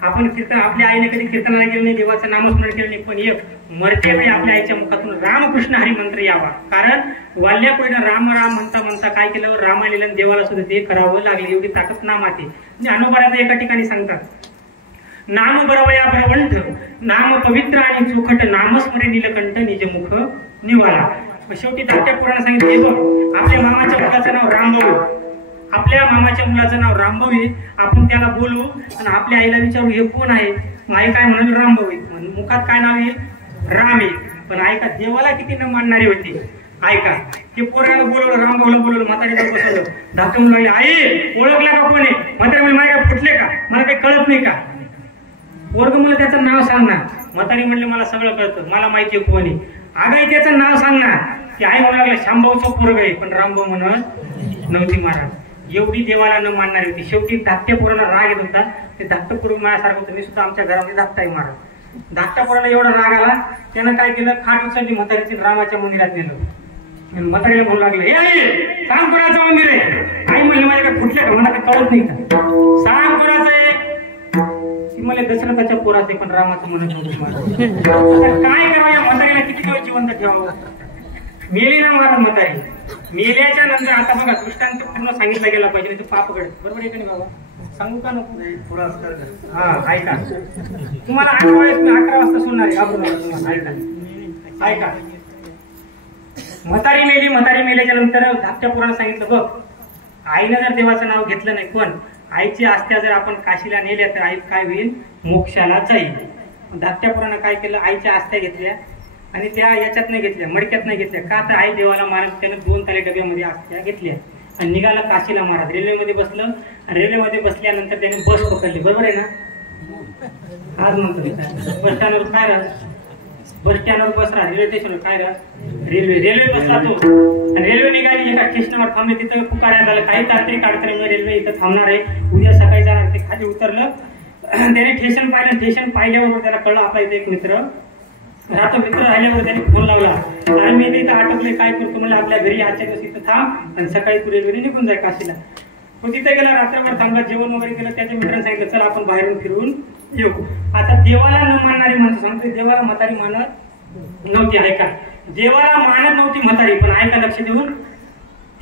आपण कीर्तन आपल्या आईने कधी कीर्तनाला गेलं नाही, देवाचं नामस्मरण केलं नाही, पण एक मरते वेळी आपल्या आईच्या मुखातून रामकृष्ण हरी मंत्र यावा. कारण वाल्या कोणीनं राम राम म्हणता म्हणता काय केलं? रामालीला देवाला सुद्धा ते करावं लागले. एवढी ताकद नामाते. म्हणजे अनुभवाचा एका ठिकाणी सांगतात, नाम बरवया बरवंठ, नाम पवित्र आणि चोखट, नामस्मरे नीलकंठ निजमुख निवाला. शेवटी धाकट्या पुराण सांगितलं हे बघ, आपल्या मामाच्या मुलाचं नाव रामभाऊ, आपल्या मामाच्या मुलाचं नाव रामभाऊ आहे. आपण त्याला बोलू आणि आपल्या आईला विचारू हे कोण आहे? आई काय म्हणेल? रामभाऊ आहे. मुखात काय नाव येईल? राम येईल. पण ऐका, देवाला किती न मानणारी होती. ऐका, ते पोराला बोलवलं, रामभाऊला बोलवलं, म्हातारीला बसवलं. धाकटे म्हणून लागले आई ओळखला का कोण आहे? म्हातारी म्हणजे माझ्या फुटले का? मला काही कळत नाही का? पोरग मला त्याचं नाव सांगणार. म्हातारी म्हणले मला सगळं कळतं, मला माहिती आहे कोण आहे. अगं त्याचं नाव सांगणार. की आई म्हणू लागला शांभाऊचं पोरग आहे, पण रामभाऊ म्हणत नव्हती महाराज. एवढी देवाला न मानणारी होती. शेवटी धाकट्या पोराला राग येत होता. ते धाकटं पोरग माझ्यासारखं होतं. मी सुद्धा आमच्या घरामध्ये धाकटा आहे महाराज. धाकट्या पोराला एवढा राग आला, त्यानं काय केलं? खाट उचलली, म्हातारीची रामाच्या मंदिरात नेलं. म्हातारीला म्हणू लागले हे आई सांग कोणाचं मंदिर आहे? आई म्हणले माझ्याकडे कुठल्या का? मला काय कळत नाही का? सांग कोणाचं आहे? ती मला दशरथाच्या पोराचे, पण रामाचं म्हणत नव्हतं. काय करावं? या म्हातारीला किती दिवस जिवंत ठेवावं? मेली ना महाराज म्हातारी. मेल्याच्या नंतर आता बघा दृष्टांत पूर्ण सांगितलं गेला पाहिजे, नाही तर पाप घडत. बरोबर आहे का नाही बाबा? सांगू का नको? हा ऐका, तुम्हाला 8 वेळेस मी 11 वाजता सुनणार आहे. ऐका, म्हातारी मेली. म्हातारी मेल्याच्या नंतर धाकट्या पोरानं सांगितलं बघ, आईनं जर देवाचं नाव घेतलं नाही, पण आईची आस्त्या जर आपण काशीला नेल्या तर आई काय होईल? मोक्षाला जाईल. धाकट्या पोरानं काय केलं? आईच्या आस्त्या घेतल्या आणि त्या याच्यात नाही घेतल्या, मडक्यात नाही घेतल्या. का तर आई देवाला मारत. त्यानं 2 ताले डब्यामध्ये आस्त्या घेतल्या आणि निघाला काशीला महाराज. रेल्वेमध्ये बसलं. रेल्वेमध्ये बसल्यानंतर त्याने बस पकडली. बरोबर आहे ना? आज म्हणतो बस स्टँडवर काय राह, बस स्टँडवर बस राहा, रेल्वे स्टेशनवर काय राह, रेल्वे बसला तो. आणि रेल्वे निघाली, एका स्टेशनवर थांबले. तिथं पुकाऱ्या झालं काही तांत्रिक अडचणीमुळे रेल्वे इथं थांबणार आहे, उद्या सकाळी जाणार. ते खाली उतरलं. त्याने स्टेशन पाहिलं. स्टेशन पाहिल्याबरोबर त्याला कळलं आपला इथे एक मित्र आता मित्र राहिल्यावर त्याने फोन लावला, आणि मी इथं आटकले, काय करतो म्हणजे आपल्या घरी आजच्या दिवशी इथं थांब आणि सकाळी तू रेल्वेने निघून जाय काशीला. तो तिथे गेला, रात्रभर थांबला, जेवण वगैरे केलं. त्याच्या मित्रांनी सांगितलं चल आपण बाहेरून फिरून येऊ. आता देवाला न मानणारी माणसं सांगते, देवाला म्हातारी मानत नव्हती. ऐका, देवाला मानत नव्हती म्हातारी, पण ऐका लक्ष देऊन,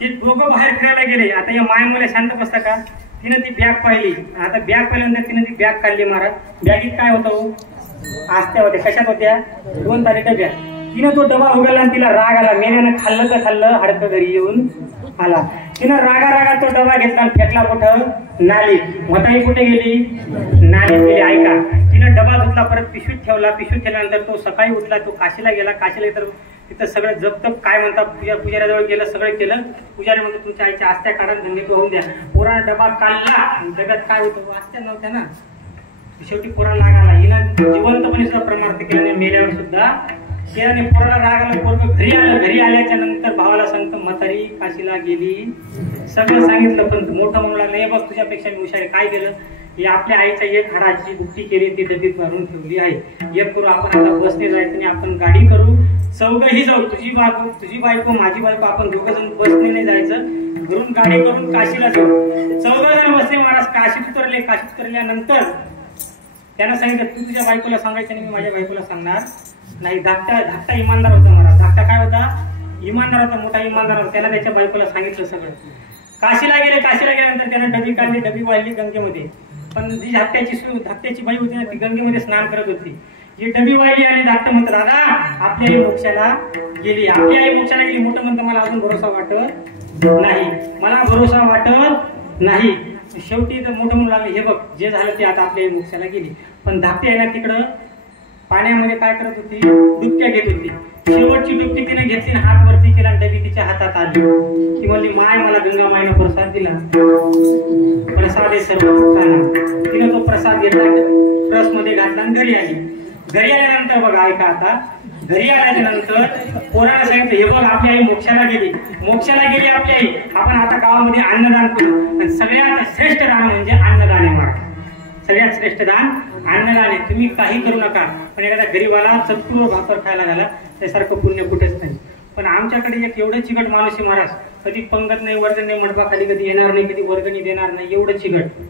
ते दोघं बाहेर फिरायला गेले. आता या मायमुळे शांत बसता का, तिनं ती बॅग पाहिली. आता बॅग पाहिल्यानंतर तिनं ती बॅग काढली. महाराज बॅगीत काय होतं, आस्त्या होत्या. कशात होत्या, 2 तारी डब्या. तिनं तो डबा उघडला आणि तिला राग आला. मेल्यानं खाल्लं तर खाल्लं, हडकं घरी येऊन आला. तिनं रागा तो डबा घेतला आणि फेकला कुठं, नाली. म्हातारी कुठे गेली, नालीत गेली. ऐका, तिनं डबा धुतला, परत पिशवीत ठेवला. पिशवीत ठेवल्यानंतर तो सकाळी उठला, तो काशीला गेला. काशीला तर तिथं सगळं जपतप काय म्हणतात, पुजाऱ्याजवळ गेलं, सगळं केलं. पुजारी म्हणतो तुमच्या आईच्या आस्त्या काढा, गंगेत वाहून द्या. पोरानं डबा काढला, जगात काय होतं, आस्त्या नव्हत्या ना. शेवटी पोराला राग आला. हिनं जिवंतपणे सुद्धा परमार्थ केला नाही, मेल्यावर सुद्धा केल्याने. पोराला राग आला, पोरग घरी आलं. घरी आल्याच्या नंतर भावाला सांगतं म्हातारी काशीला गेली, सगळं सांगितलं. पण मोठं म्हणू लागलं, हे बघ तुझ्यापेक्षा मी हुशार आहे. काय केलं, ही आपल्या आईच्या एक हाडाची गुप्ती केली, ती डबीत भरून ठेवली आहे. एक करू आपण, आता बसने जायचं नाही, आपण गाडी करू, चौघही जाऊ. तुझी बायको माझी बायको, आपण दोघं जण बसने नाही जायचं, घरून गाडी करून काशीला जाऊ. 14 जण बसने महाराज काशीत उतरले. काशीत उतरल्यानंतर त्यांना सांगितलं तू तुझ्या बायकोला सांगायचं आणि मी माझ्या बायकोला सांगणार नाही. धाकटा इमानदार होता महाराज. धाकटा काय होता, इमानदार होता, मोठा इमानदार होता. त्याला त्याच्या बायकोला सांगितलं सगळं. काशीला गेले. काशीला गेल्यानंतर त्यानं डबी काढली, डबी वाढली गंगेमध्ये. पण जी धाकट्याची बाई होती ना, ती गंगेमध्ये स्नान करत होती. ही डबी वाहिली आणि धाकटं म्हणतं दादा आपली आई मोक्षाला गेली, आपली आई मोक्षाला गेली. मोठं म्हणतं मला अजून भरोसा वाटत नाही, मला भरोसा वाटत नाही. शेवटी तर मोठं म्हणू लागले, हे बघ जे झालं ते आता आपली आई मोक्षाला गेली. पण धाकटी आहे ना, तिकडं पाण्यामध्ये काय करत होती, डुबक्या घेत होती. शेवटची डुबकी तिने घेतली, हात वरती केला, डबी तिच्या हातात आली. ती म्हणली माय मला गंगा मायनं प्रसाद दिला, प्रसाद आहे सर्व दुःखांना. तिने तो प्रसाद घेतला, रस मध्ये घातला आणि घरी आली. घरी आल्यानंतर बघा, ऐका आता, घरी आल्याच्या नंतर पोराला सांगितलं, हे बघ आपली आई मोक्षाला गेली, मोक्षाला गेली आपली आई. आपण आता गावामध्ये अन्नदान करू. आणि सगळ्यात श्रेष्ठ दान म्हणजे अन्नदान आहे महाराज. सगळ्यात श्रेष्ठ दान अन्नदान आहे. तुम्ही काही करू नका, पण एखाद्या गरीबाला चतुर भाकर खायला घाला, त्यासारखं पुण्य कुठेच नाही. पण आमच्याकडे एक एवढं चिकट माणूस आहे महाराज, कधी पंगत नाही, वर्गण नाही, मंडपाखाली कधी येणार नाही, कधी वर्गणी देणार नाही. एवढं चिकट.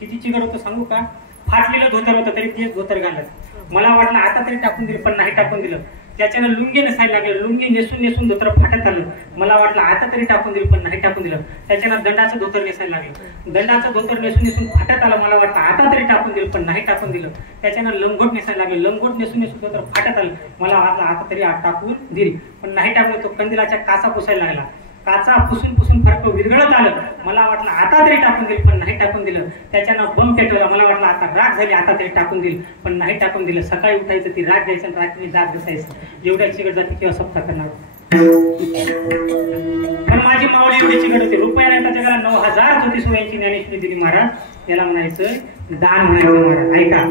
किती चिकट होतं सांगू का, फाटलेलं धोतर होतं तरी तेच धोतर घालत. मला वाटलं आता तरी टाकून दिलं, पण नाही टाकून दिलं. त्याच्यानं लुंगी नेसायला लागले, लुंगी नेसून धोतर फाटत आलं. मला वाटलं आता तरी टाकून दिलं, पण नाही टाकून दिलं. त्याच्यानं दंडाचं धोतर नेसायला लागलं, दंडाचं धोतर नेसून फाटत आलं. मला वाटलं आता तरी टाकून दिलं, पण नाही टाकून दिलं. त्याच्यानं लंगोट नेसायला लागले, लंगोट नेसून धोतर फाटत आलं. मला वाटलं आता तरी टाकून दिली, पण नाही टाकून. तो कंदिलाच्या काचा पुसायला लागला, काचा पुसून फरक विरघळत आलं. मला वाटलं आता तरी टाकून दिलं, पण नाही टाकून दिलं. त्याच्यानं बम पेटवला. मला वाटलं आता राग झाली, आता तरी टाकून दिलं, पण नाही टाकून दिलं. सकाळी उठायचं, ती राग द्यायचं आणि रात्री दात घासायचं. एवढ्या चिकट जाती किंवा सप्ता करणार. पण माझी माऊली एवढी चिकट होती. रुपया नाही त्या जगाला 9000 ज्योतिषयांची ज्ञानेश्वरी दिली महाराज. त्याला म्हणायचं दान म्हणायचं महाराज. ऐका,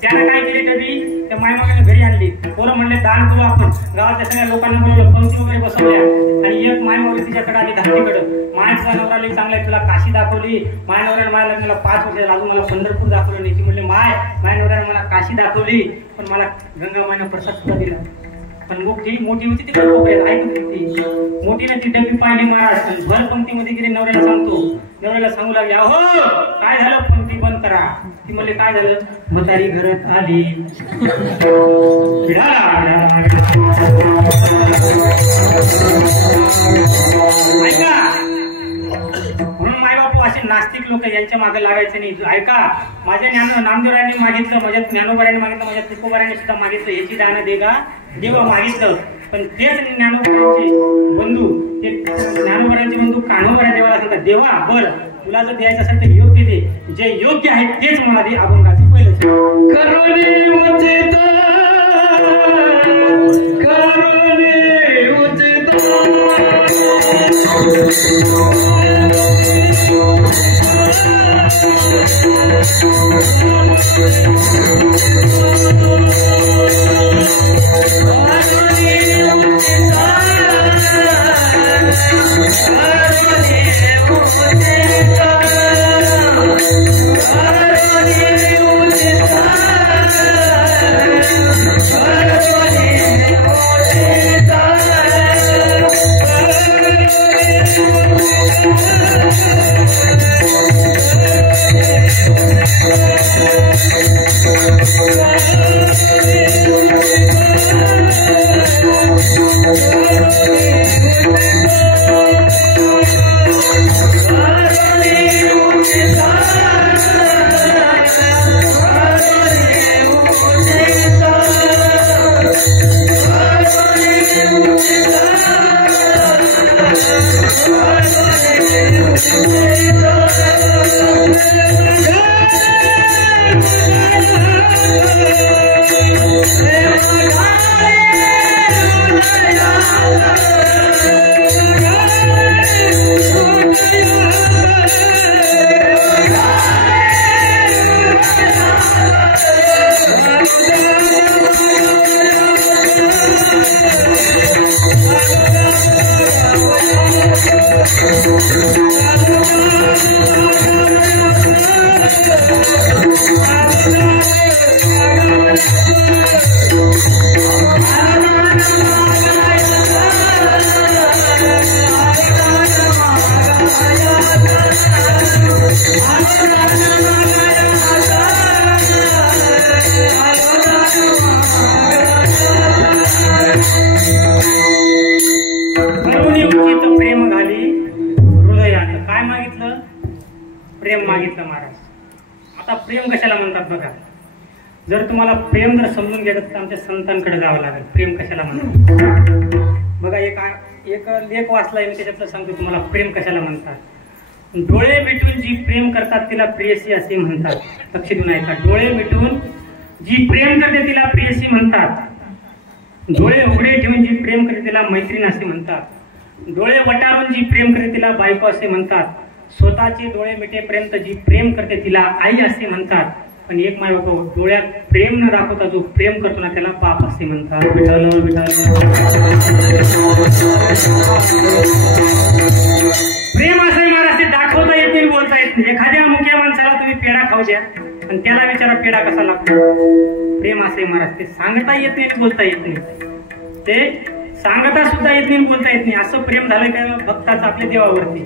त्यानं काय केली, डबी त्या मायमाने घरी आणली. पोरं म्हणले दान करू आपण. गावातल्या सगळ्या लोकांना बोलवलं, पंक्ती वगैरे बसवल्या. आणि एक मायमावली तिच्याकडे आली धाकटीकडं. मायचा नवरा चांगला तुला काशी दाखवली, माय नवऱ्याने माझ्या लग्नाला 5 वर्ष, अजून मला पंढरपूर दाखवलं नाही. ती म्हणले माय नवऱ्याने मला काशी दाखवली, पण मला गंगा मायनं प्रसाद सुद्धा दिला. पण मोठी होती ती ऐकत होती. मोठीने ती डबी पाहिली महाराज, भर पंक्तीमध्ये गेली. नवऱ्याला सांगू लागले, अहो काय झालं, पंक्ती बंद करा. ती म्हणले काय झालं, म्हातारी घरात आली. ऐका, म्हणून मायबापू असे नास्तिक लोक यांच्या मागे लागायचे नाही. ऐका, माझ्या नामदेवरायांनी मागितलं, माझ्या ज्ञानोबारांनी मागितलं, माझ्या तुकोबारांनी सुद्धा मागितलं, याची दान देगा देवा मागितलं. पण तेच ज्ञानोबारांचे बंधू, ते ज्ञानोबारांचे बंधू कान्होबारा देवाला सांगतात, देवा बर तुला जर द्यायचं असेल तर योग्य दे, जे योग्य आहे तेच मला दे. अभंगाचं पहिलंच Hare आता प्रेम कशाला म्हणतात बघा. जर तुम्हाला प्रेम जर समजून घ्यायचं तर आमच्या संतांकडे जावं लागेल. प्रेम कशाला म्हणतात बघा. एक लेख वाचलाय मी, त्याच्यातलं सांगतो तुम्हाला प्रेम कशाला म्हणतात. डोळे मिटून जी प्रेम करतात तिला प्रेयसी असे म्हणतात. लक्ष देऊन ऐका. डोळे मिटून जी प्रेम करते तिला प्रेयसी म्हणतात. डोळे उघडे ठेवून जी प्रेम करते तिला मैत्रीण असे म्हणतात. डोळे वटारून जी प्रेम करते तिला बायको असे म्हणतात. स्वतःचे डोळे मिटेपर्यंत जी प्रेम करते तिला आई असे म्हणतात. पण एक माय बाबा, डोळ्यात प्रेम न दाखवता जो प्रेम करतो ना त्याला बाप असे म्हणतात. विठ्ठल विठ्ठल. प्रेम असे महाराज ते दाखवता येत नाही, बोलता येत नाही. एखाद्या मुख्या माणसाला तुम्ही पेढा खाऊ द्या आणि त्याला विचारा पेढा कसा लागतो. प्रेम असे महाराज ते सांगता येत नाही, बोलता येत नाही. ते सांगता सुद्धा येत नाही, बोलता येत नाही. असं प्रेम झालं काय भक्ताचं आपल्या देवावरती.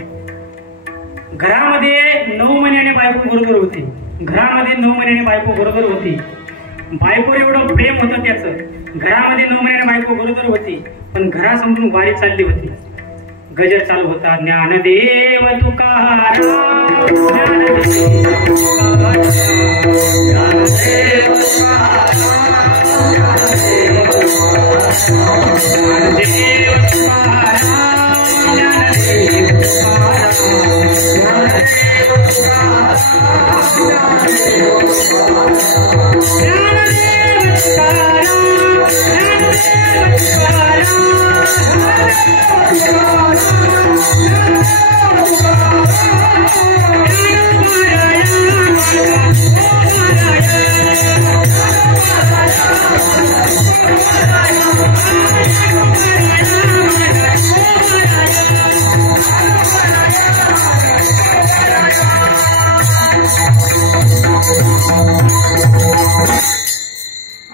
घरामध्ये 9 महिन्याने बायको बरोबर होती. घरामध्ये 9 महिन्याने बायको बरोबर होती. बायको एवढं प्रेम होतं त्याचं. घरामध्ये 9 महिन्याने बायको बरोबर होती. पण घरासमोरून वारी चालली होती. गजर चालू होता. ज्ञानदेव तुकाराम ज्ञानदेव तुकाराम ज्ञानदेव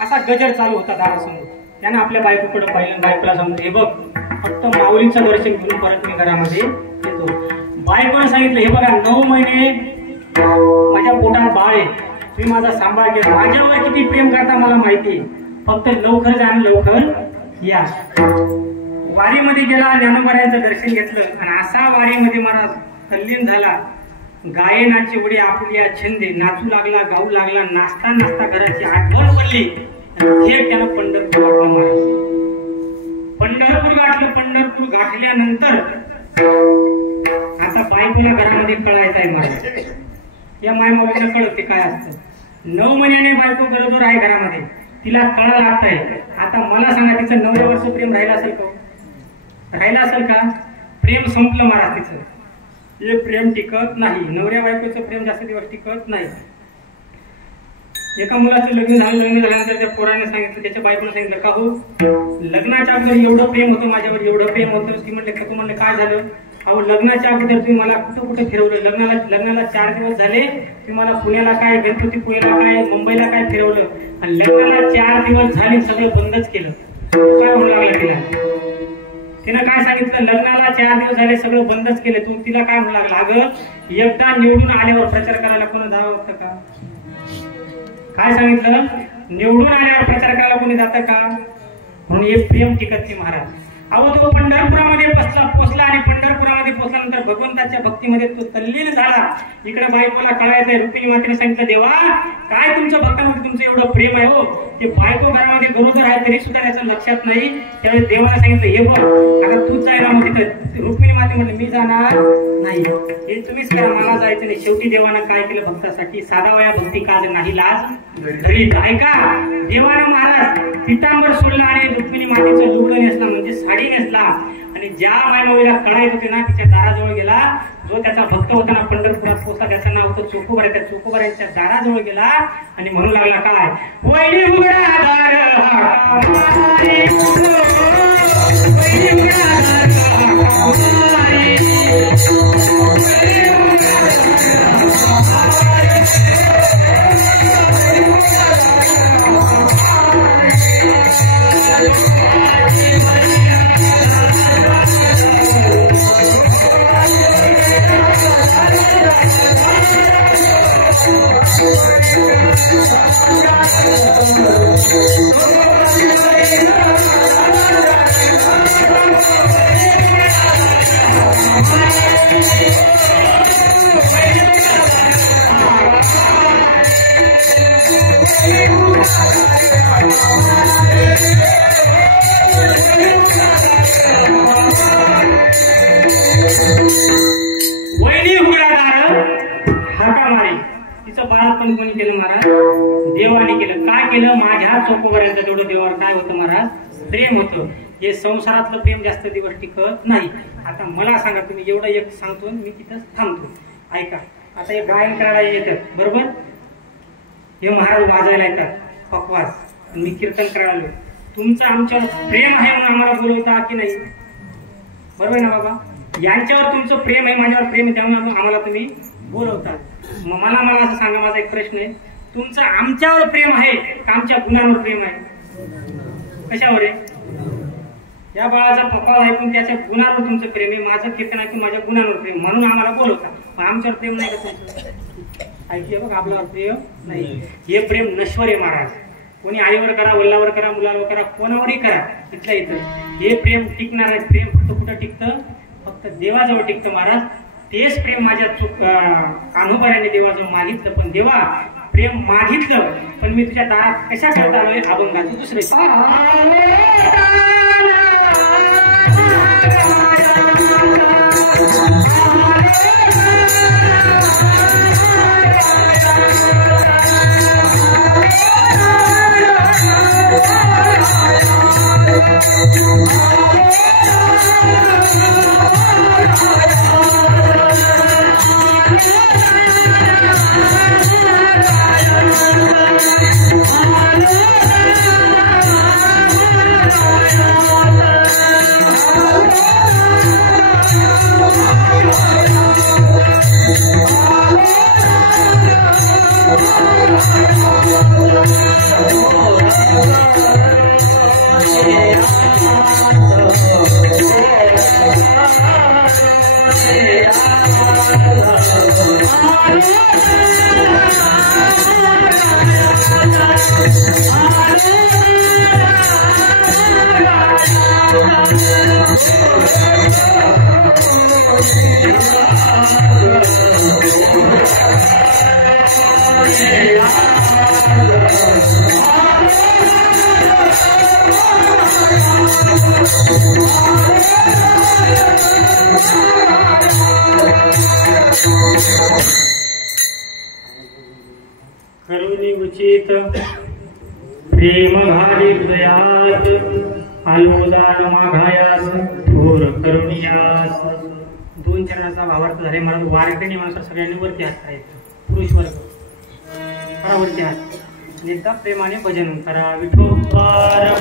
असा गजर चालू होता दारासमोर. त्यानं आपल्या बायकोकडे पाहिलं. बायकोला सांगून, हे बघ फक्त माऊलीचं दर्शन घेऊन परत मी घरामध्ये येतो. बायकोने सांगितलं, हे बघा 9 महिने माझ्या पोटात बाळ आहे. तुम्ही माझा सांभाळ केला. माझ्यावर किती प्रेम करता मला माहिती. फक्त लवकर जा आणि लवकर या. वारीमध्ये गेला, ज्ञानोबारायांचं दर्शन घेतलं आणि असा वारीमध्ये महाराज तल्लीन झाला. गायनाची उडी आपुल्या छंदे नाचू लागला, गाऊ लागला. नाचता नाचता घराची आठवण पडली. थेट त्यानं पंढरपूर गाठलं महाराज. पंढरपूर गाठलं. पंढरपूर गाठल्यानंतर आता बायकोला घरामध्ये कळायचं आहे महाराज. या मायमाऊलीला कळत ते काय असतं. 9 महिन्याने बायको गरोदर आहे घरामध्ये. तिला कळा लागतंय. आता मला सांगा, तिचं 9 वर्ष प्रेम राहिलं असेल का? राहिलं असेल का? प्रेम संपलं महाराज तिचं. हे प्रेम टिकत नाही. नवऱ्या बायकोचं प्रेम जास्त दिवस टिकत नाही. एका मुलाचं लग्न झाल्यानंतर त्या पोराने सांगितलं, त्याच्या बायकोने सांगितलं, का हो लग्नाच्या अगोदर एवढं प्रेम होतं माझ्यावर, एवढं प्रेम होतं. ती म्हणले, का? म्हणले काय झालं? अहो लग्नाच्या अगोदर तुम्ही मला कुठं कुठं फिरवलं. लग्नाला 4 दिवस झाले. तुम्ही मला पुण्याला काय, गणपतीपुळेला काय, मुंबईला काय फिरवलं. आणि लग्नाला 4 दिवस झाले सगळं बंदच केलं. काय म्हणू लागलं तिला? तिनं काय सांगितलं? लग्नाला 4 दिवस झाले सगळं बंदच केलं. तू तिला काय म्हणू लागला? अगं एकदा निवडून आल्यावर प्रचार करायला कोणी जावं होतं का? काय सांगितलं? निवडून आल्यावर प्रचार करायला कोणी जातं का? म्हणून हे प्रेम टिकत नाही महाराज. अहो तो पंढरपुरामध्ये पोचला आणि पंढरपुरामध्ये पोचल्यानंतर भगवंताच्या भक्तीमध्ये तो तल्लीन झाला. इकडे बायकोला कळायचंय. रुक्मिणी मातेने सांगितलं, देवा काय तुमच्या भक्तांमध्ये तुमचं एवढं प्रेम आहे हो. ते बायको घरामध्ये गरोदर आहे तरी सुद्धा त्याचं लक्षात नाही. त्यावेळेस देवाला सांगितलं, हे बघ आता तूच जायला. मग तिथं रुक्मिणी माते म्हणले, मी जाणार नाही, हे तुम्हीच करा, मला जायचं नाही. शेवटी देवानं काय केलं भक्तासाठी? साधावया भक्ती काज नाही लाज घरी. ऐका, देवानं महाराज पितांबर सोडलं आणि रुक्मिणी मातेचं लुगडं नेसलं, म्हणजे साडी नेसला. आणि ज्या मायमाऊलीला कळायत होते ना तिच्या दाराजवळ गेला. जो त्याचा भक्त होता ना पंढरपुरात पोचला, त्याचं नाव होतं चोखोबार. त्या चोखोबारांच्या दाराजवळ गेला आणि म्हणू लागला, काय वैरी उघडा दार वैनी उघडादार हाका मारी. तिचं बाळपण कोणी केलं महाराज? देवाने केलं. काय केलं? माझ्या चोकोबऱ्यांचं जेवढं देवावर काय होतं महाराज? प्रेम होतं. हे संसारातलं प्रेम जास्त दिवस टिकत नाही. आता मला सांगा, तुम्ही एवढं एक सांगतो मी तिथं थांबतो. ऐका, आता हे गायन करायला येतात बरोबर, हे महाराज वाजायला येतात पकवास, मी कीर्तन करायला आलो. तुमचं आमच्यावर प्रेम आहे म्हणून आम्हाला बोलवता की नाही? बरोबर ना बाबा? यांच्यावर तुमचं प्रेम आहे, माझ्यावर प्रेम आहे, त्यामुळे आम्हाला तुम्ही बोलवता. मग मला असं सांगा, माझा एक प्रश्न आहे, तुमचं आमच्यावर प्रेम आहे का आमच्या गुणांवर प्रेम आहे? कशावर आहे? या बाळाचा पकवास ऐकून त्याच्या गुणांवर तुमचं प्रेम आहे, माझं कीर्तन ऐकून माझ्या गुणांवर प्रेम, म्हणून आम्हाला बोलवता. मग आमच्यावर प्रेम नाही का तुमचं? ऐकले बघ, आपल्यावर प्रेम नाही. हे प्रेम नश्वर आहे महाराज. कोणी आईवर करा, वडिलावर करा, मुलावर करा, कोणावरही करा, इथल्या इथं हे प्रेम टिकणार आहे. प्रेम फक्त कुठं टिकतं? फक्त देवाजवळ टिकतं महाराज. तेच प्रेम माझ्या कान्होबाऱ्याने देवाजवळ मागितलं, पण देवा प्रेम मागितलं पण मी तुझ्या दारात कशा करता आलोय? अभंगाचं दुसरं. करुणी उचित प्रेम घाली हृदयात, आलोदान माघायास थोर करुणियास. दोन चरणाचा भावार्थ झाले मला. वारकरी माणसं सगळ्यांनी वरती हात करायचं, पुरुष वर्ग करा वरती हात. एकदा प्रेमाने भजन करा. विठोबार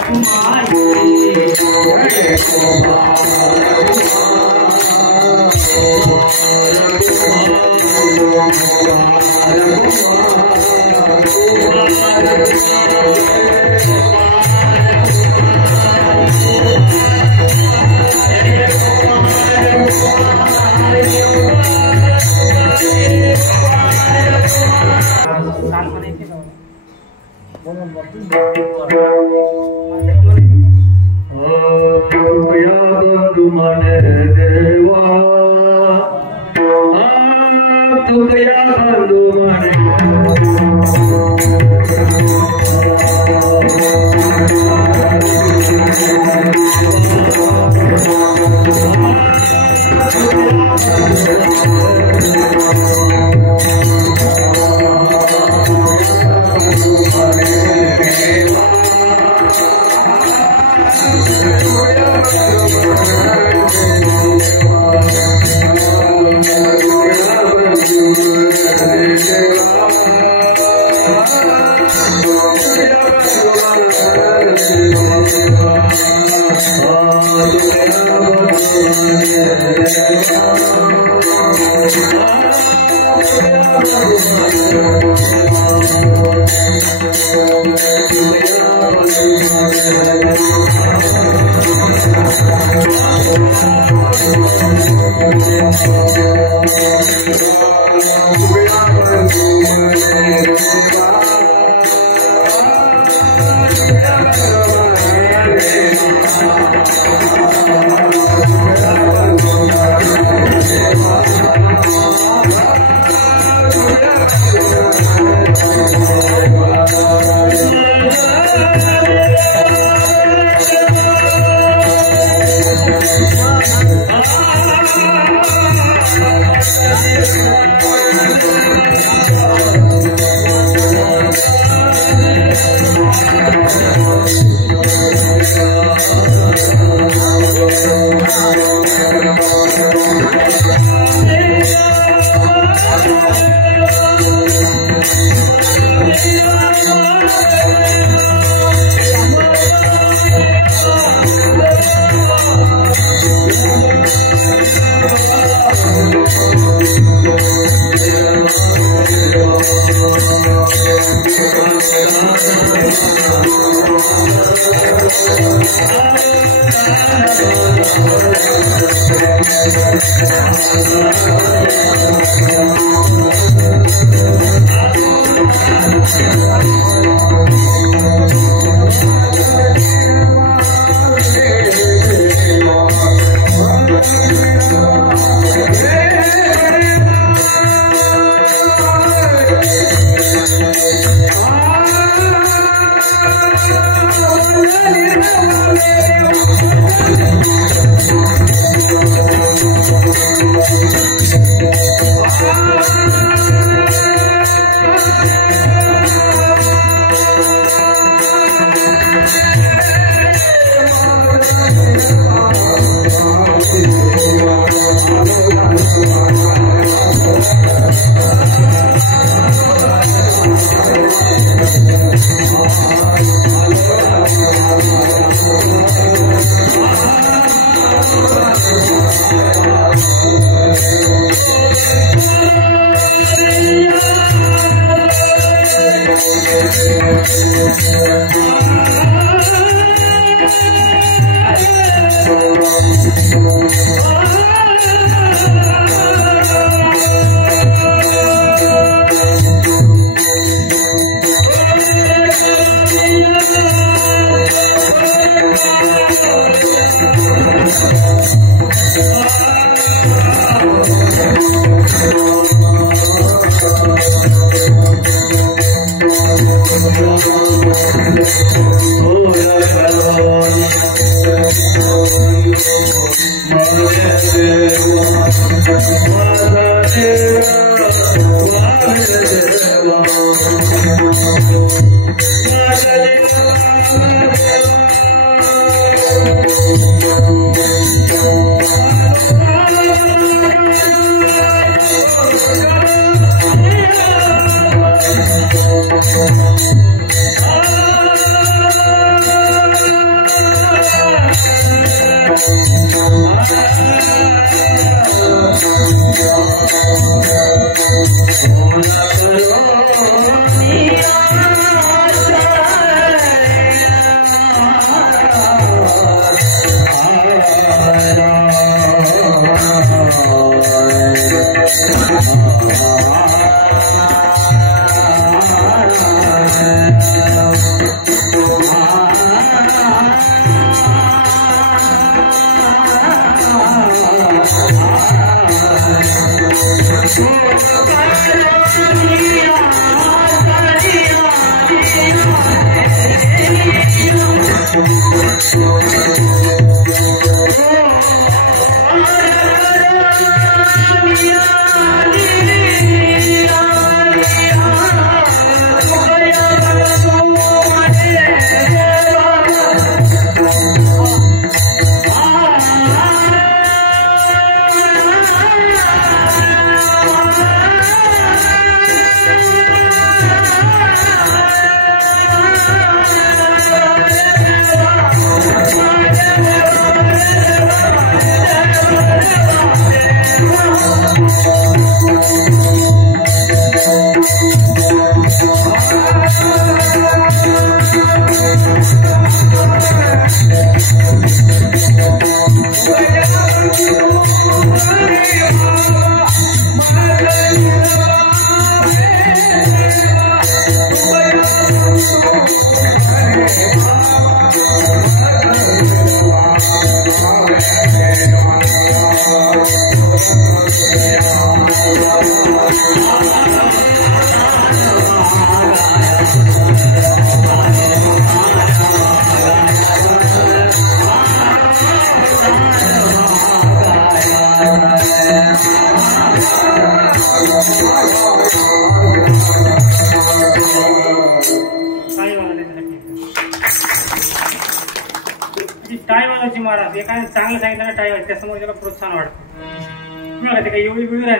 टाय वाजवायची महाराज एखाद्या चांगलं सांगितलं ना टाय वाजवायची त्यासमोर त्याला प्रोत्साहन वाटतं. तुम्हाला ते काही एवढी वेळ आहे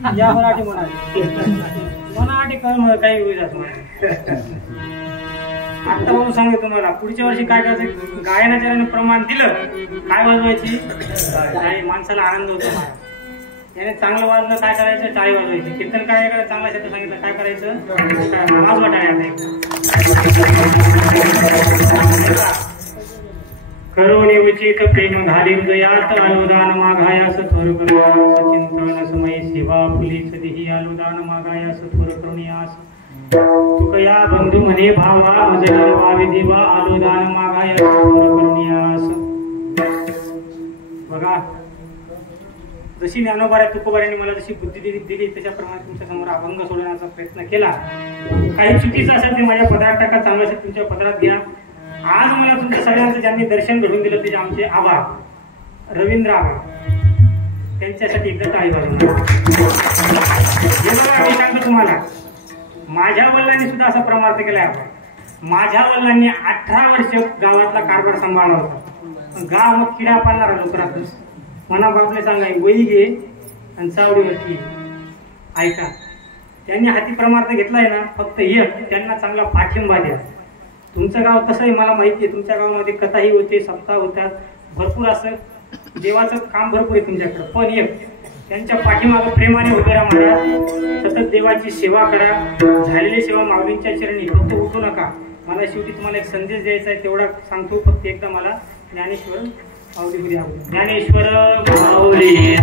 ना यावर आधी म्हणाले मनासाठी कळ काही होईल जात आता म्हणून सांगतो तुम्हाला पुढच्या वर्षी काय करायचं गायनाच्या प्रमाण दिलं काय वाजवायची काही माणसाला आनंद होतो याने चांगलं वाजलं काय करायचं टाळी वाजवायची कीर्तन काय करायचं चांगला शब्द सांगितलं काय करायचं वाजवा टाळ्या करोनी उचित प्रेम घाली हृदयात अनुदान मागायास थोर चिंतन समय सेवा फुलीच देही अनुदान मागायास थोर करुणियास तुकया बंधू म्हणे भावा मजल वावी देवा अनुदान मागायास थोर करुणियास बघा जशी ज्ञानोबा तुकोबाऱ्यांनी मला जशी बुद्धी दिली त्याच्याप्रमाणे तुमच्या समोर अभंग सोडवण्याचा प्रयत्न केला काही चुकीचं असेल ते माझ्या पदरात टाका चांगलं असेल तुमच्या पदरात घ्या आज मला तुमच्या सगळ्यांचं ज्यांनी दर्शन घडून दिलं त्याचे आमचे आभार रवींद्र आभार त्यांच्यासाठी एकदा टाळी वाजवणार हे बघा मी सांगतो तुम्हाला माझ्या वडिलांनी सुद्धा असा परमार्थ केलाय आपण माझ्या वडिलांनी 18 वर्ष गावातला कारभार सांभाळला होता गाव मग किडा पाडणारा लोकरातच मना बापने सांगाय वही घे आणि चावडीवरती ऐका त्यांनी हाती परमार्थ घेतलाय ना फक्त एक त्यांना चांगला पाठिंबा द्या तुमचं गाव तसंही मला माहिती आहे तुमच्या गावामध्ये कथाही होते सप्ताह होतात भरपूर असं देवाचं काम भरपूर आहे तुमच्याकडे पण एक त्यांच्या पाठीमागं प्रेमाने उभे राहा महाराज सतत देवाची सेवा करा झालेली सेवा माऊलींच्या चरणी फक्त उठू नका मला शेवटी तुम्हाला एक संदेश द्यायचा आहे तेवढा सांगतो फक्त एकदा मला ज्ञानेश्वर माऊली द्या ज्ञानेश्वर माऊली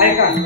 ऐका